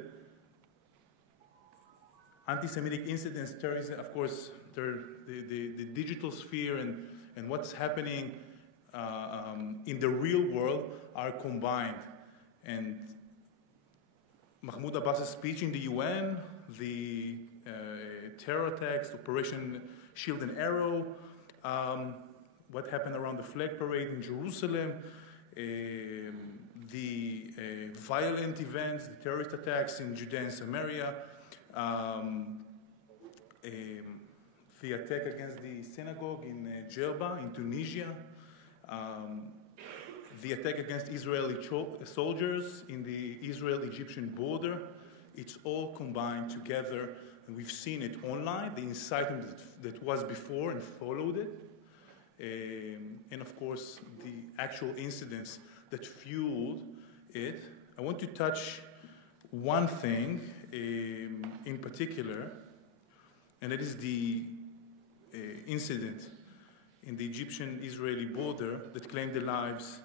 anti-Semitic incidents, terrorism, of course, the digital sphere and what's happening in the real world are combined. And Mahmoud Abbas's speech in the UN, the terror attacks, Operation Shield and Arrow, what happened around the flag parade in Jerusalem, the violent events, the terrorist attacks in Judea and Samaria, the attack against the synagogue in Jerba, in Tunisia, the attack against Israeli soldiers in the Israel-Egyptian border. It's all combined together, and we've seen it online, the incitement that was before and followed it, and of course the actual incidents that fueled it. I want to touch one thing in particular, and that is the incident in the Egyptian-Israeli border that claimed the lives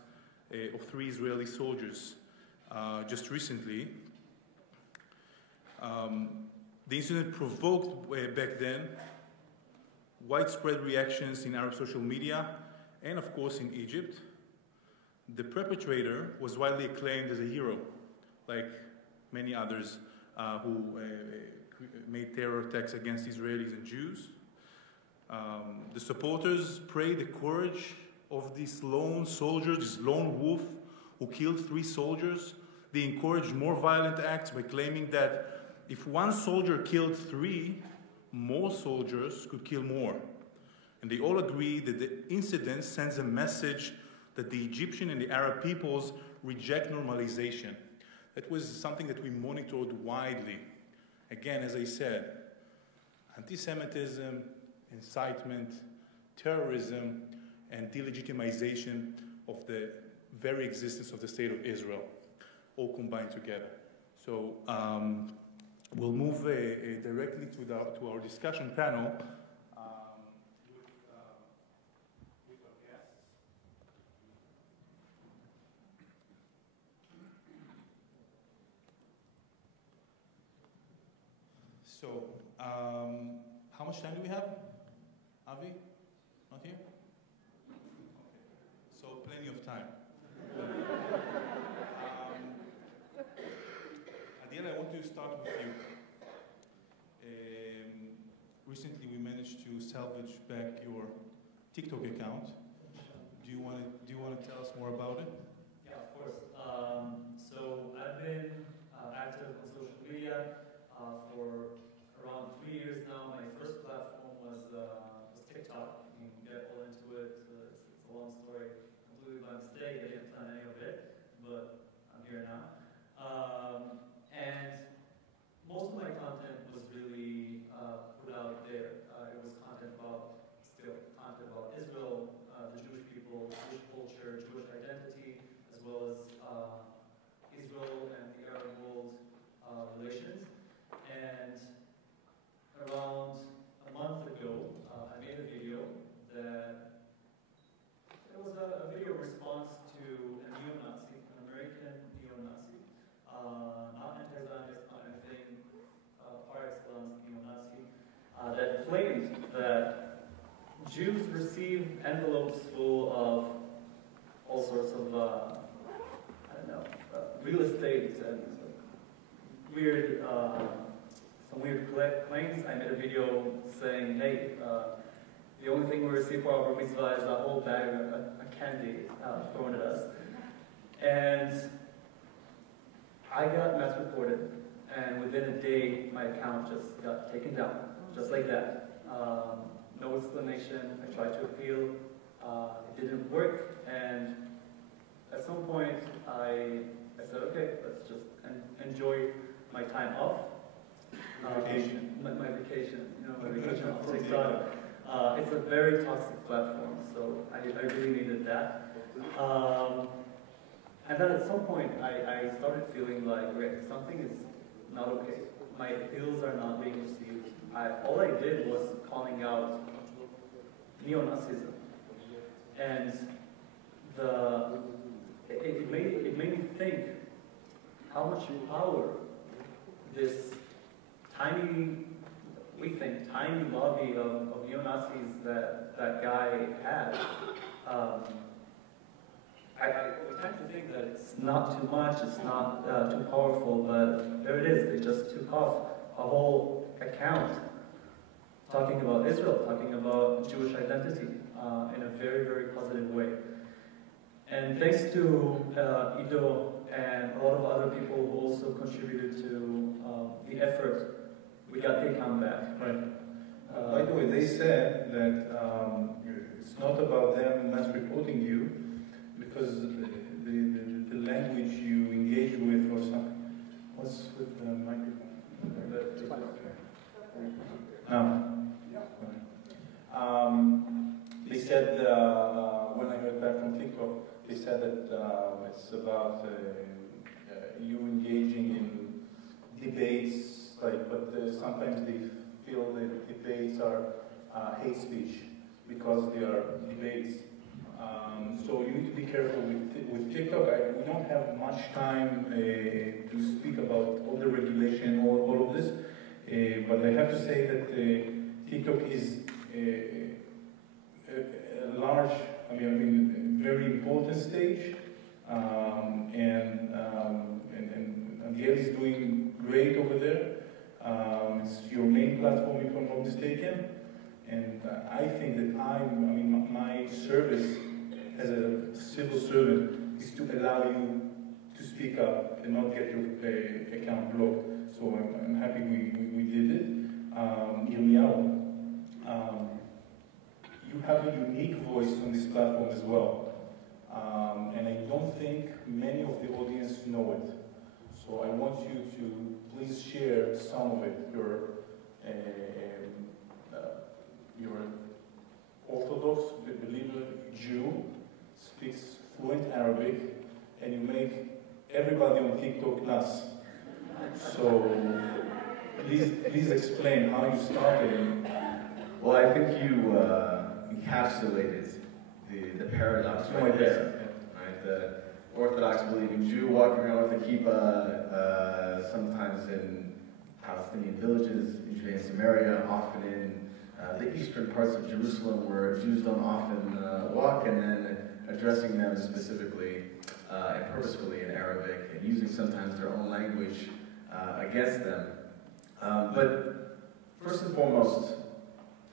of 3 Israeli soldiers just recently. The incident provoked back then widespread reactions in Arab social media and, of course, in Egypt. The perpetrator was widely acclaimed as a hero, like many others who made terror attacks against Israelis and Jews. The supporters praised the courage of this lone soldier, this lone wolf who killed 3 soldiers. They encouraged more violent acts by claiming that if one soldier killed 3, more soldiers could kill more. And they all agree that the incident sends a message that the Egyptian and the Arab peoples reject normalization. That was something that we monitored widely. Again, as I said, anti-Semitism, incitement, terrorism, and delegitimization of the very existence of the State of Israel, all combined together. So we'll move directly to our discussion panel with our guests. So, how much time do we have? Avi? Not here? Okay. So, plenty of time. Adiel, I want to start with you. Recently, we managed to salvage back your TikTok account. Do you want to tell us more about it? Yeah, of course. So I've been active on social media for around 3 years now. My first platform was TikTok. You can get all into it. It's a long story. Completely by mistake. I didn't plan any of it, but I'm here now. And most of my content was really put out there. It was content about Israel, the Jewish people, Jewish culture, Jewish identity, as well as Israel and the Arab world relations. And around a month ago, I made a video that it was a video response to a neo-Nazi, an American neo-Nazi. Not anti-Zionist, not anything, par excellence neo-Nazi, that claimed that Jews receive envelopes full of all sorts of, real estate and weird, some weird claims. I made a video saying, hey, the only thing we receive for our bar mitzvah is a whole bag of candy thrown at us. And I got mass reported, and within a day, my account just got taken down, just like that. No explanation. I tried to appeal. It didn't work, and at some point, I said, okay, let's just enjoy my time off. Vacation. My vacation, my vacation off TikTok. It's a very toxic platform, so I really needed that. And then at some point, I started feeling like, okay, something is not okay. My appeals are not being received. All I did was calling out neo-Nazism. And it made me think how much power this tiny lobby of neo-Nazis that guy had. I tend to think that it's not too much, it's not too powerful, but there it is. They just took off a whole account talking about Israel, talking about Jewish identity in a very, very positive way. And thanks to Ido and a lot of other people who also contributed to the effort, we got the account back. Right. By the way, they said that it's not about them mass reporting you, because the language you engage with or something. What's with the microphone? They said, when I heard back from TikTok, they said that it's about you engaging in debates, but sometimes they feel that debates are hate speech because they are debates. So you need to be careful with TikTok. We don't have much time to speak about all the regulation, all of this, but I have to say that TikTok is a large, very important stage, and Gail is doing great over there. It's your main platform, if I'm not mistaken. And I think that my service as a civil servant is to allow you to speak up and not get your account blocked. So I'm happy we did it. You have a unique voice on this platform as well. And I don't think many of the audience know it. So I want you to please share some of it. You're an Orthodox believer Jew, speaks fluent Arabic, and you make everybody on TikTok laugh. So please explain how you started. Well, I think you encapsulated the paradox right there. Right? The Orthodox believing Jew walking around with a kippah, sometimes in Palestinian villages, in Judea and Samaria, often in the eastern parts of Jerusalem where Jews don't often walk, and then addressing them specifically and purposefully in Arabic, and using sometimes their own language against them. But first and foremost,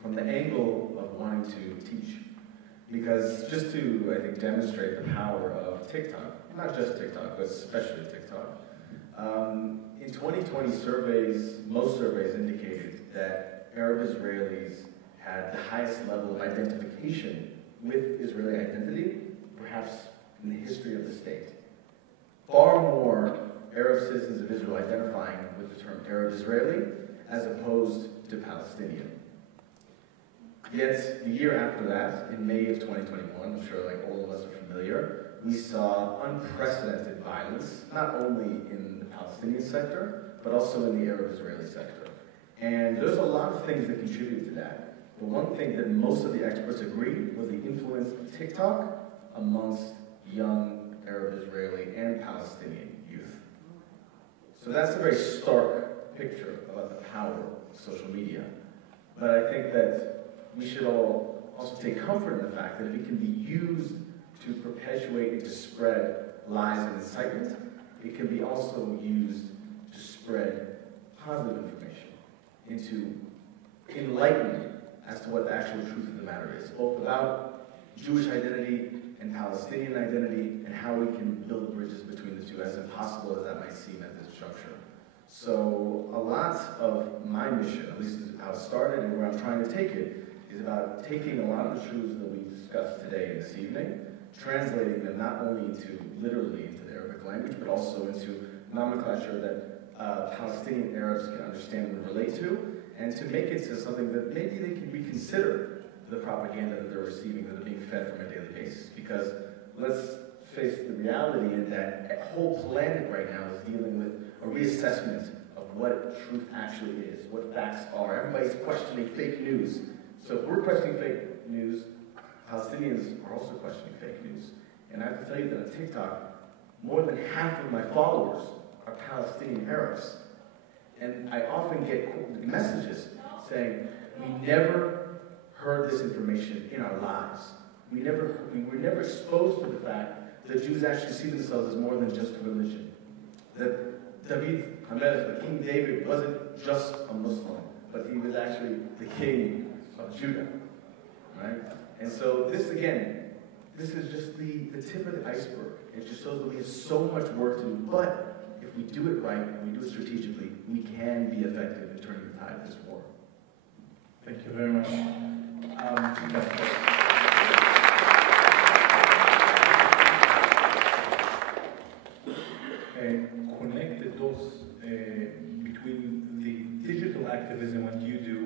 from the angle of wanting to teach, because just to, I think, demonstrate the power of TikTok, not just TikTok, but especially TikTok, in 2020 surveys, most surveys indicated that Arab Israelis had the highest level of identification with Israeli identity, perhaps in the history of the state. Far more Arab citizens of Israel identifying with the term Arab Israeli as opposed to Palestinian. Yet, the year after that, in May of 2021, I'm sure like all of us are familiar, we saw unprecedented violence, not only in the Palestinian sector, but also in the Arab Israeli sector. And there's a lot of things that contribute to that. But one thing that most of the experts agree was the influence of TikTok amongst young Arab Israeli and Palestinian youth. So that's a very stark picture about the power of social media. But I think that we should all also take comfort in the fact that if it can be used to perpetuate and to spread lies and incitement, it can be also used to spread positive information, into enlightenment as to what the actual truth of the matter is, both about Jewish identity and Palestinian identity, and how we can build bridges between the two, as impossible as that might seem at this juncture. So a lot of my mission, at least is how it started and where I'm trying to take it, is about taking a lot of the truths that we discussed today and this evening, translating them not only literally into the Arabic language, but also into nomenclature that Palestinian Arabs can understand and relate to, and to make it to something that maybe they can reconsider the propaganda that they're receiving, that are being fed from a daily basis. Because let's face the reality in that a whole planet right now is dealing with a reassessment of what truth actually is, what facts are. Everybody's questioning fake news. So if we're questioning fake news, Palestinians are also questioning fake news. And I have to tell you that on TikTok, more than half of my followers are Palestinian Arabs. And I often get messages saying, we never heard this information in our lives. We were never exposed to the fact that Jews actually see themselves as more than just a religion. That David Hamelech, the King David, wasn't just a Muslim, but he was actually the king of Judah. Right? And so this, again, this is just the tip of the iceberg. It just shows that we have so much work to do, but if we do it right, and we do it strategically, we can be effective in turning the tide of this war. Thank you very much. activism, what you do,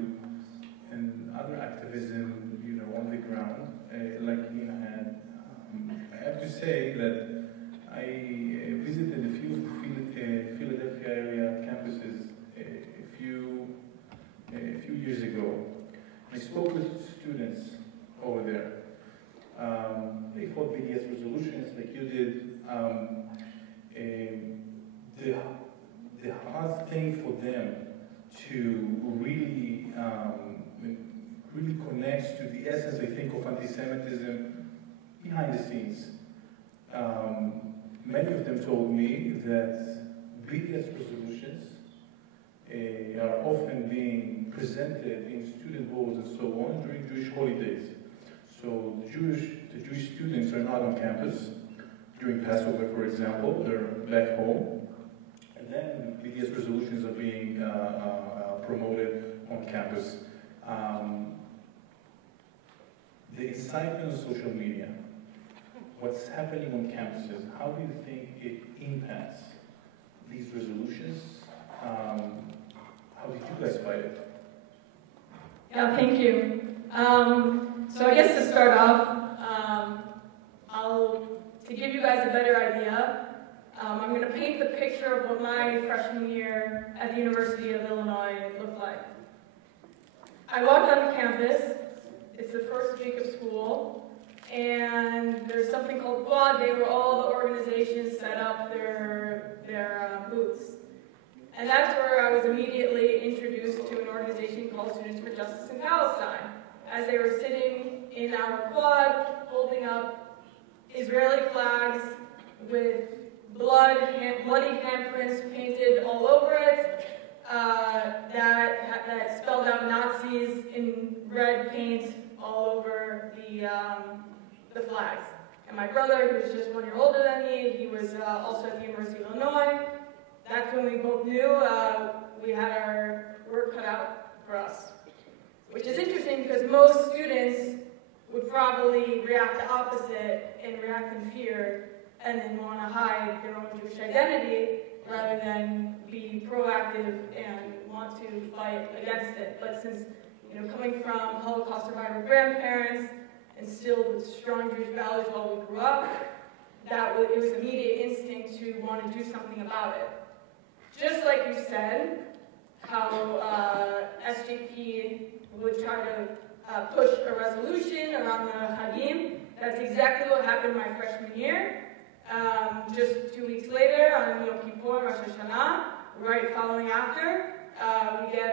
and other activism, you know, on the ground, like Nina had. I have to say that I visited a few of the Philadelphia area campuses a few years ago. I spoke with students over there. They fought BDS resolutions like you did. The hard thing for them to really connects to the essence, I think, of anti-Semitism behind the scenes. Many of them told me that BDS resolutions are often being presented in student halls and so on during Jewish holidays. So the Jewish students are not on campus during Passover, for example. They're back home. And then BDS resolutions are being promoted on campus. The incitement of social media, what's happening on campuses, how do you think it impacts these resolutions? How did you guys fight it? Yeah, thank you. So I guess to start off, to give you guys a better idea, I'm going to paint the picture of what my freshman year at the University of Illinois looked like. I walked on campus. It's the first week of school, and there's something called Quad Day where all the organizations set up their booths. And that's where I was immediately introduced to an organization called Students for Justice in Palestine. As they were sitting in our quad, holding up Israeli flags with bloody handprints painted all over it, that spelled out Nazis in red paint all over the flags. And my brother, who was just 1 year older than me, he was also at the University of Illinois. That's when we both knew we had our work cut out for us. Which is interesting because most students would probably react the opposite and react in fear and then want to hide their own Jewish identity rather than be proactive and want to fight against it. But since, coming from Holocaust survivor grandparents, instilled with strong Jewish values while we grew up, it was immediate instinct to want to do something about it. Just like you said, how SJP would try to push a resolution around the Hagim. That's exactly what happened my freshman year. Just 2 weeks later, on Yom Kippur, Rosh Hashanah, right following after, we get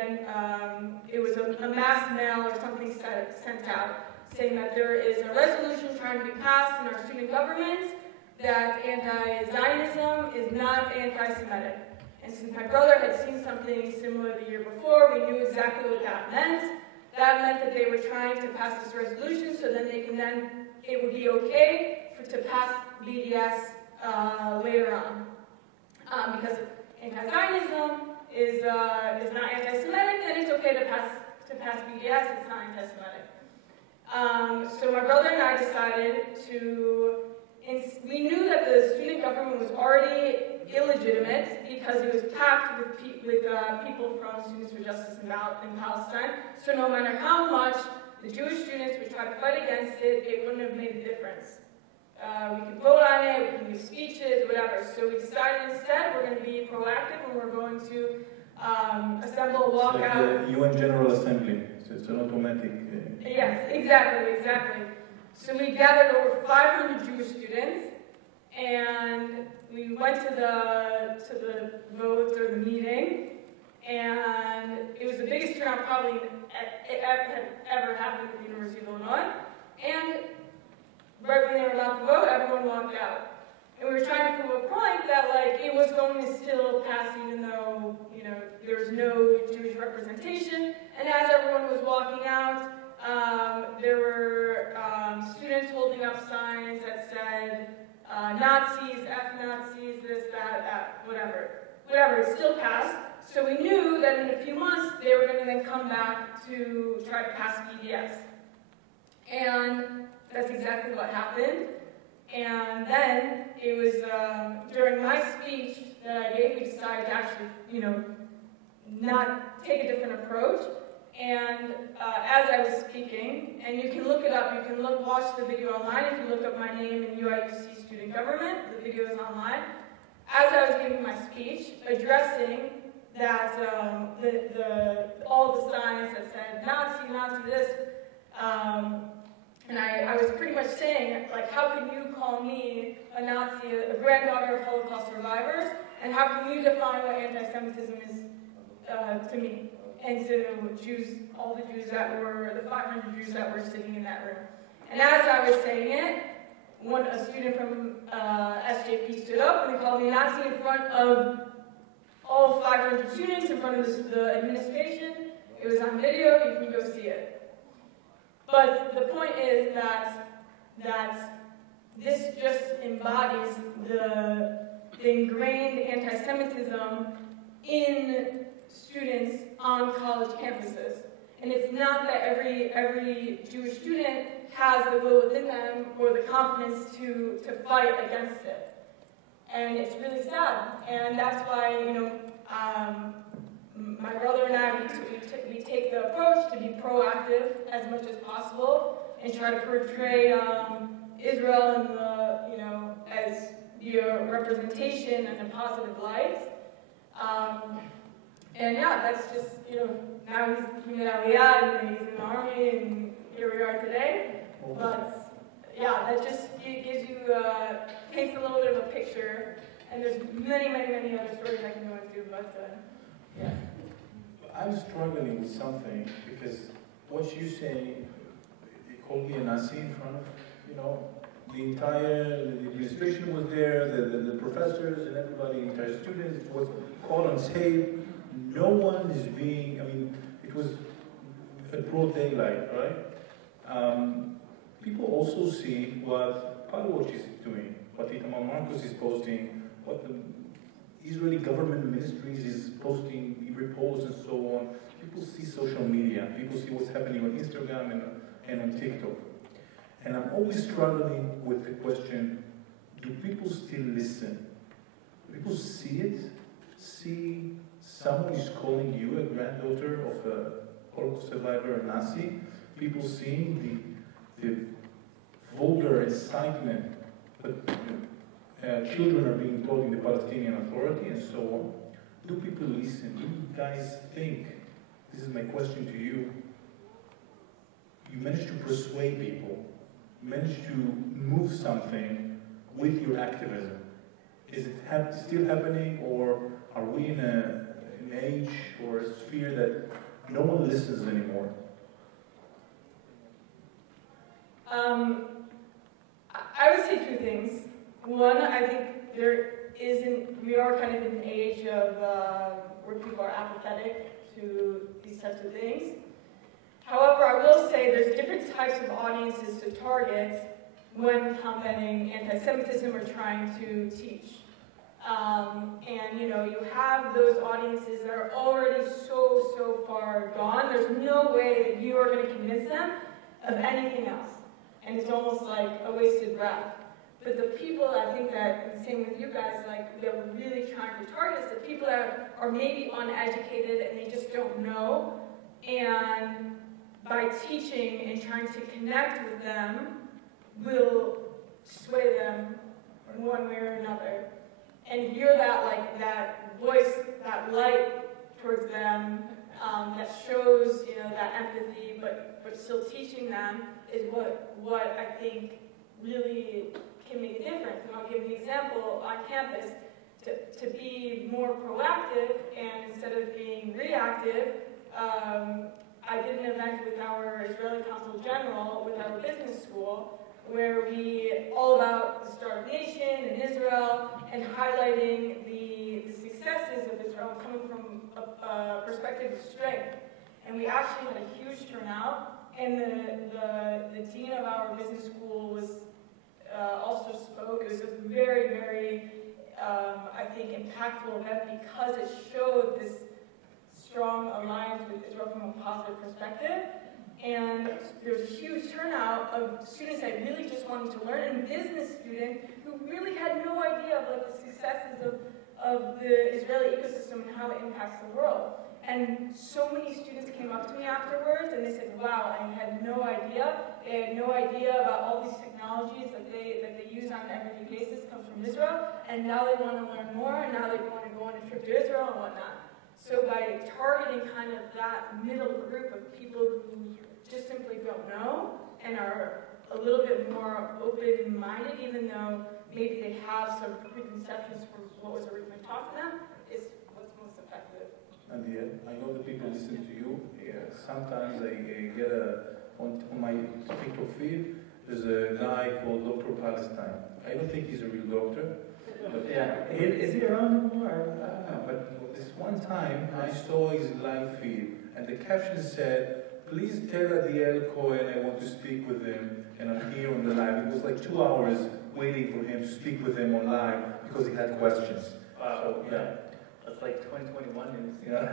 it was a mass mail or something sent out saying that there is a resolution trying to be passed in our student government that anti-Zionism is not anti-Semitic. And since my brother had seen something similar the year before, we knew exactly what that meant. That meant that they were trying to pass this resolution so then it would be okay to pass BDS later on. Because anti-Zionism is not anti-Semitic, then it's okay to pass BDS, it's not anti-Semitic. So my brother and I decided we knew that the student government was already illegitimate because it was packed with people from Students for Justice in Palestine. So no matter how much the Jewish students would try to fight against it, it wouldn't have made a difference. We could vote on it, we could give speeches, whatever. So we decided instead we're going to be proactive and we're going to assemble a walkout. Like the UN General Assembly, so it's an automatic. Yes, exactly. So we gathered over 500 Jewish students, and we went to the vote or the meeting, and it was the biggest turnout probably had ever happened at the University of Illinois. And right when they were about to vote, everyone walked out. And we were trying to prove a point that it was going to still pass even though, there was no Jewish representation. And as everyone was walking out, there were students holding up signs that said Nazis, F-Nazis, this, that, whatever. It still passed. So we knew that in a few months they were going to then come back to try to pass BDS. And that's exactly what happened. And then it was during my speech that I gave, we decided to actually, not take a different approach. And as I was speaking, and you can look it up, you can watch the video online. If you look up my name in UIUC student government, the video is online. As I was giving my speech, addressing that all the signs that said Nazi, Nazi this, and I was pretty much saying, like, how can you call me a Nazi, a granddaughter of Holocaust survivors, and how can you define what anti-Semitism is to me and to Jews, all the Jews that were, the 500 Jews that were sitting in that room. And as I was saying it, a student from SJP stood up and they called me Nazi in front of all 500 students, in front of the administration. It was on video, you can go see it. But the point is that this just embodies the ingrained anti-Semitism in students on college campuses. And it's not that every Jewish student has the will within them or the confidence to fight against it. And it's really sad. And that's why, my brother and I, we take the approach to be proactive as much as possible and try to portray Israel in as your representation and a positive light. And yeah, that's just, now he's in Aliyah and he's in the army and here we are today. But yeah, that just gives you, paints a little bit of a picture. And there's many, many, many other stories I can go into, but yeah. I'm struggling with something because what you say, you called me a Nazi in front of, the entire administration was there, the professors and everybody, the entire students, it was called on tape. No one is being, it was a broad daylight, right? People also see what Palwatch is doing, what Itamar Marcos is posting, what the Israeli government ministries is posting, reposts and so on. People see social media, people see what's happening on Instagram and on TikTok. And I'm always struggling with the question, do people still listen? Do people see it? See someone is calling you a granddaughter of a Holocaust survivor, a Nazi? People seeing the vulgar incitement that children are being taught in the Palestinian Authority and so on. Do people listen? Do you guys think, this is my question to you, you managed to persuade people, you managed to move something with your activism? Is it still happening, or are we in an age or a sphere that no one listens anymore? I would say two things. One, I think we are kind of in an age of where people are apathetic to these types of things. However, I will say there's different types of audiences to target when combating anti-Semitism or trying to teach. And you have those audiences that are already so far gone. There's no way that you are going to convince them of anything else. And it's almost like a wasted breath. But the people, I think that, and same with you guys, like, that we're really trying to target is the people that are maybe uneducated and they just don't know. And by teaching and trying to connect with them, will sway them one way or another. And hear that, like, that voice, that light towards them, that shows, that empathy, but still teaching them is what I think really can make a difference. And I'll give an example on campus. To be more proactive and instead of being reactive, I did an event with our Israeli Consul General with our business school where we all about the Star of Nation and Israel and highlighting the successes of Israel coming from a perspective of strength. And we actually had a huge turnout. And the dean of our business school was also spoke. It was a very, very, I think, impactful event because it showed this strong alliance with Israel from a positive perspective. And there was a huge turnout of students that really just wanted to learn, and business students who really had no idea of the successes of the Israeli ecosystem and how it impacts the world. And so many students came up to me afterwards and they said, wow, I had no idea. They had no idea about all these technologies that they use on an everyday basis come from Israel. And now they want to learn more, and now they want to go on a trip to Israel and whatnot. So by targeting kind of that middle group of people who just simply don't know and are a little bit more open-minded, even though maybe they have some preconceptions for what was originally taught to them, is what's most effective. And I know that people listen to you. Sometimes I get on my TikTok feed, there's a guy called Dr. Palestine. I don't think he's a real doctor. But yeah, is he around anymore? I don't know. But this one time, I saw his live feed, and the caption said, "Please tell Adiel Cohen I want to speak with him, and I'm here on the live." It was like 2 hours waiting for him to speak with him on live because he had questions. Wow. So, yeah. That's like 2021 news. Yeah.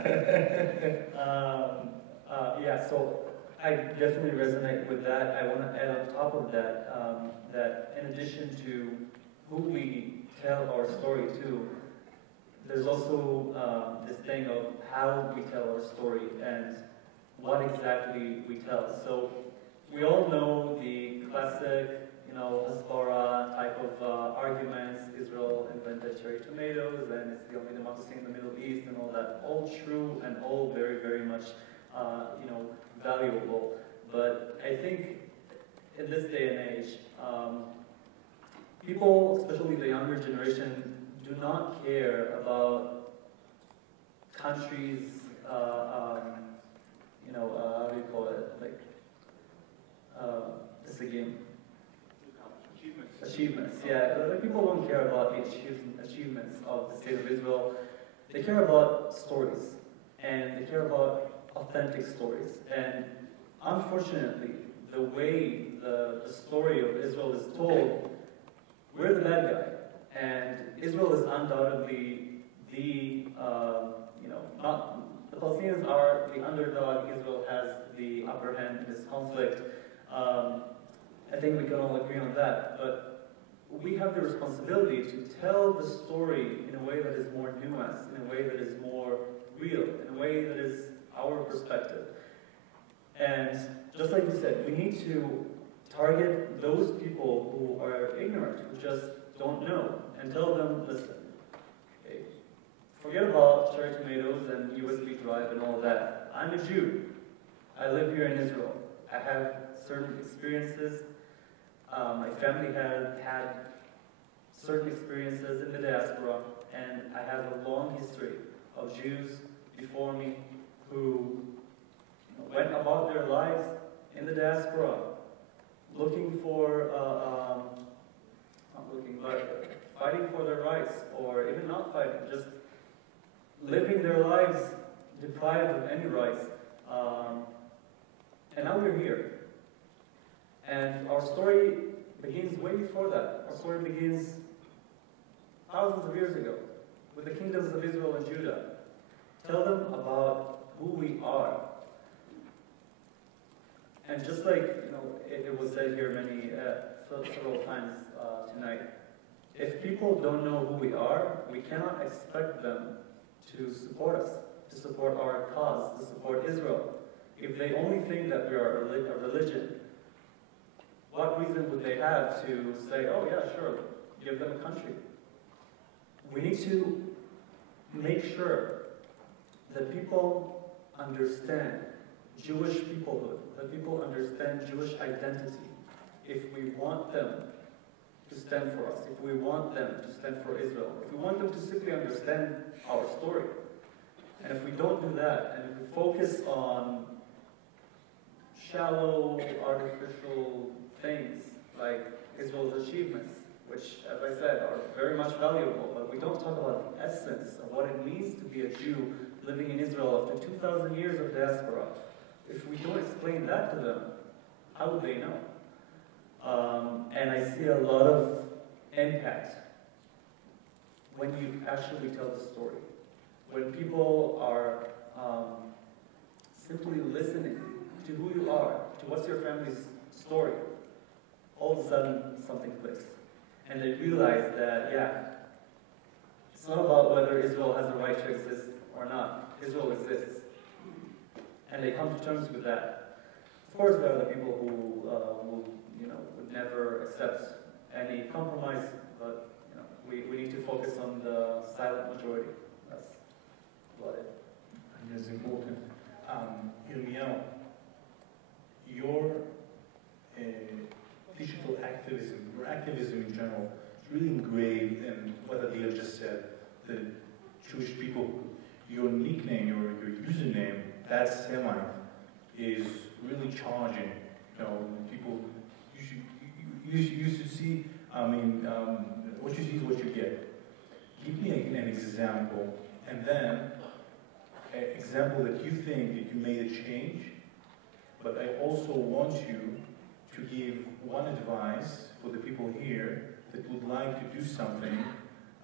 Yeah, so I definitely resonate with that. I want to add on top of that, that in addition to who we tell our story to, there's also this thing of how we tell our story and what exactly we tell. So we all know the classic, Hasbara type of arguments. Israel invented cherry tomatoes, and it's the only democracy in the Middle East, and all that. All true and all very, very much, valuable. But I think in this day and age, people, especially the younger generation, do not care about countries. How do you call it? Like, it's a game. Achievements, yeah. People don't care about the achievements of the state of Israel. They care about stories, and they care about authentic stories. And unfortunately, the way the story of Israel is told, we're the bad guy. And Israel is undoubtedly the Palestinians are the underdog. Israel has the upper hand in this conflict. I think we can all agree on that, but we have the responsibility to tell the story in a way that is more nuanced, in a way that is more real, in a way that is our perspective. And just like you said, we need to target those people who are ignorant, who just don't know, and tell them, listen, okay, forget about cherry tomatoes and USB drive and all that. I'm a Jew. I live here in Israel. I have certain experiences. My family had certain experiences in the diaspora, and I have a long history of Jews before me who went about their lives in the diaspora, looking for, not looking, but fighting for their rights, or even not fighting, just living their lives deprived of any rights. And now we're here. And our story begins way before that. Our story begins thousands of years ago with the kingdoms of Israel and Judah. Tell them about who we are. And just like it was said here several times tonight, if people don't know who we are, we cannot expect them to support us, to support our cause, to support Israel. If they only think that we are a religion, what reason would they have to say, oh yeah, sure, give them a country? We need to make sure that people understand Jewish peoplehood, that people understand Jewish identity. If we want them to stand for us, if we want them to stand for Israel, if we want them to simply understand our story. And if we don't do that, and if we focus on shallow, artificial things like Israel's achievements, which, as I said, are very much valuable, but we don't talk about the essence of what it means to be a Jew living in Israel after 2,000 years of diaspora. If we don't explain that to them, how would they know? And I see a lot of impact when you actually tell the story. When people are simply listening to who you are, to what's your family's story, all of a sudden something clicks. And they realize that, it's not about whether Israel has a right to exist or not. Israel exists. and they come to terms with that. Of course, there are the people who would never accept any compromise, but we need to focus on the silent majority. That's about it. I think that's important. Yirmiyahu, your digital activism, your activism in general, is really engraved in what Adil just said. The Jewish people, your nickname, your username, that Semite, is really charging. People, you should see, what you see is what you get. Give me an example, and then an example that you think that you made a change, but I also want you to give one advice for the people here that would like to do something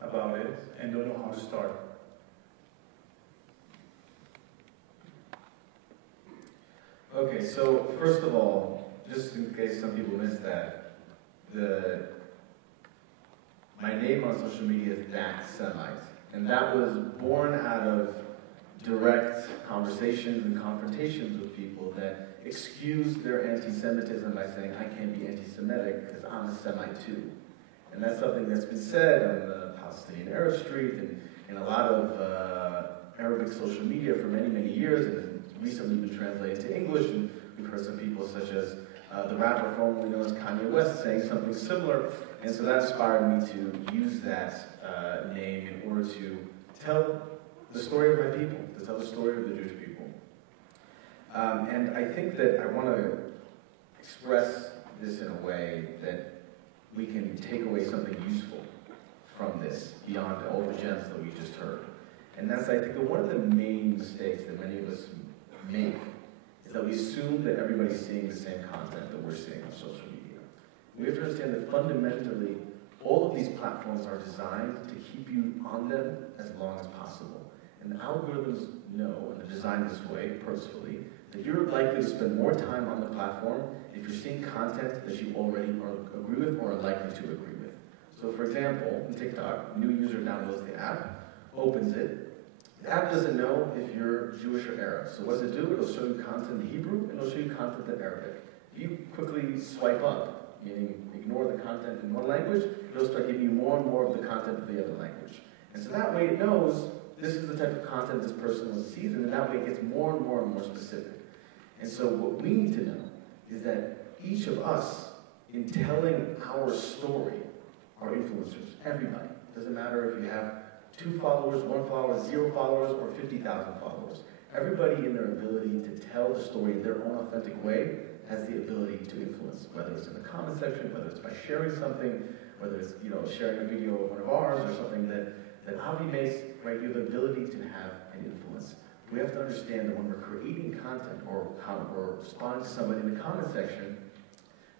about it and don't know how to start. Okay, so first of all, just in case some people missed that, my name on social media is that Semite, and that was born out of direct conversations and confrontations with people that excused their anti-Semitism by saying, I can't be anti-Semitic because I'm a Semite too. And that's something that's been said on the Palestinian Arab Street and in a lot of Arabic social media for many, many years, and has recently been translated to English, and we've heard some people such as the rapper formerly known as Kanye West saying something similar, and so that inspired me to use that name in order to tell the story of my people, to tell the story of the Jewish people. And I think that I want to express this in a way that we can take away something useful from this, beyond all the gems that we just heard. And that's, I think, that one of the main mistakes that many of us make is that we assume that everybody's seeing the same content that we're seeing on social media. We have to understand that fundamentally, all of these platforms are designed to keep you on them as long as possible. And the algorithms know, and they're designed this way, purposefully, that you're likely to spend more time on the platform if you're seeing content that you already agree with or are likely to agree with. So for example, in TikTok, a new user downloads the app, opens it. The app doesn't know if you're Jewish or Arab. So what does it do? It'll show you content in Hebrew, and it'll show you content in Arabic. If you quickly swipe up, meaning ignore the content in one language, it'll start giving you more and more of the content of the other language. And so that way it knows this is the type of content this person wants to see, and that way it gets more and more and more specific. And so what we need to know is that each of us, in telling our story, are influencers. Everybody. Doesn't matter if you have 2 followers, 1 follower, 0 followers, or 50,000 followers. Everybody in their ability to tell the story in their own authentic way has the ability to influence, whether it's in the comment section, whether it's by sharing something, whether it's sharing a video of one of ours or something that Avi makes, right? You have the ability to have an influence. We have to understand that when we're creating content or responding to somebody in the comment section,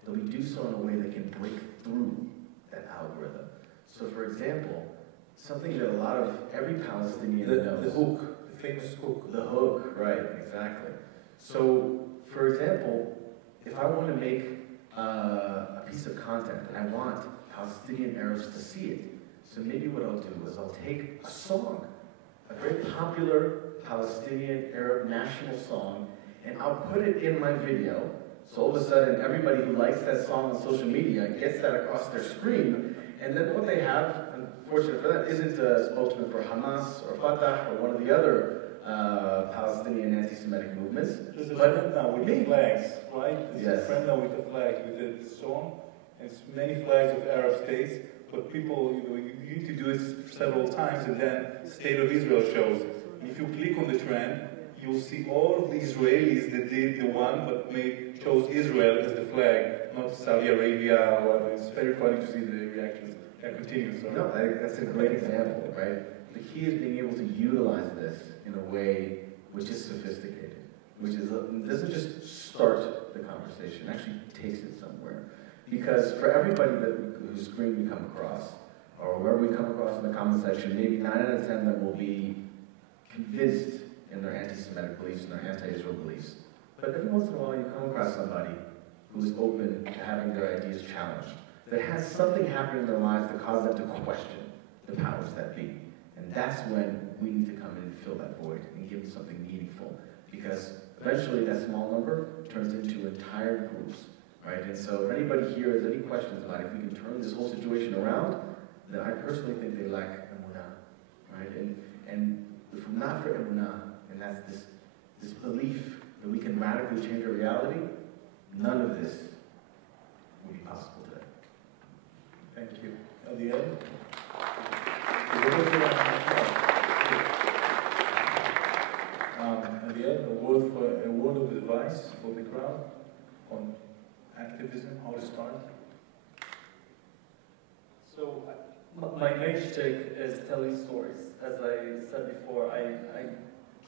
that we do so in a way that can break through that algorithm. So for example, something that a lot of every Palestinian knows. The hook, the famous hook. The hook, right, exactly. So, for example, if I want to make a piece of content and I want Palestinian Arabs to see it, so maybe what I'll do is I'll take a song, a very popular Palestinian Arab national song, and I'll put it in my video. So all of a sudden, everybody who likes that song on social media gets that across their screen, and then what they have, unfortunately for that, isn't a spokesman for Hamas or Fatah or one of the other Palestinian anti-Semitic movements. There's a trend now with the flags, right? There's Yes. a trend now with the flags, with the song. It's many flags of Arab states, but people, you need to do it several times, and then State of Israel shows. If you click on the trend, you'll see all of the Israelis that did the one, but chose Israel as the flag, not Saudi Arabia. Or it's very funny to see the reactions. That continues. So. No, that's a great example, right? The key is being able to utilize this in a way which is sophisticated, which is doesn't just start the conversation, actually takes it somewhere. Because for everybody whose screen we come across, or wherever we come across in the comment section, maybe 9 out of 10 of them will be convinced in their anti-Semitic beliefs and their anti-Israel beliefs. But every once in a while you come across somebody who's open to having their ideas challenged, that has something happen in their lives that causes them to question the powers that be. And that's when we need to come in and fill that void and give them something meaningful. Because eventually that small number turns into entire groups, right? And so if anybody here has any questions about if we can turn this whole situation around, then I personally think they lack emunah, right? And if we're not for emunah, and that's this belief that we can radically change our reality, none of this would be possible today. Thank you. At the end? At the end, a word of advice for the crowd on activism, how to start. So my main shtick is telling stories. As I said before, I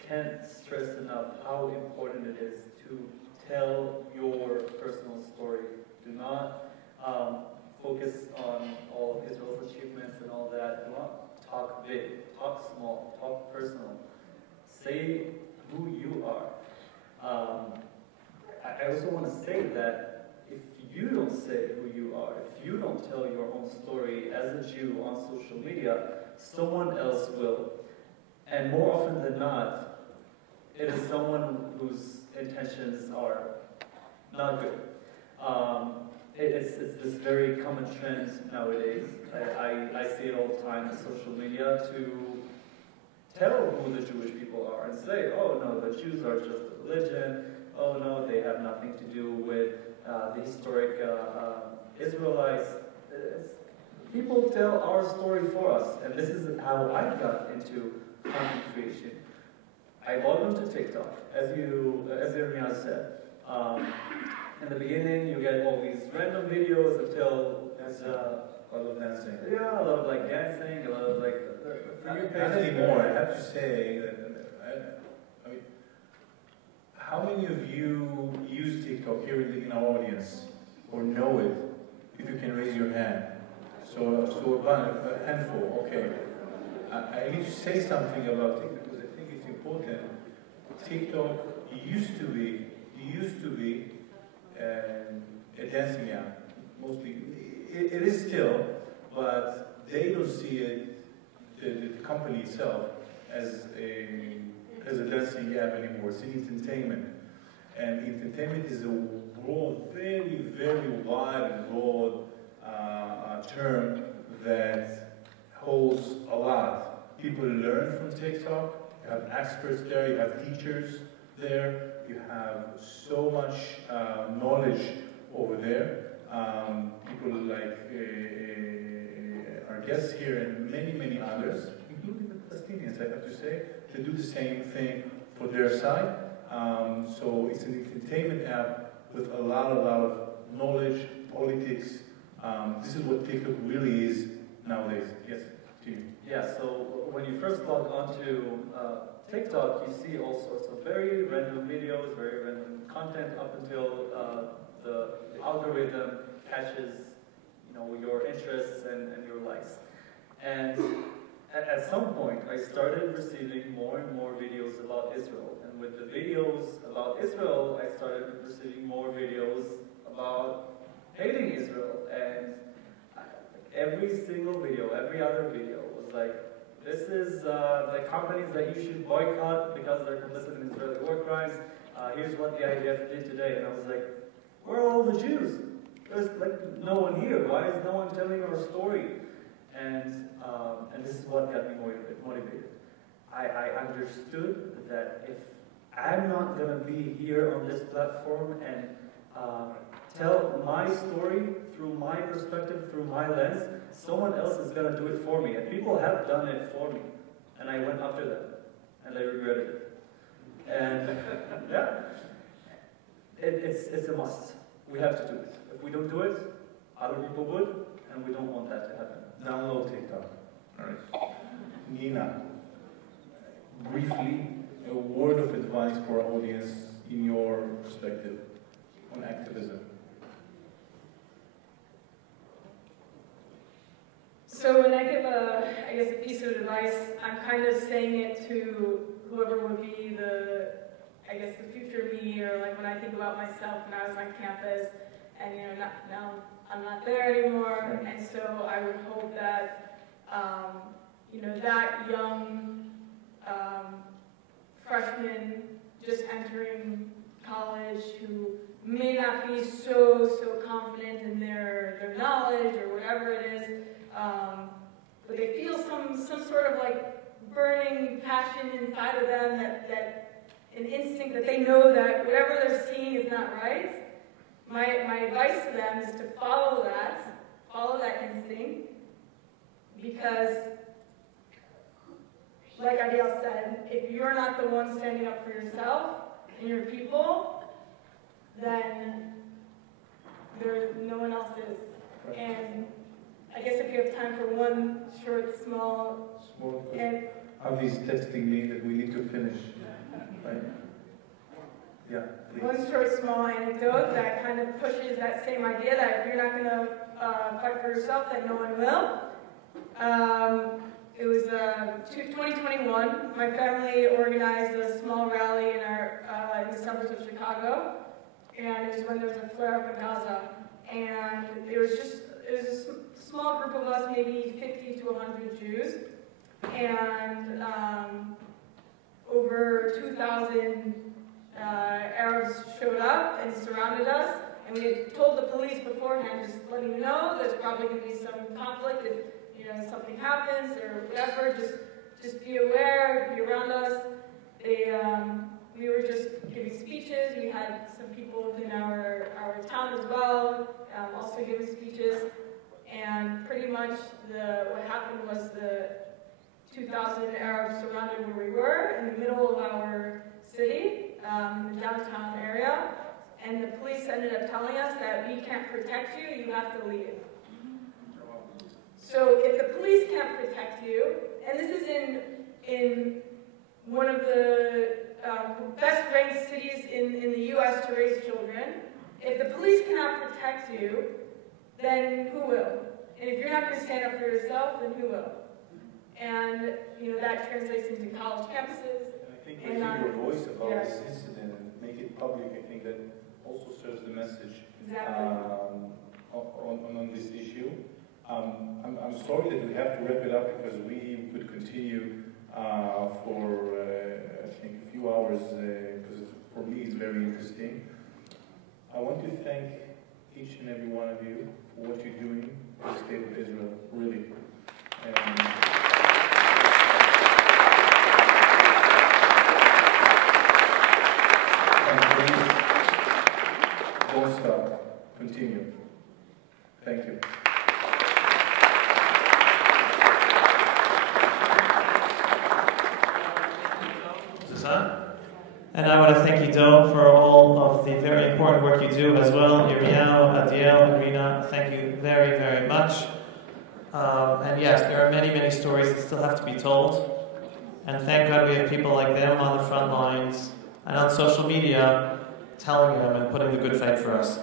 can't stress enough how important it is to tell your personal story. Do not focus on all of Israel's achievements and all that. Do not talk big, talk small, talk personal. Say who you are. I also want to say that if you don't say who you are, if you don't tell your own story as a Jew on social media, someone else will. And more often than not, it is someone whose intentions are not good. It's this very common trend nowadays. I see it all the time on social media to tell who the Jewish people are and say, oh no, the Jews are just a religion. Oh no, they have nothing to do with the historic Israelites. People tell our story for us, and this is how I got into content creation. I logged onto TikTok, as Irmia said. In the beginning, you get all these random videos until there's a lot of dancing. Yeah, a lot of like dancing, a lot of like. Not anymore. I have to say that. I mean, how many of you use TikTok here in our audience, or know it? If you can raise your hand. So about a handful. Okay. I need to say something about TikTok because I think it's important. TikTok used to be a dancing app, mostly. It is still, but they don't see it, the company itself, as a dancing app anymore. It's entertainment. And entertainment is a broad, very, very wide and broad term that holds a lot. People learn from TikTok. You have experts there, you have teachers there, you have so much knowledge over there. People like our guests here and many, many others, including the Palestinians, I have to say, they do the same thing for their side. So it's an entertainment app with a lot of knowledge, politics. This is what TikTok really is nowadays. Yes, Jimmy. Yeah, so when you first log onto TikTok, you see all sorts of very random videos, very random content up until the algorithm catches, your interests and your likes. And at some point, I started receiving more and more videos about Israel. And with the videos about Israel, I started receiving more videos about hating Israel. And every single video, every other video was like, this is the companies that you should boycott because they're complicit in Israeli war crimes. Here's what the IDF did today. And I was like, where are all the Jews? There's like no one here. Why is no one telling our story? And this is what got me motivated. I understood that if I'm not going to be here on this platform and tell my story through my perspective, through my lens, someone else is going to do it for me. And people have done it for me. And I went after them. And I regretted it. And yeah, it's a must. We have to do it. If we don't do it, other people would, and we don't want that to happen. Download TikTok. All right. Nina, briefly, a word of advice for our audience in your perspective on activism. So when I give a piece of advice, I'm kind of saying it to whoever would be the future me, or like when I think about myself when I was on campus, and now I'm not there anymore, and so I would hope that that young freshman just entering college who may not be so confident in their knowledge or whatever it is, but they feel some sort of like burning passion inside of them, that an instinct that they know that whatever they're seeing is not right. My advice to them is to follow that instinct, because, like Adele said, if you're not the one standing up for yourself and your people, then no one else is. And I guess if you have time for one short, small and Avi's texting me that we need to finish. Right? Yeah, please. One short, small anecdote that kind of pushes that same idea that if you're not going to fight for yourself, then no one will. It was 2021. My family organized a small rally in the suburbs of Chicago, and it was when there was a flare-up in Gaza. And it was a small group of us, maybe 50 to 100 Jews, and over 2,000 Arabs showed up and surrounded us. And we had told the police beforehand, just letting you know, there's probably going to be some conflict if something happens or whatever. Just be aware, be around us. We were just giving speeches. We had some people within our town as well, also giving speeches. And pretty much what happened was the 2,000 Arabs surrounded where we were in the middle of our city, in the downtown area. And the police ended up telling us that we can't protect you, you have to leave. So if the police can't protect you, and this is in one of the best ranked cities in the U.S. to raise children, if the police cannot protect you, then who will? And if you're not going to stand up for yourself, then who will? And that translates into college campuses. I think raising your voice about this incident and make it public, I think that also serves the message on this issue. I'm sorry that we have to wrap it up, because we could continue for I think a few hours, because for me it's very interesting. I want to thank each and every one of you for what you're doing for the state of Israel, really. And please, don't stop. Continue. Thank you. And I want to thank you, Do, for all of the very important work you do as well. Yiriel, Adiel, Irina, thank you very, very much. And yes, there are many, many stories that still have to be told. And thank God we have people like them on the front lines and on social media telling them and putting the good fight for us.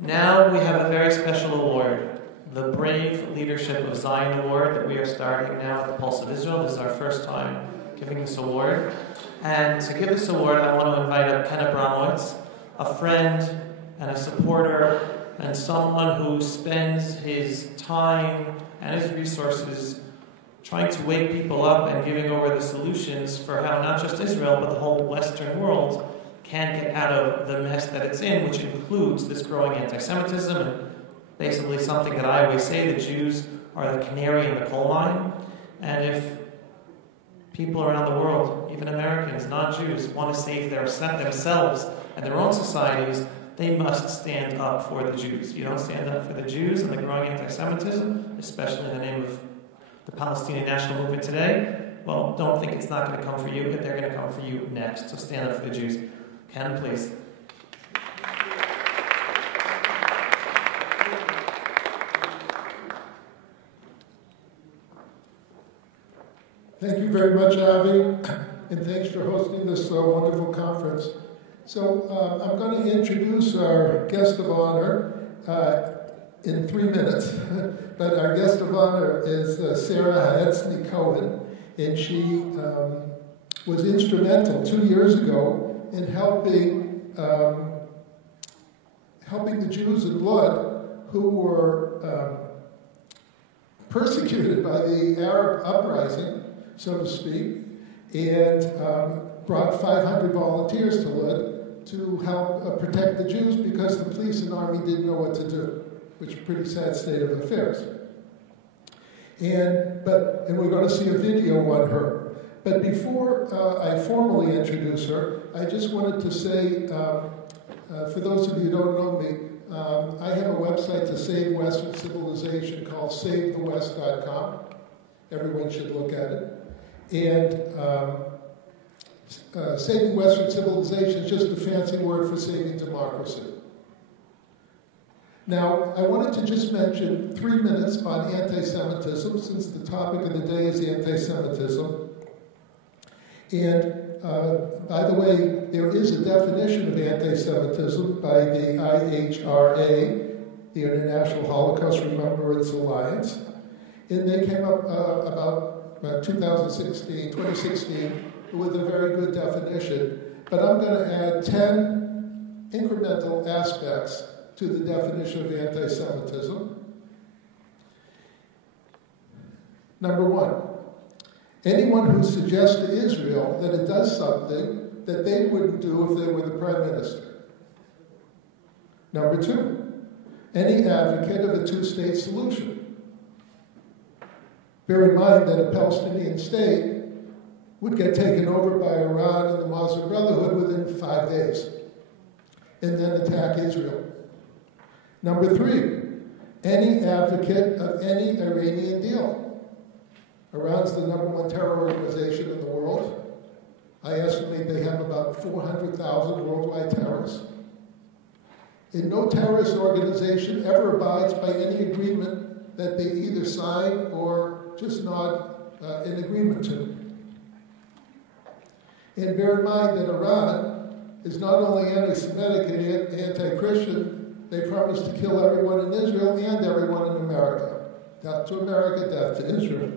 Now we have a very special award, the Brave Leadership of Zion Award, that we are starting now at the Pulse of Israel. This is our first time giving this award. And to give this award, I want to invite up Ken Abramowitz, a friend and a supporter and someone who spends his time and his resources trying to wake people up and giving over the solutions for how not just Israel, but the whole Western world can get out of the mess that it's in, which includes this growing anti-Semitism and basically something that I always say, the Jews are the canary in the coal mine. And if people around the world, even Americans, non-Jews, want to save themselves and their own societies, they must stand up for the Jews. You don't stand up for the Jews and the growing anti-Semitism, especially in the name of the Palestinian national movement today, well, don't think it's not going to come for you, but they're going to come for you next. So stand up for the Jews. Ken, please. Thank you very much, Avi, and thanks for hosting this wonderful conference. So I'm going to introduce our guest of honor in 3 minutes, but our guest of honor is Sarah Haetzny Cohen, and she was instrumental 2 years ago in helping the Jews in blood who were persecuted by the Arab uprising, so to speak, and brought 500 volunteers to Lod to help protect the Jews because the police and army didn't know what to do, which is a pretty sad state of affairs. And we're going to see a video on her. But before I formally introduce her, I just wanted to say, for those of you who don't know me, I have a website to save Western civilization called SaveTheWest.com. Everyone should look at it. And saving Western civilization is just a fancy word for saving democracy. Now, I wanted to just mention 3 minutes on anti-Semitism, since the topic of the day is anti-Semitism. And by the way, there is a definition of anti-Semitism by the IHRA, the International Holocaust Remembrance Alliance. And they came up about 2016 with a very good definition. But I'm going to add 10 incremental aspects to the definition of anti-Semitism. Number 1, anyone who suggests to Israel that it does something that they wouldn't do if they were the prime minister. Number 2, any advocate of a two-state solution. Bear in mind that a Palestinian state would get taken over by Iran and the Muslim Brotherhood within 5 days, and then attack Israel. Number 3, any advocate of any Iranian deal. Iran's the #1 terror organization in the world. I estimate they have about 400,000 worldwide terrorists. And no terrorist organization ever abides by any agreement that they either sign or just nod in agreement to. And bear in mind that Iran is not only anti-Semitic and anti-Christian, they promise to kill everyone in Israel and everyone in America. Death to America, death to Israel.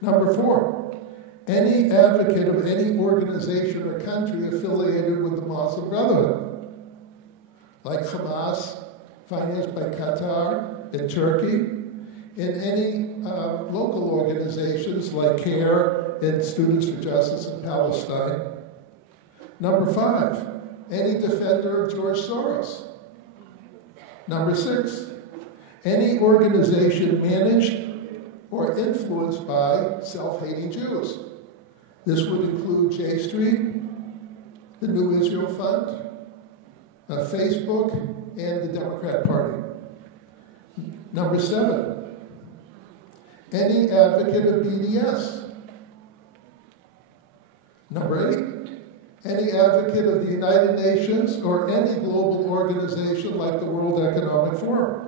Number 4, any advocate of any organization or country affiliated with the Muslim Brotherhood, like Hamas, financed by Qatar and Turkey, and any local organizations like CARE and Students for Justice in Palestine. Number 5, any defender of George Soros. Number 6, any organization managed or influenced by self-hating Jews. This would include J Street, the New Israel Fund, Facebook, and the Democrat Party. Number 7, any advocate of BDS. Number 8, any advocate of the United Nations or any global organization like the World Economic Forum.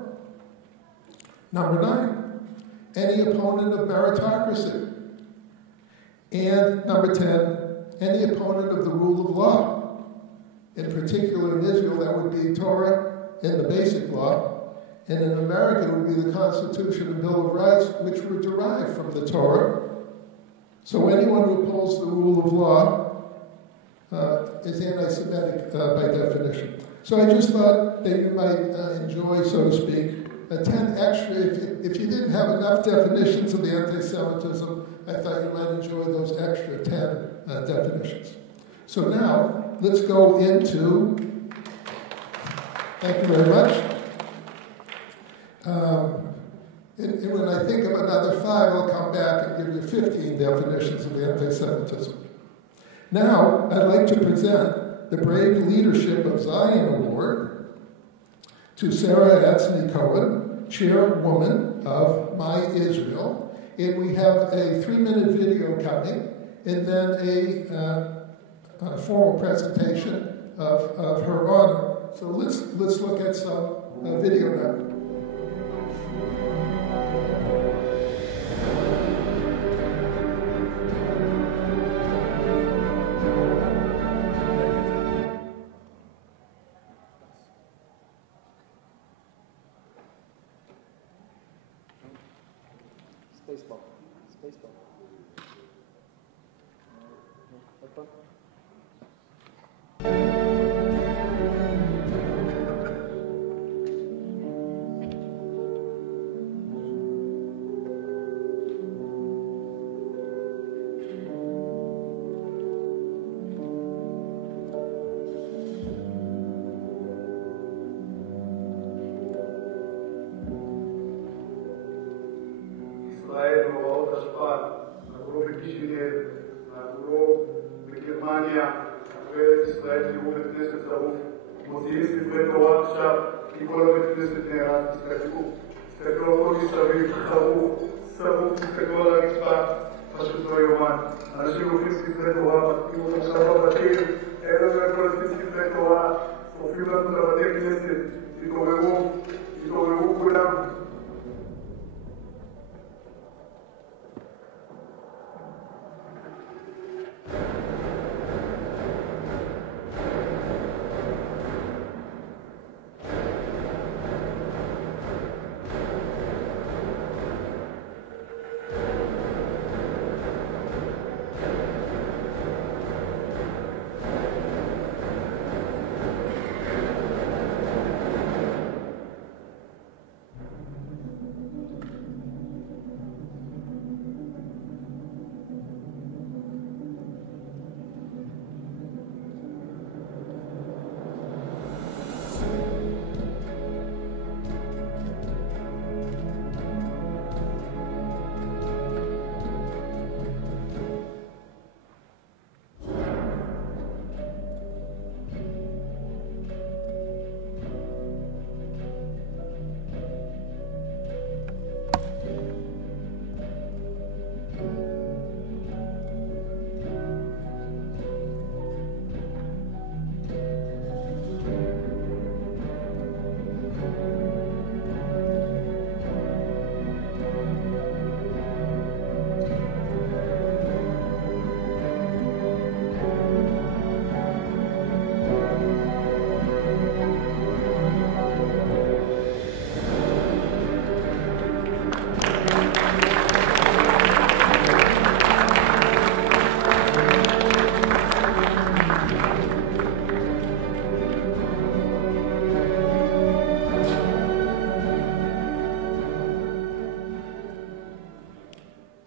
Number 9, any opponent of meritocracy. And number 10, any opponent of the rule of law. In particular, in Israel, that would be Torah and the Basic Law. And in America, it would be the Constitution and Bill of Rights, which were derived from the Torah. So anyone who upholds the rule of law is anti-Semitic by definition. So I just thought that you might enjoy, so to speak, 10 extra. If you didn't have enough definitions of the anti-Semitism, I thought you might enjoy those extra 10 definitions. So now, let's go into, thank you very much. And when I think of another 5, I'll come back and give you 15 definitions of anti-Semitism. Now, I'd like to present the Brave Leadership of Zion Award to Sarah Atzny Cohen, chairwoman of My Israel. And we have a 3-minute video coming, and then a formal presentation of her honor. So let's look at some video now. Spacebar. גרמניה וישראל תראו בית כנסת שרוף, מוציאים ספרי תורה עכשיו, כי כל הבית כנסת נהרס, תסתכלו על כל מסביב, שרוף, תסתכלו על הרצפה, פשוט לא יאומן. אנשים הופכים ספרי תורה, מתקיעים אותם עכשיו בבתים, אין לנו איך לשים ספרי תורה, שורפים לנו את הבתי כנסת, תתעוררו כולם.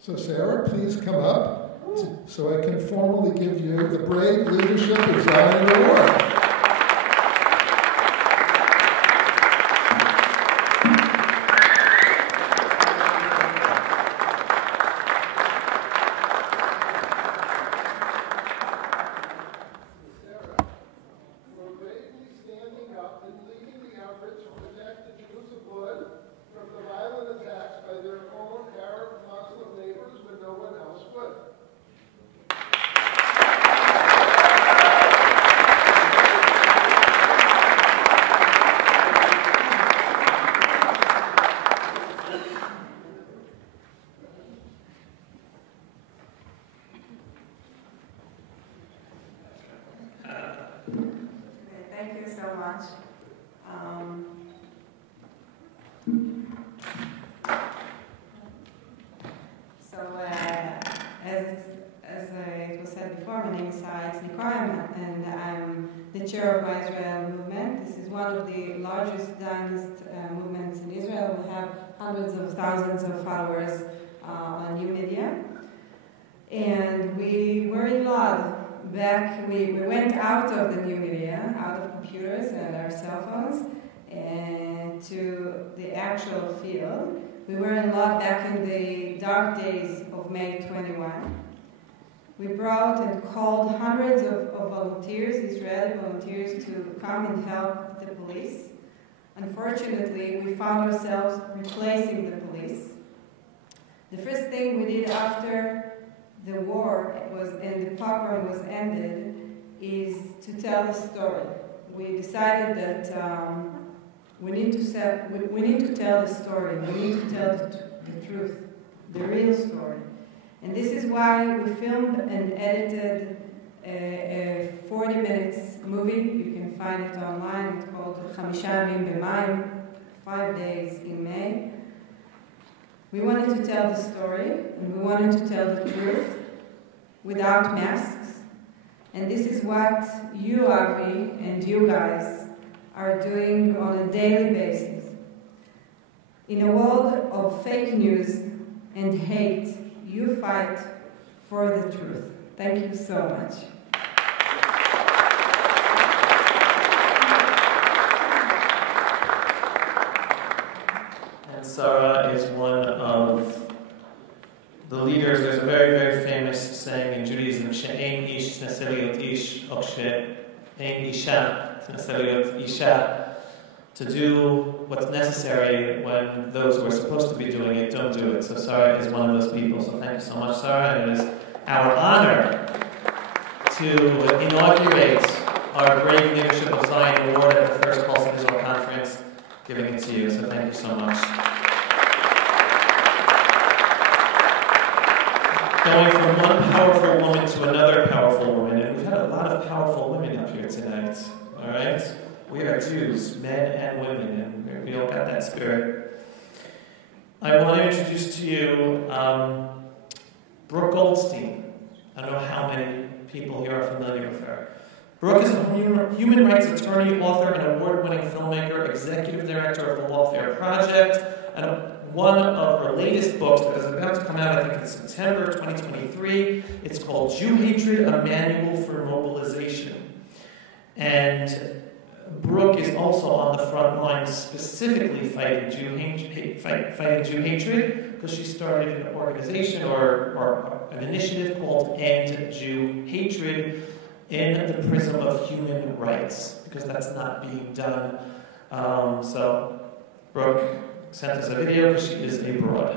So Sarah, please come up so I can formally give you the Brave Leadership of Zion Award. Thank you so much. As it was said before, my name is Sarah Nikoyam, and I'm the chair of my Israel movement. This is one of the largest Zionist movements in Israel. We have hundreds of thousands of followers on new media. And we were in Lod. We went out of the new media, out of computers and our cell phones, and to the actual field. We were in Lod back in the dark days of May 21. We brought and called hundreds of volunteers, Israeli volunteers, to come and help the police. Unfortunately, we found ourselves replacing the police. The first thing we did after the war and the pogrom was ended is to tell the story. We decided that we need to tell the story. We need to tell the truth, the real story. And this is why we filmed and edited a 40 minutes movie. You can find it online. It's called 5 ימים במים, 5 days in May. We wanted to tell the story, and we wanted to tell the truth without masks. And this is what you, Avi, and you guys are doing on a daily basis. In a world of fake news and hate, you fight for the truth. Thank you so much. And Sarah is one of the leaders. There's a very, very famous saying in Judaism, She'ein ish neseh להיות איש, או כשאין אישה, תנסה להיות אישה, to do what's necessary when those who are supposed to be doing it don't do it. So Sarah is one of those people. So thank you so much, Sarah. It is our honor to inaugurate our Brave Leadership of Zion Award at the first Pulse of Israel Conference, giving it to you. So thank you so much. Going from one powerful woman to another powerful woman, and we've had a lot of powerful women up here tonight, all right? We are Jews, men and women, and we all got that spirit. I want to introduce to you Brooke Goldstein. I don't know how many people here are familiar with her. Brooke is a human rights attorney, author, and award-winning filmmaker, executive director of the Lawfare Project, and one of her latest books that is about to come out, I think in September 2023. It's called Jew Hatred, A Manual for Mobilization. And Brooke is also on the front lines specifically fighting Jew hatred, because she started an organization or an initiative called End Jew Hatred in the prism of human rights, because that's not being done. So Brooke sent us a video because she is a broad.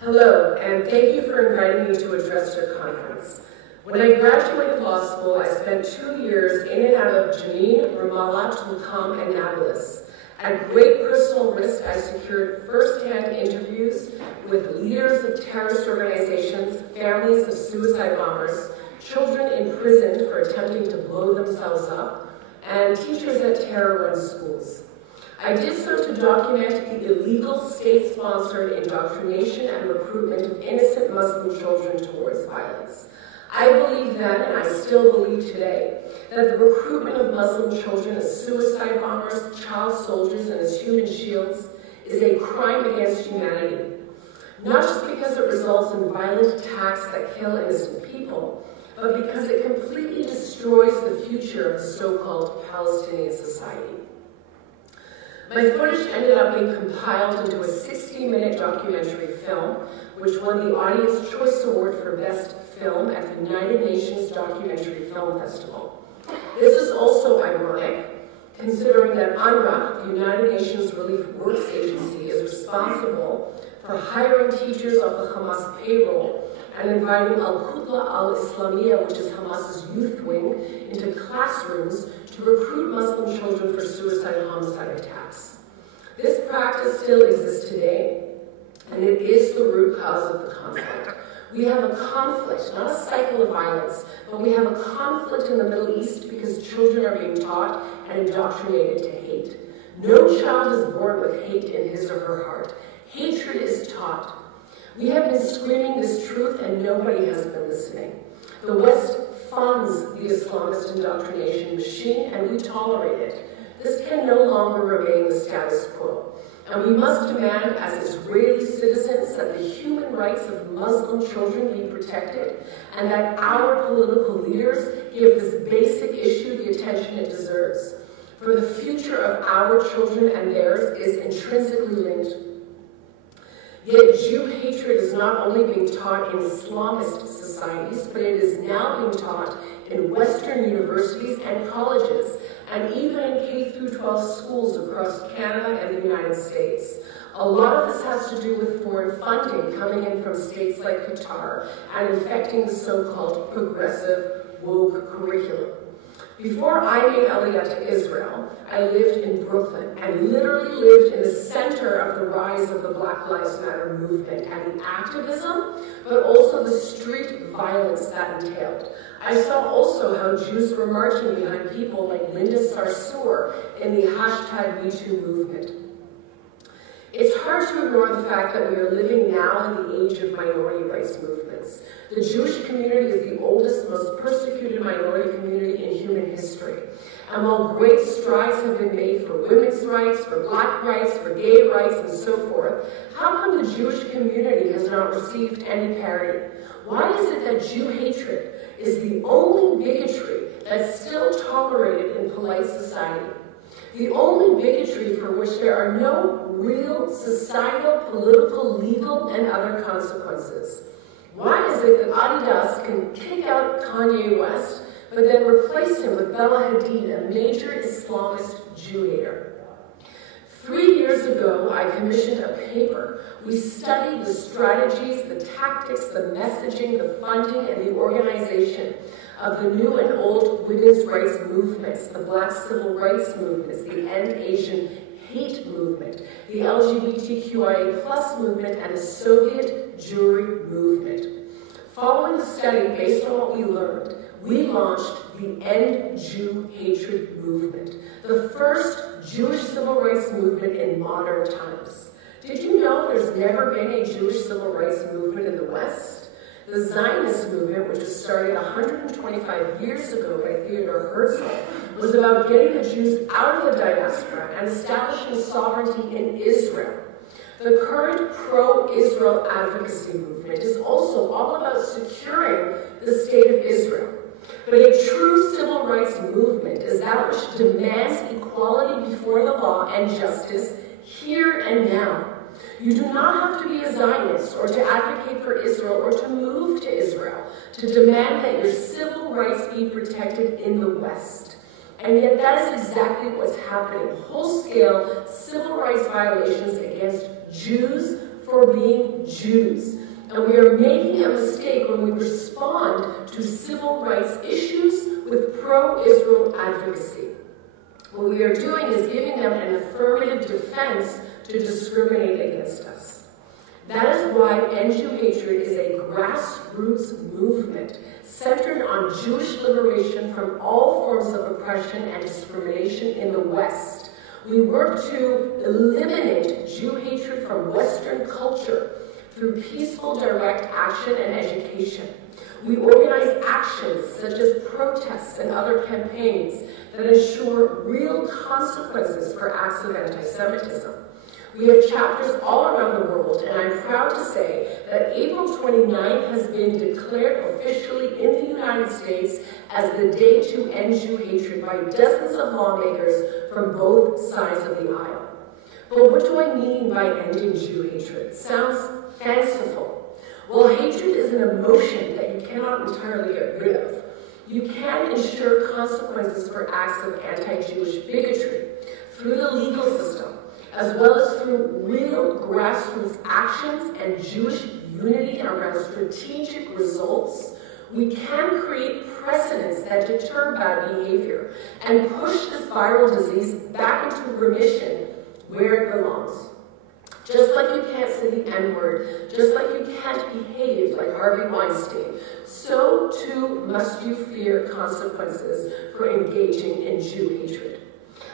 Hello, and thank you for inviting me to address your conference. When I graduated law school, I spent 2 years in and out of Jenin, Ramallah, Tulkam, and Nablus. At great personal risk, I secured first-hand interviews with leaders of terrorist organizations, families of suicide bombers, children imprisoned for attempting to blow themselves up, and teachers at terror-run schools. I did so to document the illegal state-sponsored indoctrination and recruitment of innocent Muslim children towards violence. I believe then, and I still believe today, that the recruitment of Muslim children as suicide bombers, child soldiers, and as human shields is a crime against humanity. Not just because it results in violent attacks that kill innocent people, but because it completely destroys the future of the so-called Palestinian society. My footage ended up being compiled into a 60-minute documentary film, which won the Audience Choice Award for Best Film at the United Nations Documentary Film Festival. This is also ironic, considering that UNRWA, the United Nations Relief Works Agency, is responsible for hiring teachers off the Hamas payroll and inviting Al-Qutla al-Islamiyya, which is Hamas's youth wing, into classrooms to recruit Muslim children for suicide and homicide attacks. This practice still exists today, and it is the root cause of the conflict. We have a conflict, not a cycle of violence, but we have a conflict in the Middle East because children are being taught and indoctrinated to hate. No child is born with hate in his or her heart. Hatred is taught. We have been screaming this truth and nobody has been listening. The West funds the Islamist indoctrination machine and we tolerate it. This can no longer remain the status quo. And we must demand as Israeli citizens that the human rights of Muslim children be protected and that our political leaders give this basic issue the attention it deserves. For the future of our children and theirs is intrinsically linked. Yet Jew hatred is not only being taught in Islamist societies, but it is now being taught in Western universities and colleges, and even in K-12 schools across Canada and the United States. A lot of this has to do with foreign funding coming in from states like Qatar and infecting the so-called progressive woke curriculum. Before I made Aliyah to Israel, I lived in Brooklyn and literally lived in the center of the rise of the Black Lives Matter movement and the activism, but also the street violence that entailed. I saw also how Jews were marching behind people like Linda Sarsour in the #MeToo movement. It's hard to ignore the fact that we are living now in the age of minority rights movements. The Jewish community is the oldest, most persecuted minority community in human history. And while great strides have been made for women's rights, for black rights, for gay rights, and so forth, how come the Jewish community has not received any parity? Why is it that Jew hatred is the only bigotry that's still tolerated in polite society? The only bigotry for which there are no real societal, political, legal, and other consequences. Why is it that Adidas can kick out Kanye West, but then replace him with Bella Hadid, a major Islamist Jew hater? 3 years ago, I commissioned a paper. We studied the strategies, the tactics, the messaging, the funding, and the organization of the new and old women's rights movements, the Black civil rights movements, the End Asian Hate movement, the LGBTQIA+ movement, and the Soviet Jewry movement. Following the study, based on what we learned, we launched the End Jew Hatred movement, the first Jewish civil rights movement in modern times. Did you know there's never been a Jewish civil rights movement in the West? The Zionist movement, which was started 125 years ago by Theodor Herzl, was about getting the Jews out of the diaspora and establishing sovereignty in Israel. The current pro-Israel advocacy movement is also all about securing the state of Israel. But a true civil rights movement is that which demands equality before the law and justice here and now. You do not have to be a Zionist or to advocate for Israel or to move to Israel to demand that your civil rights be protected in the West. And yet that is exactly what's happening. Whole-scale civil rights violations against Jews for being Jews. And we are making a mistake when we respond to civil rights issues with pro-Israel advocacy. What we are doing is giving them an affirmative defense to discriminate against us. That is why End Jew Hatred is a grassroots movement centered on Jewish liberation from all forms of oppression and discrimination in the West. We work to eliminate Jew hatred from Western culture through peaceful direct action and education. We organize actions such as protests and other campaigns that ensure real consequences for acts of anti-Semitism. We have chapters all around the world, and I'm proud to say that April 29th has been declared officially in the United States as the day to end Jew hatred by dozens of lawmakers from both sides of the aisle. But what do I mean by ending Jew hatred? Sounds fanciful. Well, hatred is an emotion that you cannot entirely get rid of. You can ensure consequences for acts of anti-Jewish bigotry through the legal system, as well as through real grassroots actions and Jewish unity around strategic results. We can create precedents that deter bad behavior and push this viral disease back into remission where it belongs. Just like you can't say the N-word, just like you can't behave like Harvey Weinstein, so too must you fear consequences for engaging in Jew hatred.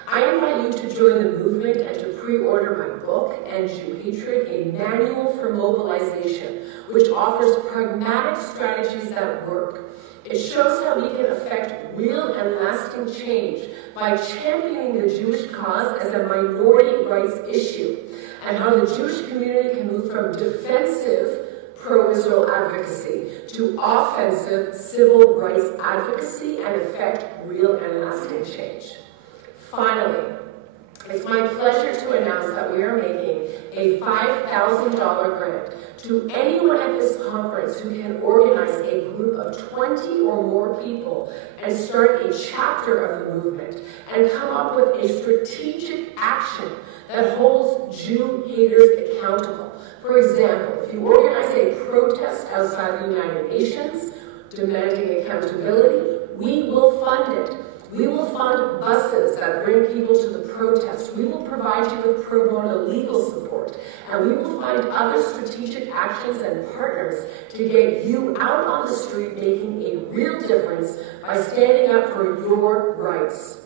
I invite you to join the movement and to pre-order my book, End Jew Hatred, a manual for mobilization, which offers pragmatic strategies that work. It shows how we can affect real and lasting change by championing the Jewish cause as a minority rights issue, and how the Jewish community can move from defensive pro-Israel advocacy to offensive civil rights advocacy and affect real and lasting change. Finally, it's my pleasure to announce that we are making a $5,000 grant to anyone at this conference who can organize a group of 20 or more people and start a chapter of the movement and come up with a strategic action that holds Jew haters accountable. For example, if you organize a protest outside the United Nations demanding accountability, we will fund it. We will fund buses that bring people to the protest. We will provide you with pro bono legal support. And we will find other strategic actions and partners to get you out on the street making a real difference by standing up for your rights.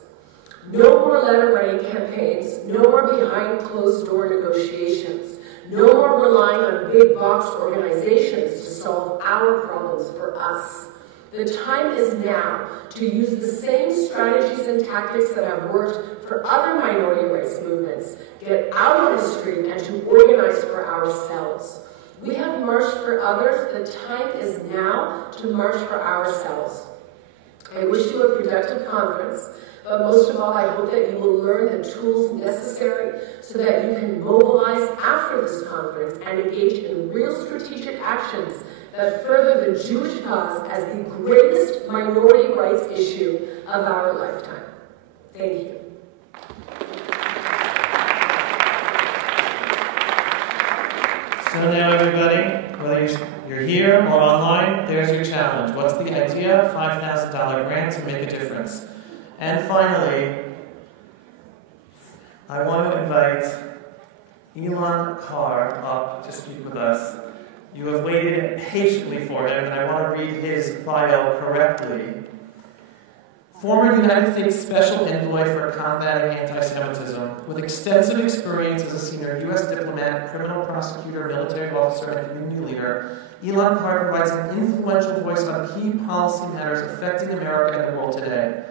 No more letter-writing campaigns. No more behind closed-door negotiations. No more relying on big-box organizations to solve our problems for us. The time is now to use the same strategies and tactics that have worked for other minority rights movements, get out on the street, and to organize for ourselves. We have marched for others. The time is now to march for ourselves. I wish you a productive conference, but most of all, I hope that you will learn the tools necessary so that you can mobilize after this conference and engage in real strategic actions that further the Jewish cause as the greatest minority rights issue of our lifetime. Thank you. So now everybody, whether you're here or online, there's your challenge. What's the idea? $5,000 grant to make a difference. And finally, I want to invite Elon Carr up to speak with us. You have waited patiently for him, and I want to read his bio correctly. Former United States Special Envoy for Combating Anti-Semitism, with extensive experience as a senior U.S. diplomat, criminal prosecutor, military officer, and community leader, Elon Carr provides an influential voice on key policy matters affecting America and the world today.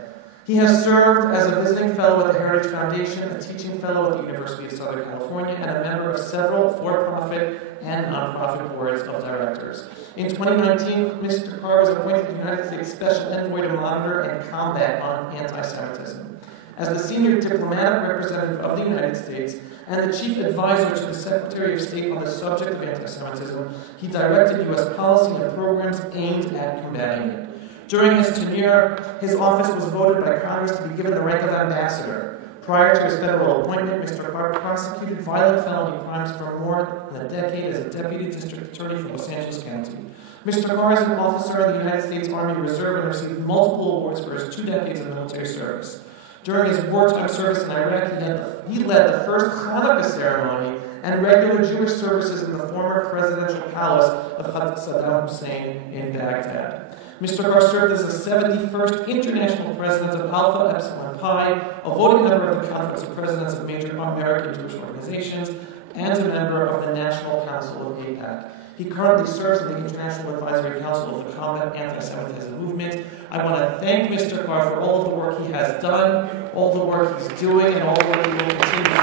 He has served as a visiting fellow at the Heritage Foundation, a teaching fellow at the University of Southern California, and a member of several for-profit and nonprofit boards of directors. In 2019, Mr. Carr was appointed United States Special Envoy to monitor and combat anti-Semitism. As the senior diplomatic representative of the United States and the chief advisor to the Secretary of State on the subject of anti-Semitism, he directed U.S. policy and programs aimed at combating it. During his tenure, his office was voted by Congress to be given the rank of ambassador. Prior to his federal appointment, Mr. Carr prosecuted violent felony crimes for more than a decade as a deputy district attorney for Los Angeles County. Mr. Carr is an officer in the United States Army Reserve and received multiple awards for his 2 decades of military service. During his wartime service in Iraq, he led the first Hanukkah ceremony and regular Jewish services in the former presidential palace of Saddam Hussein in Baghdad. Mr. Carr served as the 71st International President of Alpha Epsilon Pi, a voting member of the Conference of Presidents of Major American Jewish Organizations, and a member of the National Council of AIPAC. He currently serves on the International Advisory Council of the Combat Anti-Semitism Movement. I want to thank Mr. Carr for all of the work he has done, all the work he's doing, and all the work he will continue to do.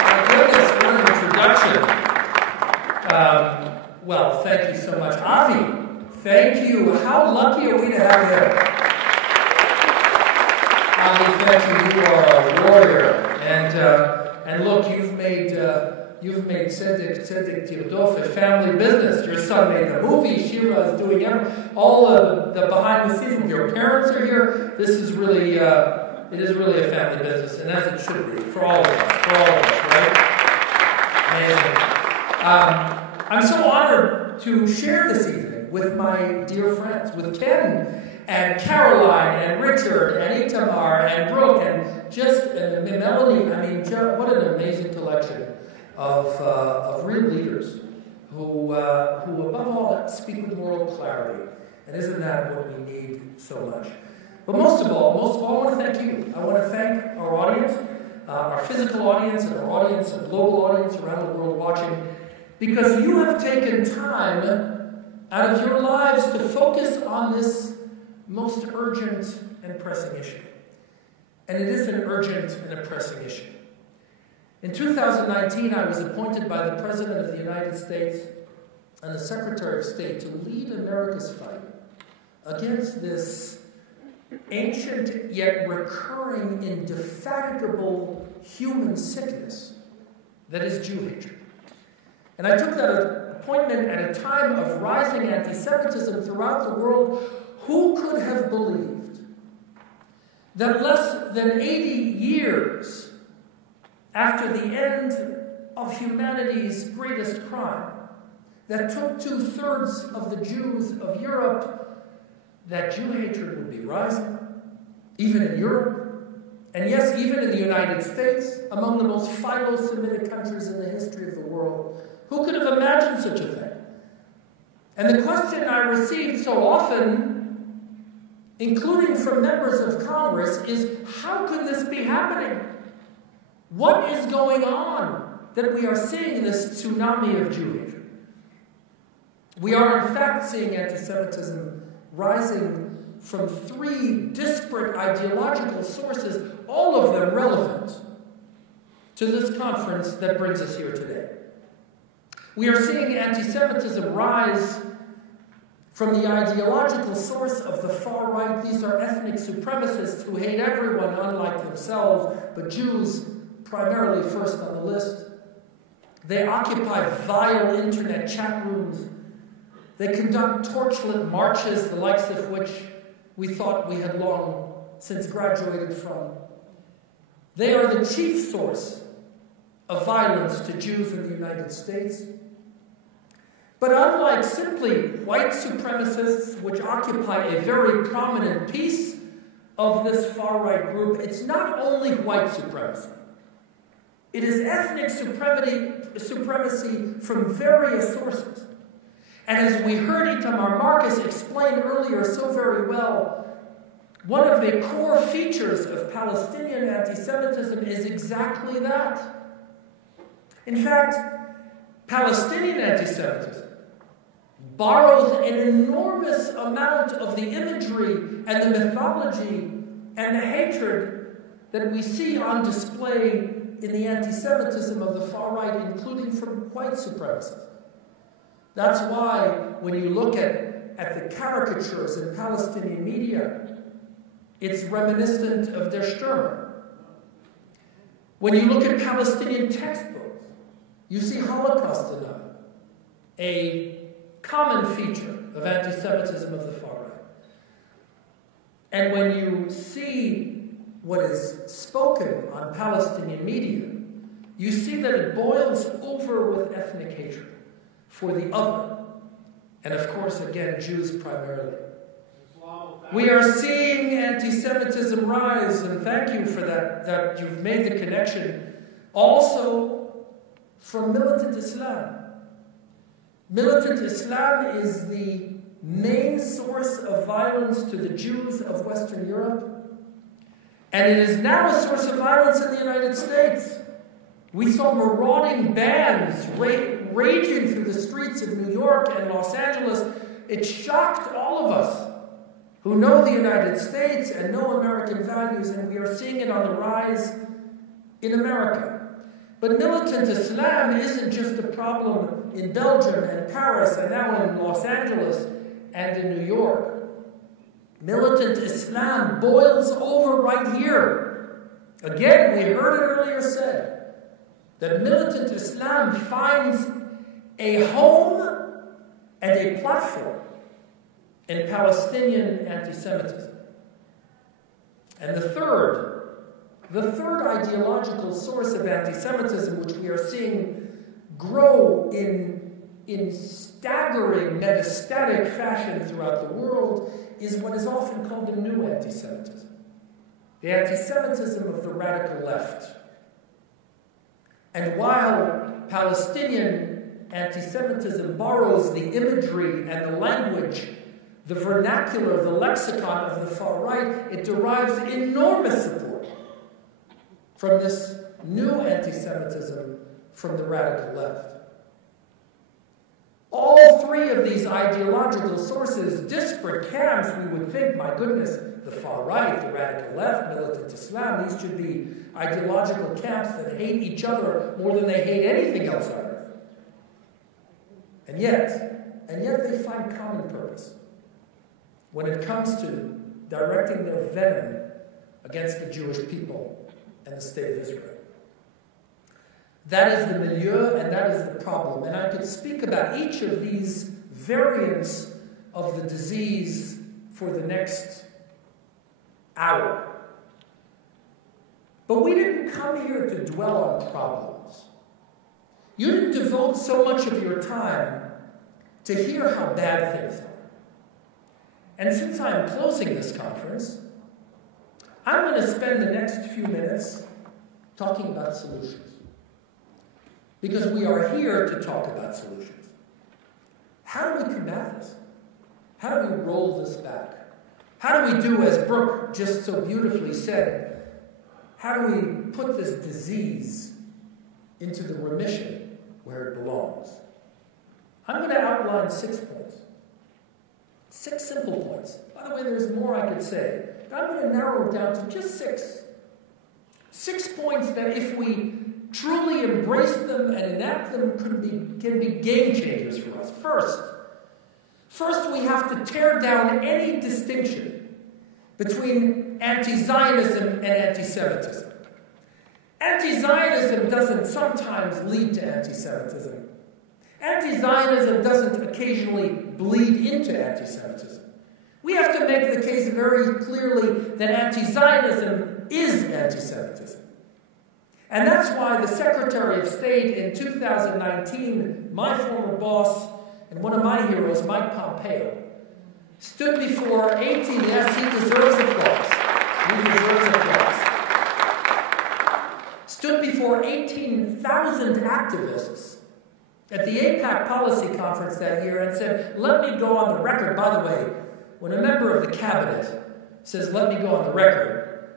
My goodness, what an introduction. Well, thank you so much. Avi, thank you. How lucky are we to have you? Avi, thank you. You are a warrior. And look, you've made Tzedek Tirdof a family business. Your son made a movie. Shira is doing all of the behind the scenes. Your parents are here. This is really, it is really a family business, and as it should be for all of us, right? Amazing. I'm so honored to share this evening with my dear friends, with Ken and Caroline and Richard and Itamar and Brooke and just Melanie. I mean, what an amazing collection of real leaders who above all speak with moral clarity. And isn't that what we need so much? But most of all, I want to thank you. I want to thank our audience, our physical audience and our audience, our global audience around the world watching, because you have taken time out of your lives to focus on this most urgent and pressing issue. And it is an urgent and a pressing issue. In 2019, I was appointed by the President of the United States and the Secretary of State to lead America's fight against this ancient yet recurring, indefatigable human sickness that is Jew hatred. And I took that appointment at a time of rising anti-Semitism throughout the world. Who could have believed that less than 80 years after the end of humanity's greatest crime, that took 2/3 of the Jews of Europe, that Jew hatred would be rising, even in Europe, and yes, even in the United States, among the most philo-Semitic countries in the history of the world. Who could have imagined such a thing? And the question I received so often, including from members of Congress, is how could this be happening? What is going on that we are seeing this tsunami of Jew hatred? We are in fact seeing anti-Semitism rising from 3 disparate ideological sources, all of them relevant to this conference that brings us here today. We are seeing anti-Semitism rise from the ideological source of the far right. These are ethnic supremacists who hate everyone unlike themselves, but Jews primarily first on the list. They occupy vile internet chat rooms. They conduct torchlit marches, the likes of which we thought we had long since graduated from. They are the chief source of violence to Jews in the United States. But unlike simply white supremacists, which occupy a very prominent piece of this far-right group, it's not only white supremacy. It is ethnic supremacy from various sources. And as we heard Itamar Marcus explain earlier so very well, one of the core features of Palestinian anti-Semitism is exactly that. In fact, Palestinian anti-Semitism borrows an enormous amount of the imagery and the mythology and the hatred that we see on display in the anti-Semitism of the far right, including from white supremacists. That's why when you look at the caricatures in Palestinian media, it's reminiscent of Der Stürmer. When you look at Palestinian textbooks, you see Holocaust denial, a common feature of anti-Semitism of the far right. And when you see what is spoken on Palestinian media, you see that it boils over with ethnic hatred for the other, and of course, again, Jews primarily. We are seeing anti-Semitism rise, and thank you for that you've made the connection, also from militant Islam. Militant Islam is the main source of violence to the Jews of Western Europe, and it is now a source of violence in the United States. We saw marauding bands raging through the streets of New York and Los Angeles. It shocked all of us who know the United States and know American values, and we are seeing it on the rise in America. But militant Islam isn't just a problem in Belgium and Paris and now in Los Angeles and in New York. Militant Islam boils over right here. Again, we heard it earlier said that militant Islam finds a home and a platform in Palestinian anti-Semitism. And the third ideological source of anti-Semitism, which we are seeing grow in staggering metastatic fashion throughout the world, is what is often called the new anti-Semitism. The anti-Semitism of the radical left. And while Palestinian anti-Semitism borrows the imagery and the language, the vernacular, the lexicon of the far right, it derives enormous support from this new anti-Semitism from the radical left. All three of these ideological sources, disparate camps, we would think, my goodness, the far right, the radical left, militant Islam, these should be ideological camps that hate each other more than they hate anything else on earth. And yet they find common purpose when it comes to directing their venom against the Jewish people and the state of Israel. That is the milieu, and that is the problem. And I could speak about each of these variants of the disease for the next hour. But we didn't come here to dwell on problems. You didn't devote so much of your time to hear how bad things are. And since I'm closing this conference, I'm going to spend the next few minutes talking about solutions. Because we are here to talk about solutions. How do we combat this? How do we roll this back? How do we do, as Brooke just so beautifully said, how do we put this disease into the remission where it belongs? I'm going to outline 6 points. 6 simple points. By the way, there's more I could say, but I'm going to narrow it down to just 6. 6 points that if we truly embrace them and enact them can be game changers for us. First, we have to tear down any distinction between anti-Zionism and anti-Semitism. Anti-Zionism doesn't sometimes lead to anti-Semitism. Anti-Zionism doesn't occasionally bleed into anti-Semitism. We have to make the case very clearly that anti-Zionism is anti-Semitism. And that's why the Secretary of State in 2019, my former boss and one of my heroes, Mike Pompeo, stood before 18, yes, he deserves applause. He deserves applause. Stood before 18,000 activists at the AIPAC policy conference that year and said, let me go on the record. By the way, when a member of the cabinet says, let me go on the record,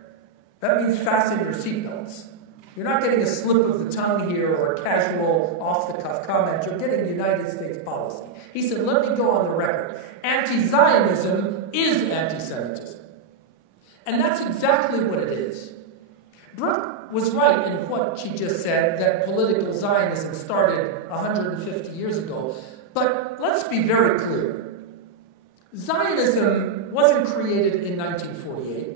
that means fasten your seatbelts. You're not getting a slip of the tongue here or a casual, off-the-cuff comment. You're getting United States policy. He said, let me go on the record. Anti-Zionism is anti-Semitism. And that's exactly what it is. Brooke was right in what she just said, that political Zionism started 150 years ago. But let's be very clear. Zionism wasn't created in 1948.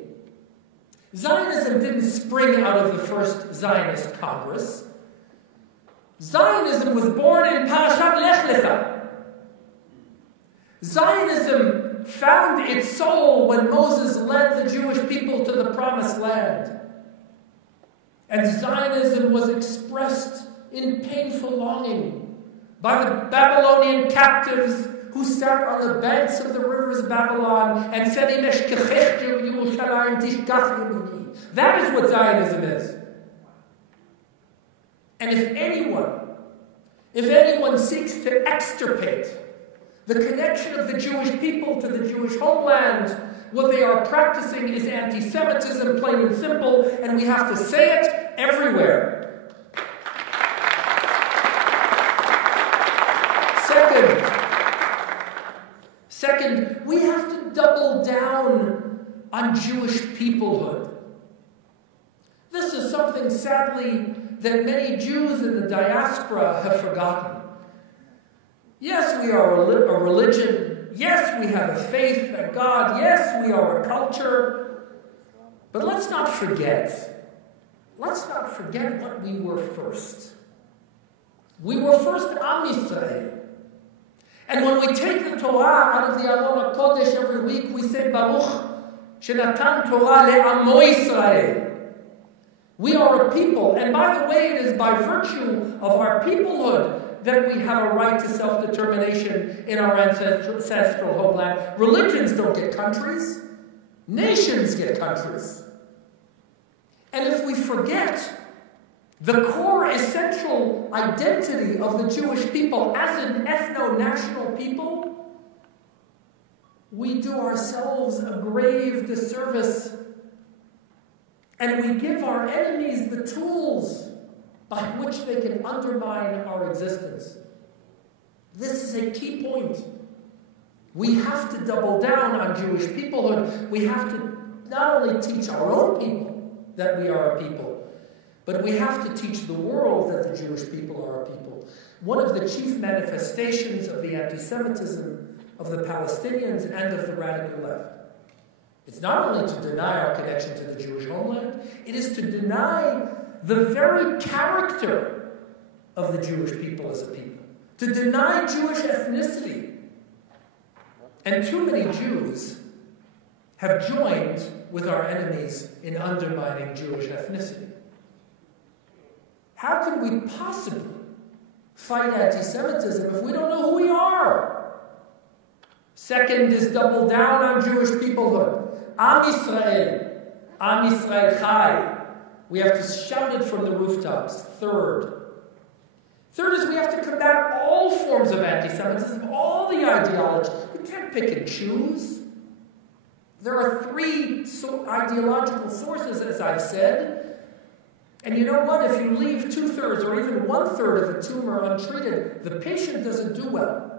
Zionism didn't spring out of the first Zionist Congress. Zionism was born in Parashat Lech Lecha. Zionism found its soul when Moses led the Jewish people to the Promised Land. And Zionism was expressed in painful longing by the Babylonian captives who sat on the banks of the rivers of Babylon and said, that is what Zionism is. And if anyone seeks to extirpate the connection of the Jewish people to the Jewish homeland, what they are practicing is anti-Semitism, plain and simple, and we have to say it everywhere. Second, we have to double down on Jewish peoplehood. This is something, sadly, that many Jews in the diaspora have forgotten. Yes, we are a religion. Yes, we have a faith in God. Yes, we are a culture. But let's not forget. Let's not forget what we were first. We were first Am Yisrael. And when we take the Torah out of the Aron HaKodesh every week, we say, Baruch Shenatan Torah le'amo Yisrael. We are a people. And by the way, it is by virtue of our peoplehood that we have a right to self-determination in our ancestral homeland. Religions don't get countries. Nations get countries. And if we forget the core essential identity of the Jewish people as an ethno-national people, we do ourselves a grave disservice. And we give our enemies the tools by which they can undermine our existence. This is a key point. We have to double down on Jewish peoplehood. We have to not only teach our own people that we are a people, but we have to teach the world that the Jewish people are a people. One of the chief manifestations of the anti-Semitism of the Palestinians and of the radical left, it's not only to deny our connection to the Jewish homeland, it is to deny the very character of the Jewish people as a people, to deny Jewish ethnicity. And too many Jews have joined with our enemies in undermining Jewish ethnicity. How can we possibly fight anti-Semitism if we don't know who we are? Second is double down on Jewish peoplehood. Am Yisrael Chai. We have to shout it from the rooftops. Third is we have to combat all forms of anti-Semitism, all the ideology. We can't pick and choose. There are three ideological sources, as I've said. And you know what? If you leave 2/3 or even 1/3 of a tumor untreated, the patient doesn't do well.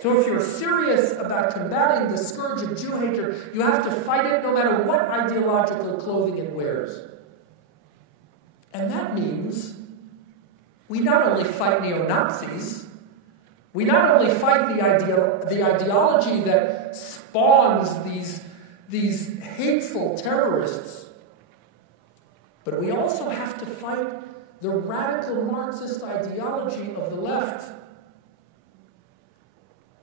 So if you're serious about combating the scourge of Jew hatred, you have to fight it no matter what ideological clothing it wears. And that means we not only fight neo-Nazis, we not only fight the ideology that spawns these hateful terrorists, But we also have to fight the radical Marxist ideology of the left.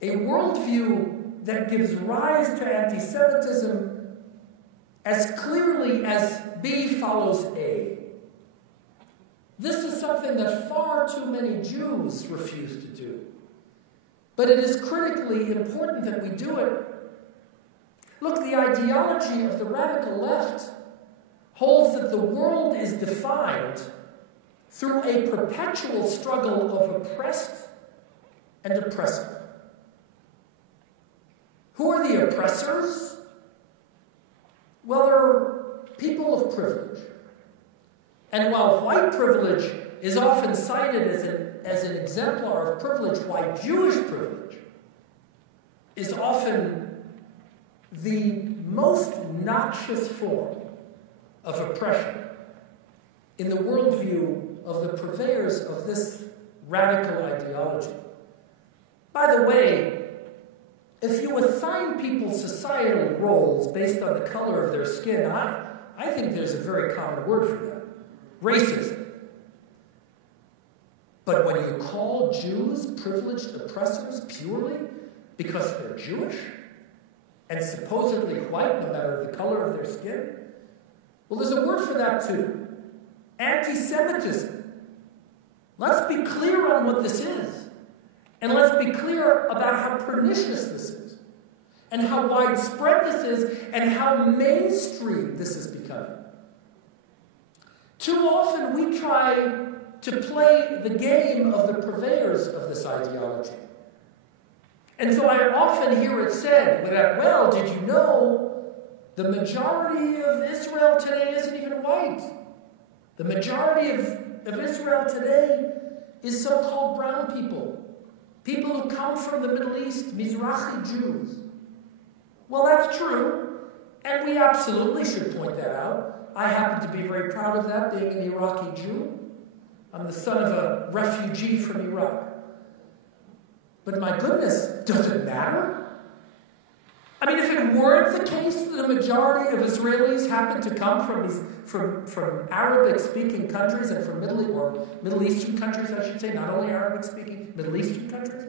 A worldview that gives rise to anti-Semitism as clearly as B follows A. This is something that far too many Jews refuse to do. But it is critically important that we do it. Look, the ideology of the radical left holds that the world is defined through a perpetual struggle of oppressed and oppressor. Who are the oppressors? Well, they're people of privilege. And while white privilege is often cited as an exemplar of privilege, white Jewish privilege is often the most noxious form of oppression in the worldview of the purveyors of this radical ideology. By the way, if you assign people societal roles based on the color of their skin, I think there's a very common word for that: racism. But when you call Jews privileged oppressors purely because they're Jewish and supposedly white, no matter the color of their skin, well, there's a word for that too: anti-Semitism. Let's be clear on what this is. And let's be clear about how pernicious this is, and how widespread this is, and how mainstream this is becoming. Too often we try to play the game of the purveyors of this ideology. And so I often hear it said, well, did you know the majority of Israel today isn't even white? The majority of Israel today is so-called brown people. People who come from the Middle East, Mizrahi Jews. Well, that's true, and we absolutely should point that out. I happen to be very proud of that, being an Iraqi Jew. I'm the son of a refugee from Iraq. But my goodness, does it matter? I mean, if it weren't the case that the majority of Israelis happen to come from Arabic-speaking countries and from Middle Eastern countries, I should say, not only Arabic-speaking, Middle Eastern countries,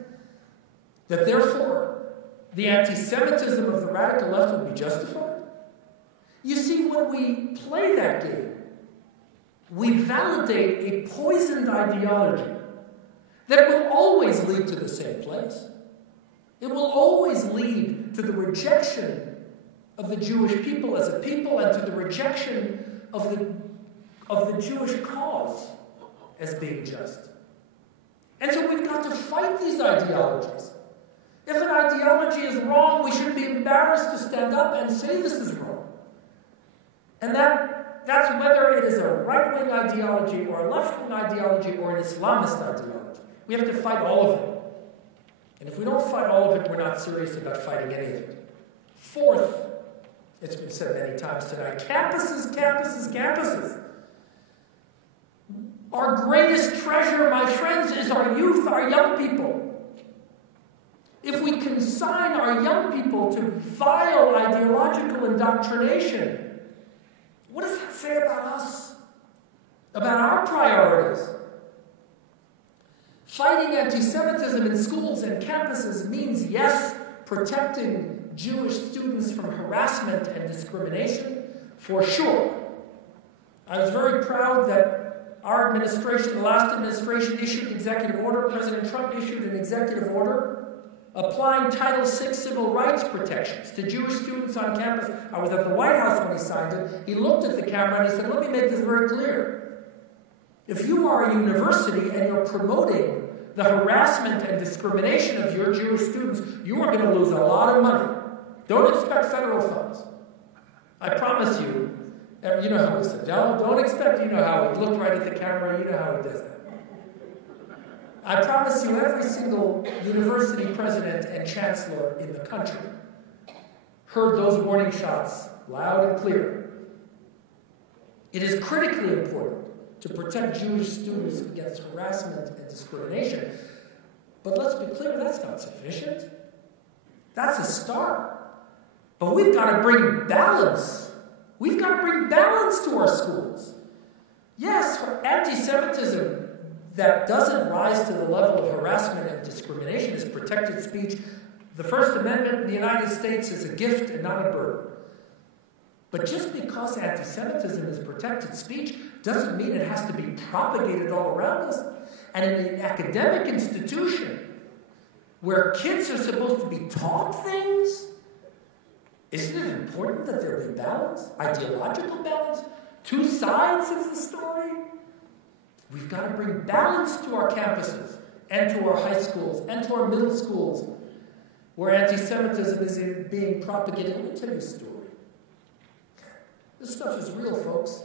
that therefore the anti-Semitism of the radical left would be justified? You see, when we play that game, we validate a poisoned ideology that will always lead to the same place. It will always lead to the rejection of the Jewish people as a people and to the rejection of the Jewish cause as being just. And so we've got to fight these ideologies. If an ideology is wrong, we shouldn't be embarrassed to stand up and say this is wrong. And that's whether it is a right-wing ideology or a left-wing ideology or an Islamist ideology. We have to fight all of it. And if we don't fight all of it, we're not serious about fighting any of it. Fourth, it's been said many times tonight, campuses, campuses, campuses. Our greatest treasure, my friends, is our youth, our young people. If we consign our young people to vile ideological indoctrination, what does that say about us? About our priorities? Fighting anti-Semitism in schools and campuses means, yes, protecting Jewish students from harassment and discrimination, for sure. I was very proud that our administration, the last administration, issued an executive order. President Trump issued an executive order applying Title VI civil rights protections to Jewish students on campus. I was at the White House when he signed it. He looked at the camera and he said, let me make this very clear. If you are a university and you're promoting the harassment and discrimination of your Jewish students, you are going to lose a lot of money. Don't expect federal funds. I promise you, you know how he said, don't expect, you know how he looked right at the camera, you know how he does that. I promise you, every single university president and chancellor in the country heard those warning shots loud and clear. It is critically important to protect Jewish students against harassment and discrimination. But let's be clear, that's not sufficient. That's a start. But we've got to bring balance. We've got to bring balance to our schools. Yes, anti-Semitism that doesn't rise to the level of harassment and discrimination is protected speech. The First Amendment in the United States is a gift and not a burden. But just because anti-Semitism is protected speech doesn't mean it has to be propagated all around us. And in an academic institution where kids are supposed to be taught things, isn't it important that there be balance, ideological balance, two sides of the story? We've got to bring balance to our campuses and to our high schools and to our middle schools where anti-Semitism is being propagated. Let me tell you a story. This stuff is real, folks.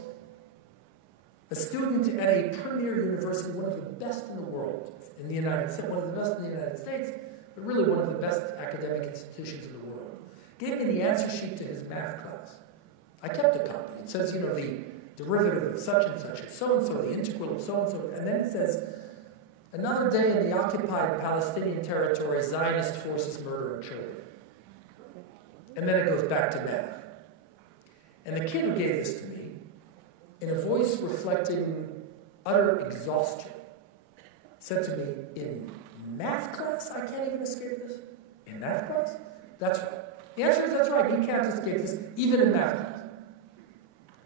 A student at a premier university, one of the best in the world, in the United States, one of the best in the United States, but really one of the best academic institutions in the world, gave me the answer sheet to his math class. I kept a copy. It says, the derivative of such and such is so-and-so, the integral of so-and-so, and then it says, another day in the occupied Palestinian territory, Zionist forces murdering children. And then it goes back to math. And the kid who gave this to me, in a voice reflecting utter exhaustion, said to me, in math class, I can't even escape this? In math class? That's right. The answer is that's right. You can't escape this, even in math class.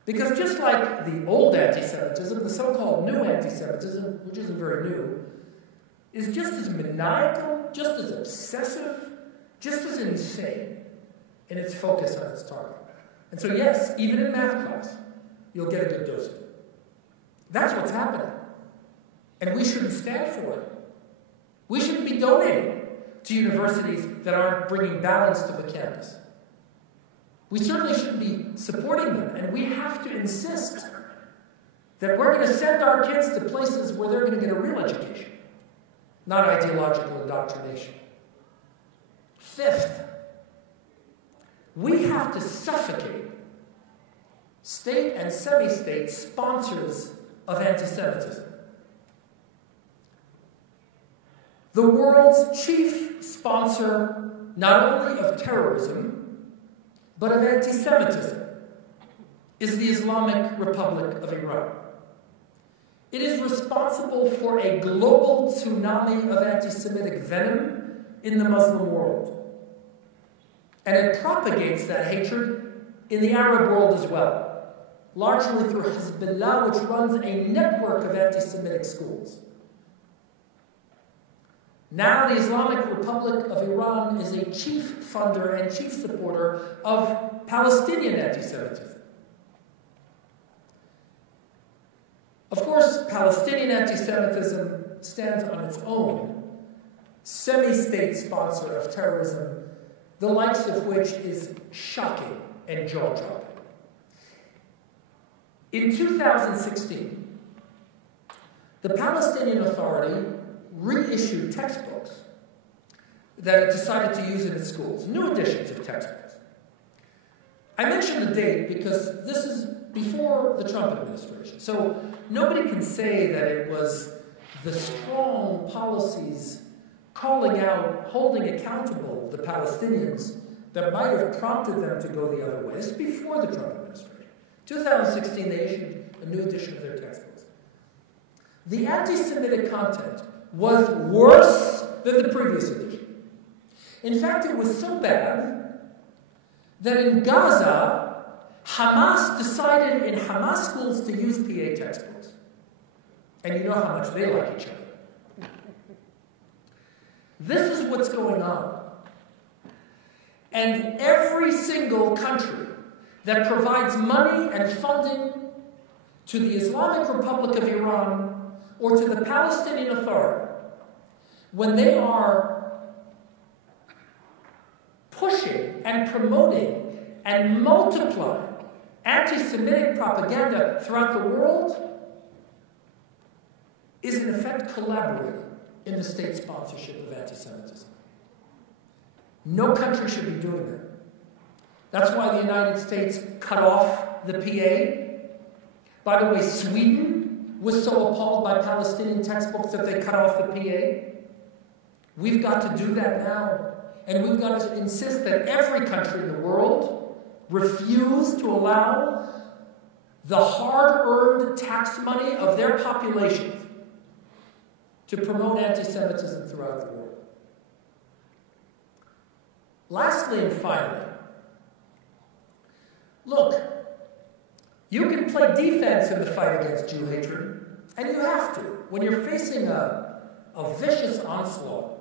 Because just like the old anti-Semitism, the so-called new anti-Semitism, which isn't very new, is just as maniacal, just as obsessive, just as insane in its focus on its target. And so yes, even in math class, you'll get a good dose of it. That's what's happening. And we shouldn't stand for it. We shouldn't be donating to universities that aren't bringing balance to the campus. We certainly shouldn't be supporting them, and we have to insist that we're going to send our kids to places where they're going to get a real education, not ideological indoctrination. Fifth, we have to suffocate state and semi-state sponsors of anti-Semitism. The world's chief sponsor, not only of terrorism, but of anti-Semitism, is the Islamic Republic of Iran. It is responsible for a global tsunami of anti-Semitic venom in the Muslim world. And it propagates that hatred in the Arab world as well, largely through Hezbollah, which runs a network of anti-Semitic schools. Now the Islamic Republic of Iran is a chief funder and chief supporter of Palestinian anti-Semitism. Of course, Palestinian anti-Semitism stands on its own, semi-state sponsor of terrorism, the likes of which is shocking and jaw-dropping. In 2016, the Palestinian Authority reissued textbooks that it decided to use in its schools, new editions of textbooks. I mention the date because this is before the Trump administration, so nobody can say that it was the strong policies calling out, holding accountable the Palestinians that might have prompted them to go the other way. This is before the Trump administration. 2016, they issued a new edition of their textbooks. The anti-Semitic content was worse than the previous edition. In fact, it was so bad that in Gaza, Hamas decided in Hamas schools to use PA textbooks. And you know how much they like each other. This is what's going on. And every single country that provides money and funding to the Islamic Republic of Iran or to the Palestinian Authority, when they are pushing and promoting and multiplying anti-Semitic propaganda throughout the world, is in effect collaborating in the state sponsorship of anti-Semitism. No country should be doing that. That's why the United States cut off the PA. By the way, Sweden was so appalled by Palestinian textbooks that they cut off the PA. We've got to do that now. And we've got to insist that every country in the world refuse to allow the hard-earned tax money of their populations to promote anti-Semitism throughout the world. Lastly and finally, look, you can play defense in the fight against Jew hatred, and you have to. When you're facing a vicious onslaught,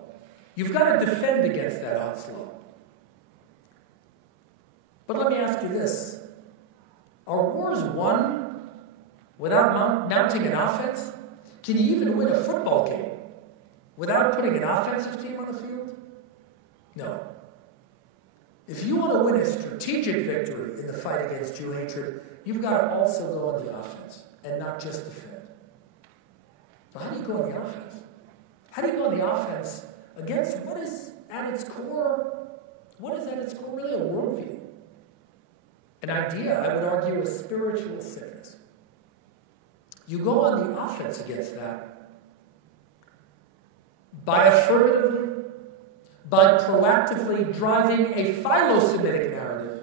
you've got to defend against that onslaught. But let me ask you this. Are wars won without mounting an offense? Can you even win a football game without putting an offensive team on the field? No. If you want to win a strategic victory in the fight against Jew hatred, you've got to also go on the offense and not just defend. Well, how do you go on the offense? How do you go on the offense against what is at its core really a worldview? An idea, I would argue, a spiritual sickness. You go on the offense against that by affirmatively, by proactively driving a philo-Semitic narrative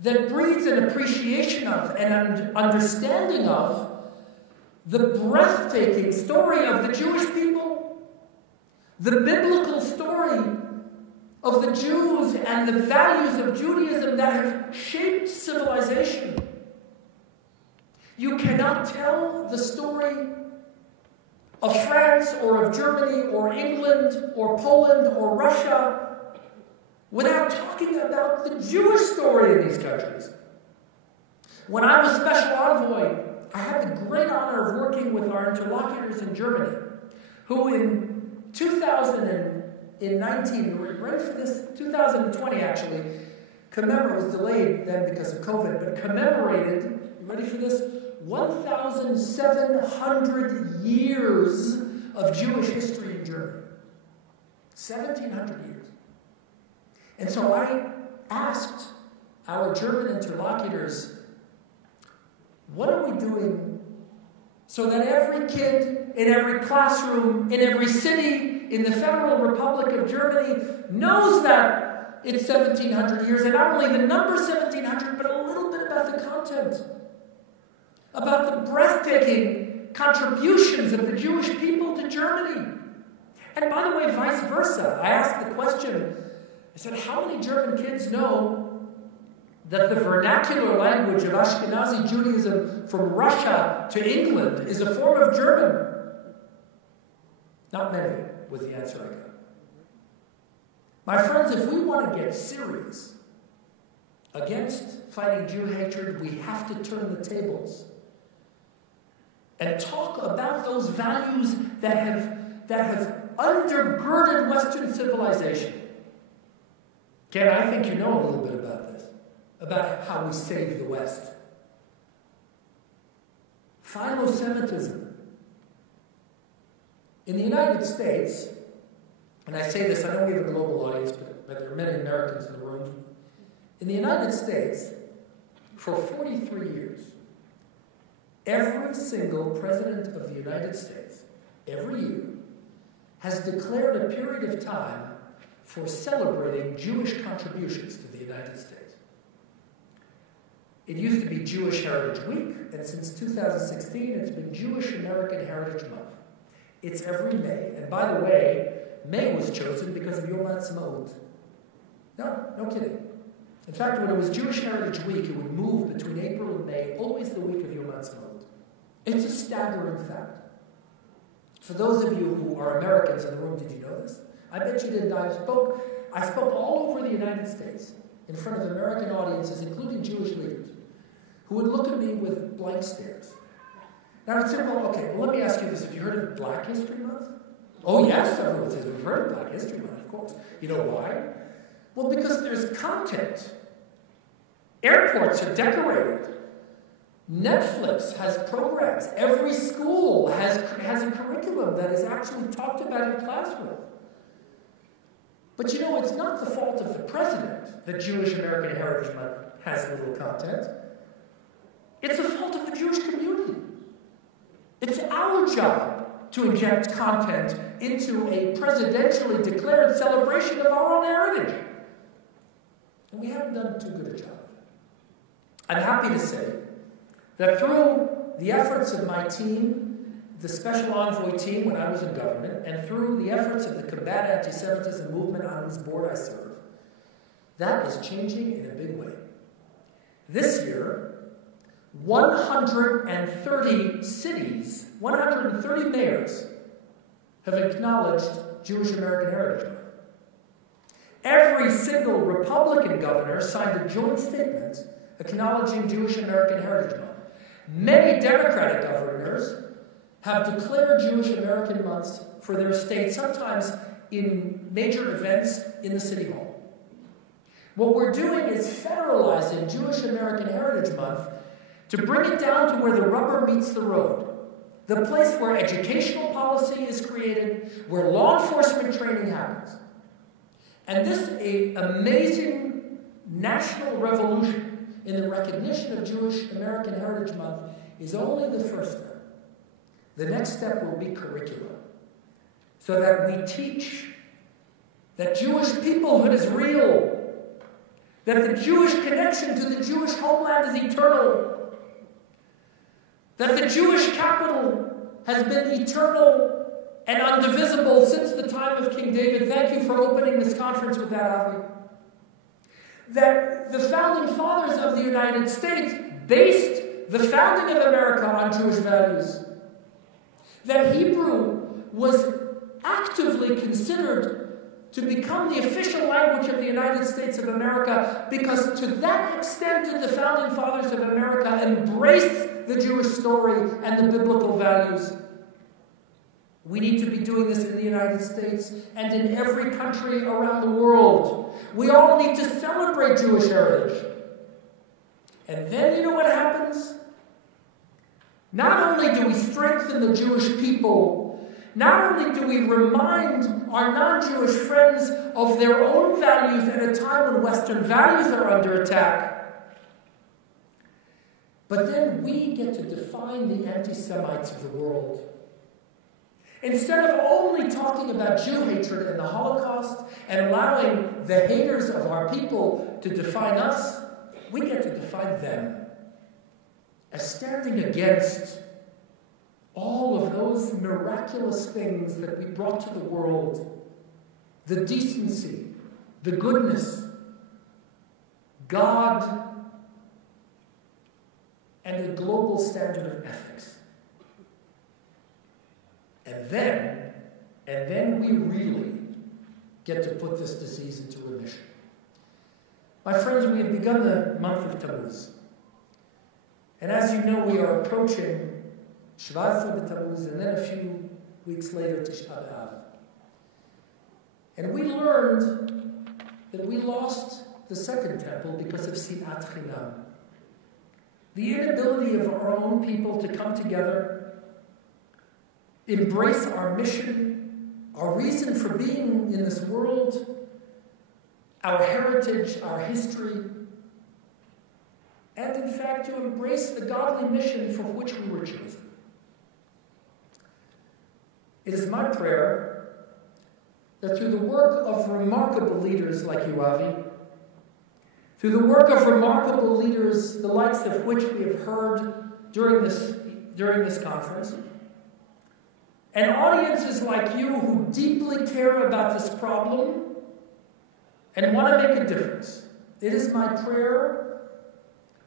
that breeds an appreciation of and an understanding of the breathtaking story of the Jewish people, the biblical story of the Jews and the values of Judaism that have shaped civilization. You cannot tell the story of France or of Germany or England or Poland or Russia without talking about the Jewish story in these countries. When I was special envoy, I had the great honor of working with our interlocutors in Germany, who in 2019, ready for this? 2020 actually, was delayed then because of COVID, but commemorated, you ready for this? 1,700 years of Jewish history in Germany. 1,700 years. And so I asked our German interlocutors, what are we doing so that every kid in every classroom, in every city, in the Federal Republic of Germany knows that it's 1,700 years, and not only the number 1,700, but a little bit about the content, about the breathtaking contributions of the Jewish people to Germany. And by the way, vice versa. I asked the question, I said, how many German kids know that the vernacular language of Ashkenazi Judaism from Russia to England is a form of German? Not many, was the answer I got. My friends, if we want to get serious against fighting Jew hatred, we have to turn the tables and talk about those values that have undergirded Western civilization. Ken, I think you know a little bit about this, about how we saved the West. Philo-Semitism. In the United States, and I say this, I know we have a global audience, but there are many Americans in the room. In the United States, for 43 years, every single president of the United States, every year, has declared a period of time for celebrating Jewish contributions to the United States. It used to be Jewish Heritage Week, and since 2016, it's been Jewish American Heritage Month. It's every May. And by the way, May was chosen because of Yom Ha'atzmaut. No kidding. In fact, when it was Jewish Heritage Week, it would move between April and May, always the week of Yom Ha'atzmaut. It's a staggering fact. For those of you who are Americans in the room, did you know this? I bet you didn't. I spoke all over the United States in front of American audiences, including Jewish leaders, who would look at me with blank stares. Now I'd say, let me ask you this. Have you heard of Black History Month? Oh yes, everyone says we've heard of Black History Month, of course. You know why? Well, because there's content. Airports are decorated. Netflix has programs. Every school has a curriculum that is actually talked about in classroom. But you know, it's not the fault of the president that Jewish American Heritage Month has little content. It's the fault of the Jewish community. It's our job to inject content into a presidentially declared celebration of our own heritage. And we haven't done too good a job. I'm happy to say that through the efforts of my team, the Special Envoy team when I was in government, and through the efforts of the Combat Anti-Semitism movement on whose board I serve, that is changing in a big way. This year, 130 cities, 130 mayors have acknowledged Jewish American Heritage Month. Every single Republican governor signed a joint statement acknowledging Jewish American Heritage Month. Many Democratic governors have declared Jewish American months for their state, sometimes in major events in the City Hall. What we're doing is federalizing Jewish American Heritage Month to bring it down to where the rubber meets the road. The place where educational policy is created, where law enforcement training happens. And this amazing national revolution in the recognition of Jewish American Heritage Month is only the first step. The next step will be curriculum, so that we teach that Jewish peoplehood is real, that the Jewish connection to the Jewish homeland is eternal, that the Jewish capital has been eternal and undivisible since the time of King David. Thank you for opening this conference with that, Avi. That the founding fathers of the United States based the founding of America on Jewish values. That Hebrew was actively considered to become the official language of the United States of America, because to that extent did the founding fathers of America embrace the Jewish story and the biblical values. We need to be doing this in the United States and in every country around the world. We all need to celebrate Jewish heritage. And then you know what happens? Not only do we strengthen the Jewish people, not only do we remind our non-Jewish friends of their own values at a time when Western values are under attack, but then we get to define the anti-Semites of the world. Instead of only talking about Jew hatred and the Holocaust and allowing the haters of our people to define us, we get to define them as standing against all of those miraculous things that we brought to the world. The decency, the goodness, God, and a global standard of ethics. And then we really get to put this disease into remission. My friends, we have begun the month of Tammuz. And as you know, we are approaching Shvat Tammuz, and then a few weeks later, Tisha B'Av. And we learned that we lost the second temple because of Sinat Chinam. The inability of our own people to come together, embrace our mission, our reason for being in this world, our heritage, our history, and in fact to embrace the godly mission for which we were chosen. It is my prayer that through the work of remarkable leaders like you, Avi, through the work of remarkable leaders, the likes of which we have heard during this conference, and audiences like you who deeply care about this problem and want to make a difference, it is my prayer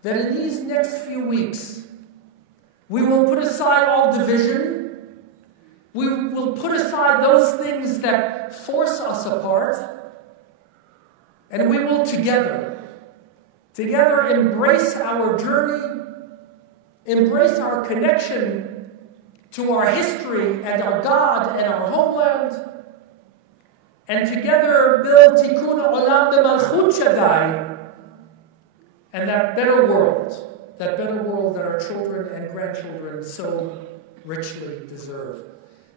that in these next few weeks, we will put aside all division. We will put aside those things that force us apart, and we will together embrace our journey, embrace our connection to our history and our God and our homeland, and together build Tikkun Olam b'Malchut Shaddai, and that better world that our children and grandchildren so richly deserve.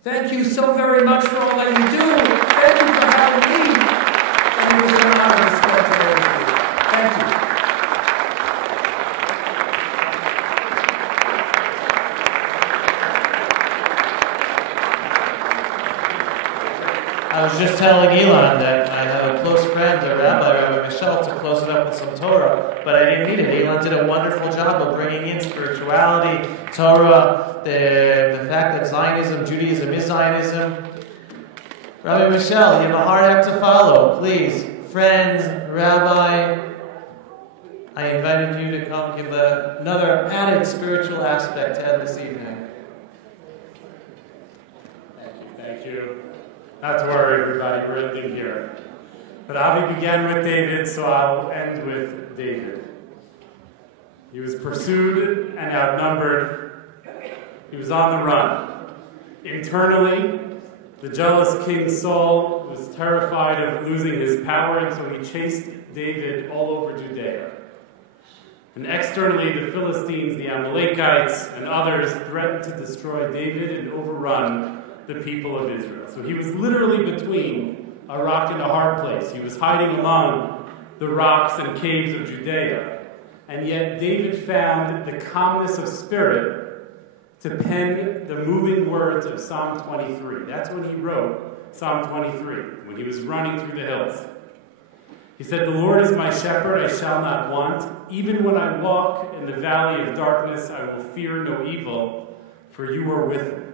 Thank you so very much for all that you do. Thank you for having me. And it was an honor to spend today with you. Thank you. I was just telling Elon that I have a close friend, a rabbi, Rabbi Michel, to close it up up with some Torah, but I didn't need it. Elon did a wonderful job of bringing in spirituality, Torah, the fact that Zionism, Judaism is Zionism. Rabbi Michelle, you have a hard act to follow. Please, friends, Rabbi, I invited you to come give another added spiritual aspect to Ed this evening. Thank you. Not to worry, everybody, we're ending here. But Avi began with David, so I'll end with David. He was pursued and outnumbered. He was on the run. Internally, the jealous King Saul was terrified of losing his power, and so he chased David all over Judea. And externally, the Philistines, the Amalekites, and others threatened to destroy David and overrun the people of Israel. So he was literally between a rock and a hard place. He was hiding among the rocks and caves of Judea. And yet David found the calmness of spirit to pen the moving words of Psalm 23. That's when he wrote Psalm 23, when he was running through the hills. He said, "The Lord is my shepherd, I shall not want. Even when I walk in the valley of darkness, I will fear no evil, for you are with me."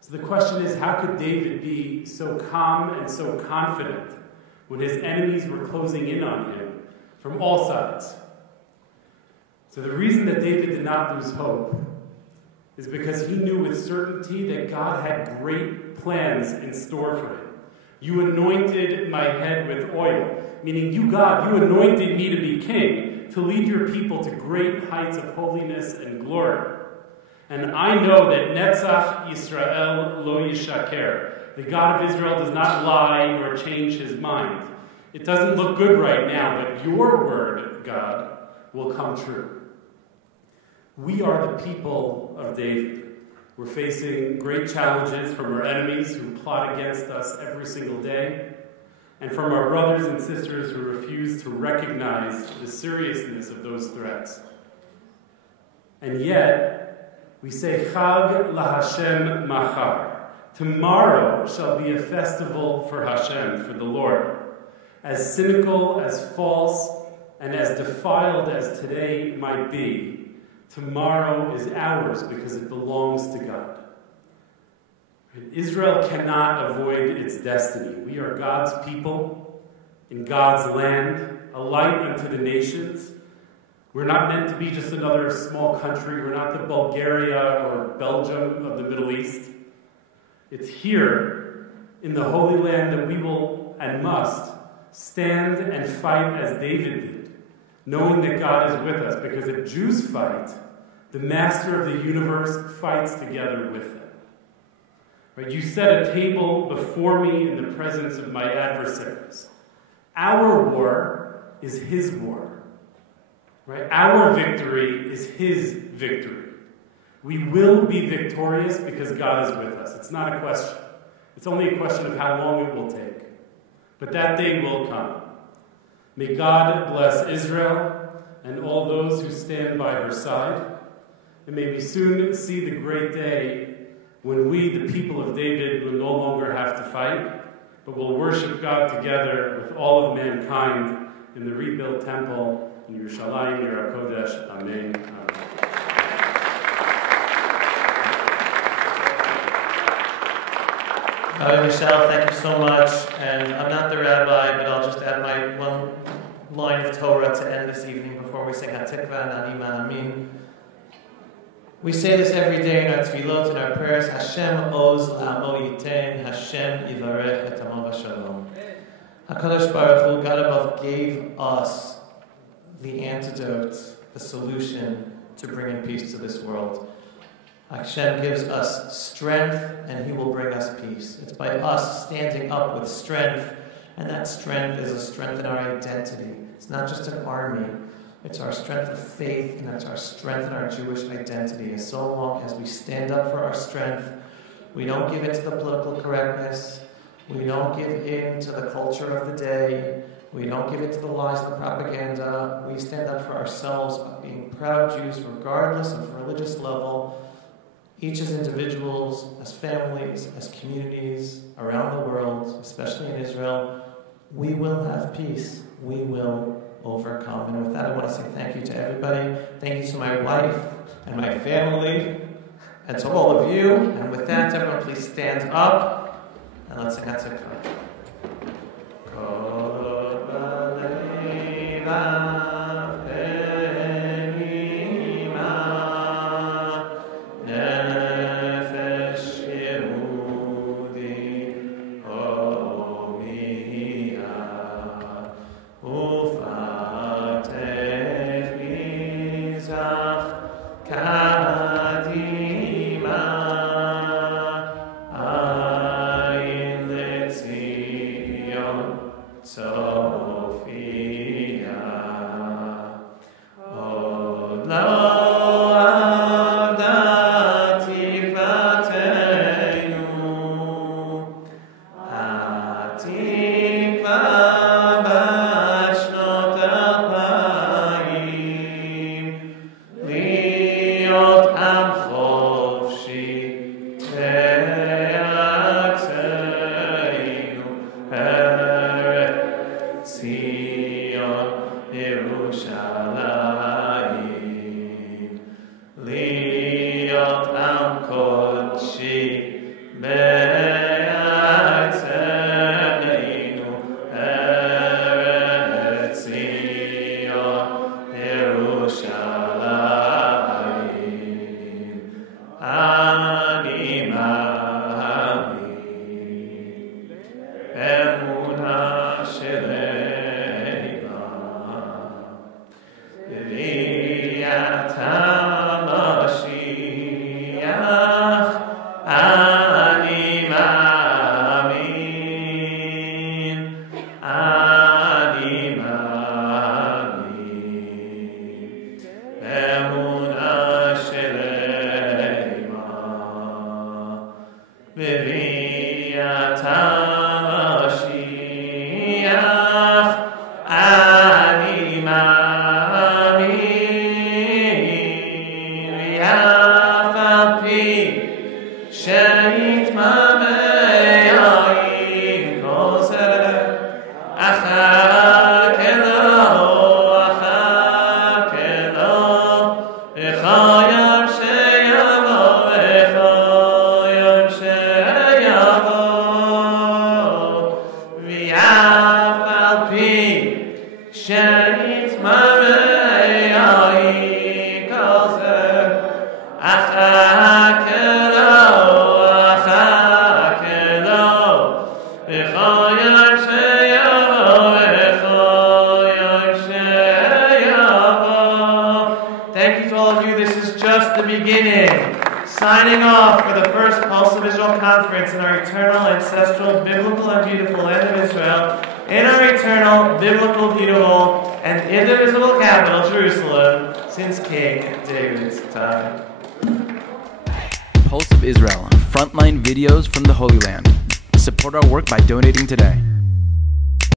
So the question is, how could David be so calm and so confident when his enemies were closing in on him from all sides? So the reason that David did not lose hope is because he knew with certainty that God had great plans in store for him. You anointed my head with oil. Meaning you, God, you anointed me to be king, to lead your people to great heights of holiness and glory. And I know that Netzach Yisrael lo yishaker. The God of Israel does not lie nor change his mind. It doesn't look good right now, but your word, God, will come true. We are the people of David. We're facing great challenges from our enemies who plot against us every single day, and from our brothers and sisters who refuse to recognize the seriousness of those threats. And yet, we say, Chag LaHashem Machar. Tomorrow shall be a festival for Hashem, for the Lord. As cynical, as false, and as defiled as today might be, tomorrow is ours because it belongs to God. Israel cannot avoid its destiny. We are God's people in God's land, a light unto the nations. We're not meant to be just another small country. We're not the Bulgaria or Belgium of the Middle East. It's here in the Holy Land that we will and must stand and fight as David did, knowing that God is with us, because if Jews fight, the Master of the universe fights together with them. Right? You set a table before me in the presence of my adversaries. Our war is his war. Right? Our victory is his victory. We will be victorious because God is with us. It's not a question. It's only a question of how long it will take. But that day will come. May God bless Israel and all those who stand by her side. And may we soon see the great day when we, the people of David, will no longer have to fight, but will worship God together with all of mankind in the rebuilt temple in Yerushalayim, Yer HaKodesh. Amen. Rabbi Michelle, thank you so much. And I'm not the rabbi, but I'll just add my one line of Torah to end this evening before we sing Hatikva and Anima Amin. We say this every day in our tefillot, in our prayers. Hashem oz la'amo yiten, Hashem yivarech et amo v'shalom. HaKadosh Baruch Hu, God above, gave us the antidote, the solution to bringing peace to this world. Hashem gives us strength, and he will bring us peace. It's by us standing up with strength, and that strength is a strength in our identity. It's not just an army. It's our strength of faith, and it's our strength in our Jewish identity. And so long as we stand up for our strength, we don't give in to the political correctness, we don't give in to the culture of the day, we don't give in to the lies and the propaganda. We stand up for ourselves, being proud Jews, regardless of religious level, each as individuals, as families, as communities around the world, especially in Israel. We will have peace. We will overcome. And with that, I want to say thank you to everybody. Thank you to my wife and my family, and to all of you. And with that, everyone please stand up and let's sing Hatzikah. Signing off for the first Pulse of Israel conference in our eternal, ancestral, biblical, and beautiful land of Israel, in our eternal, biblical, beautiful, and indivisible capital, Jerusalem, since King David's time. Pulse of Israel, frontline videos from the Holy Land. Support our work by donating today.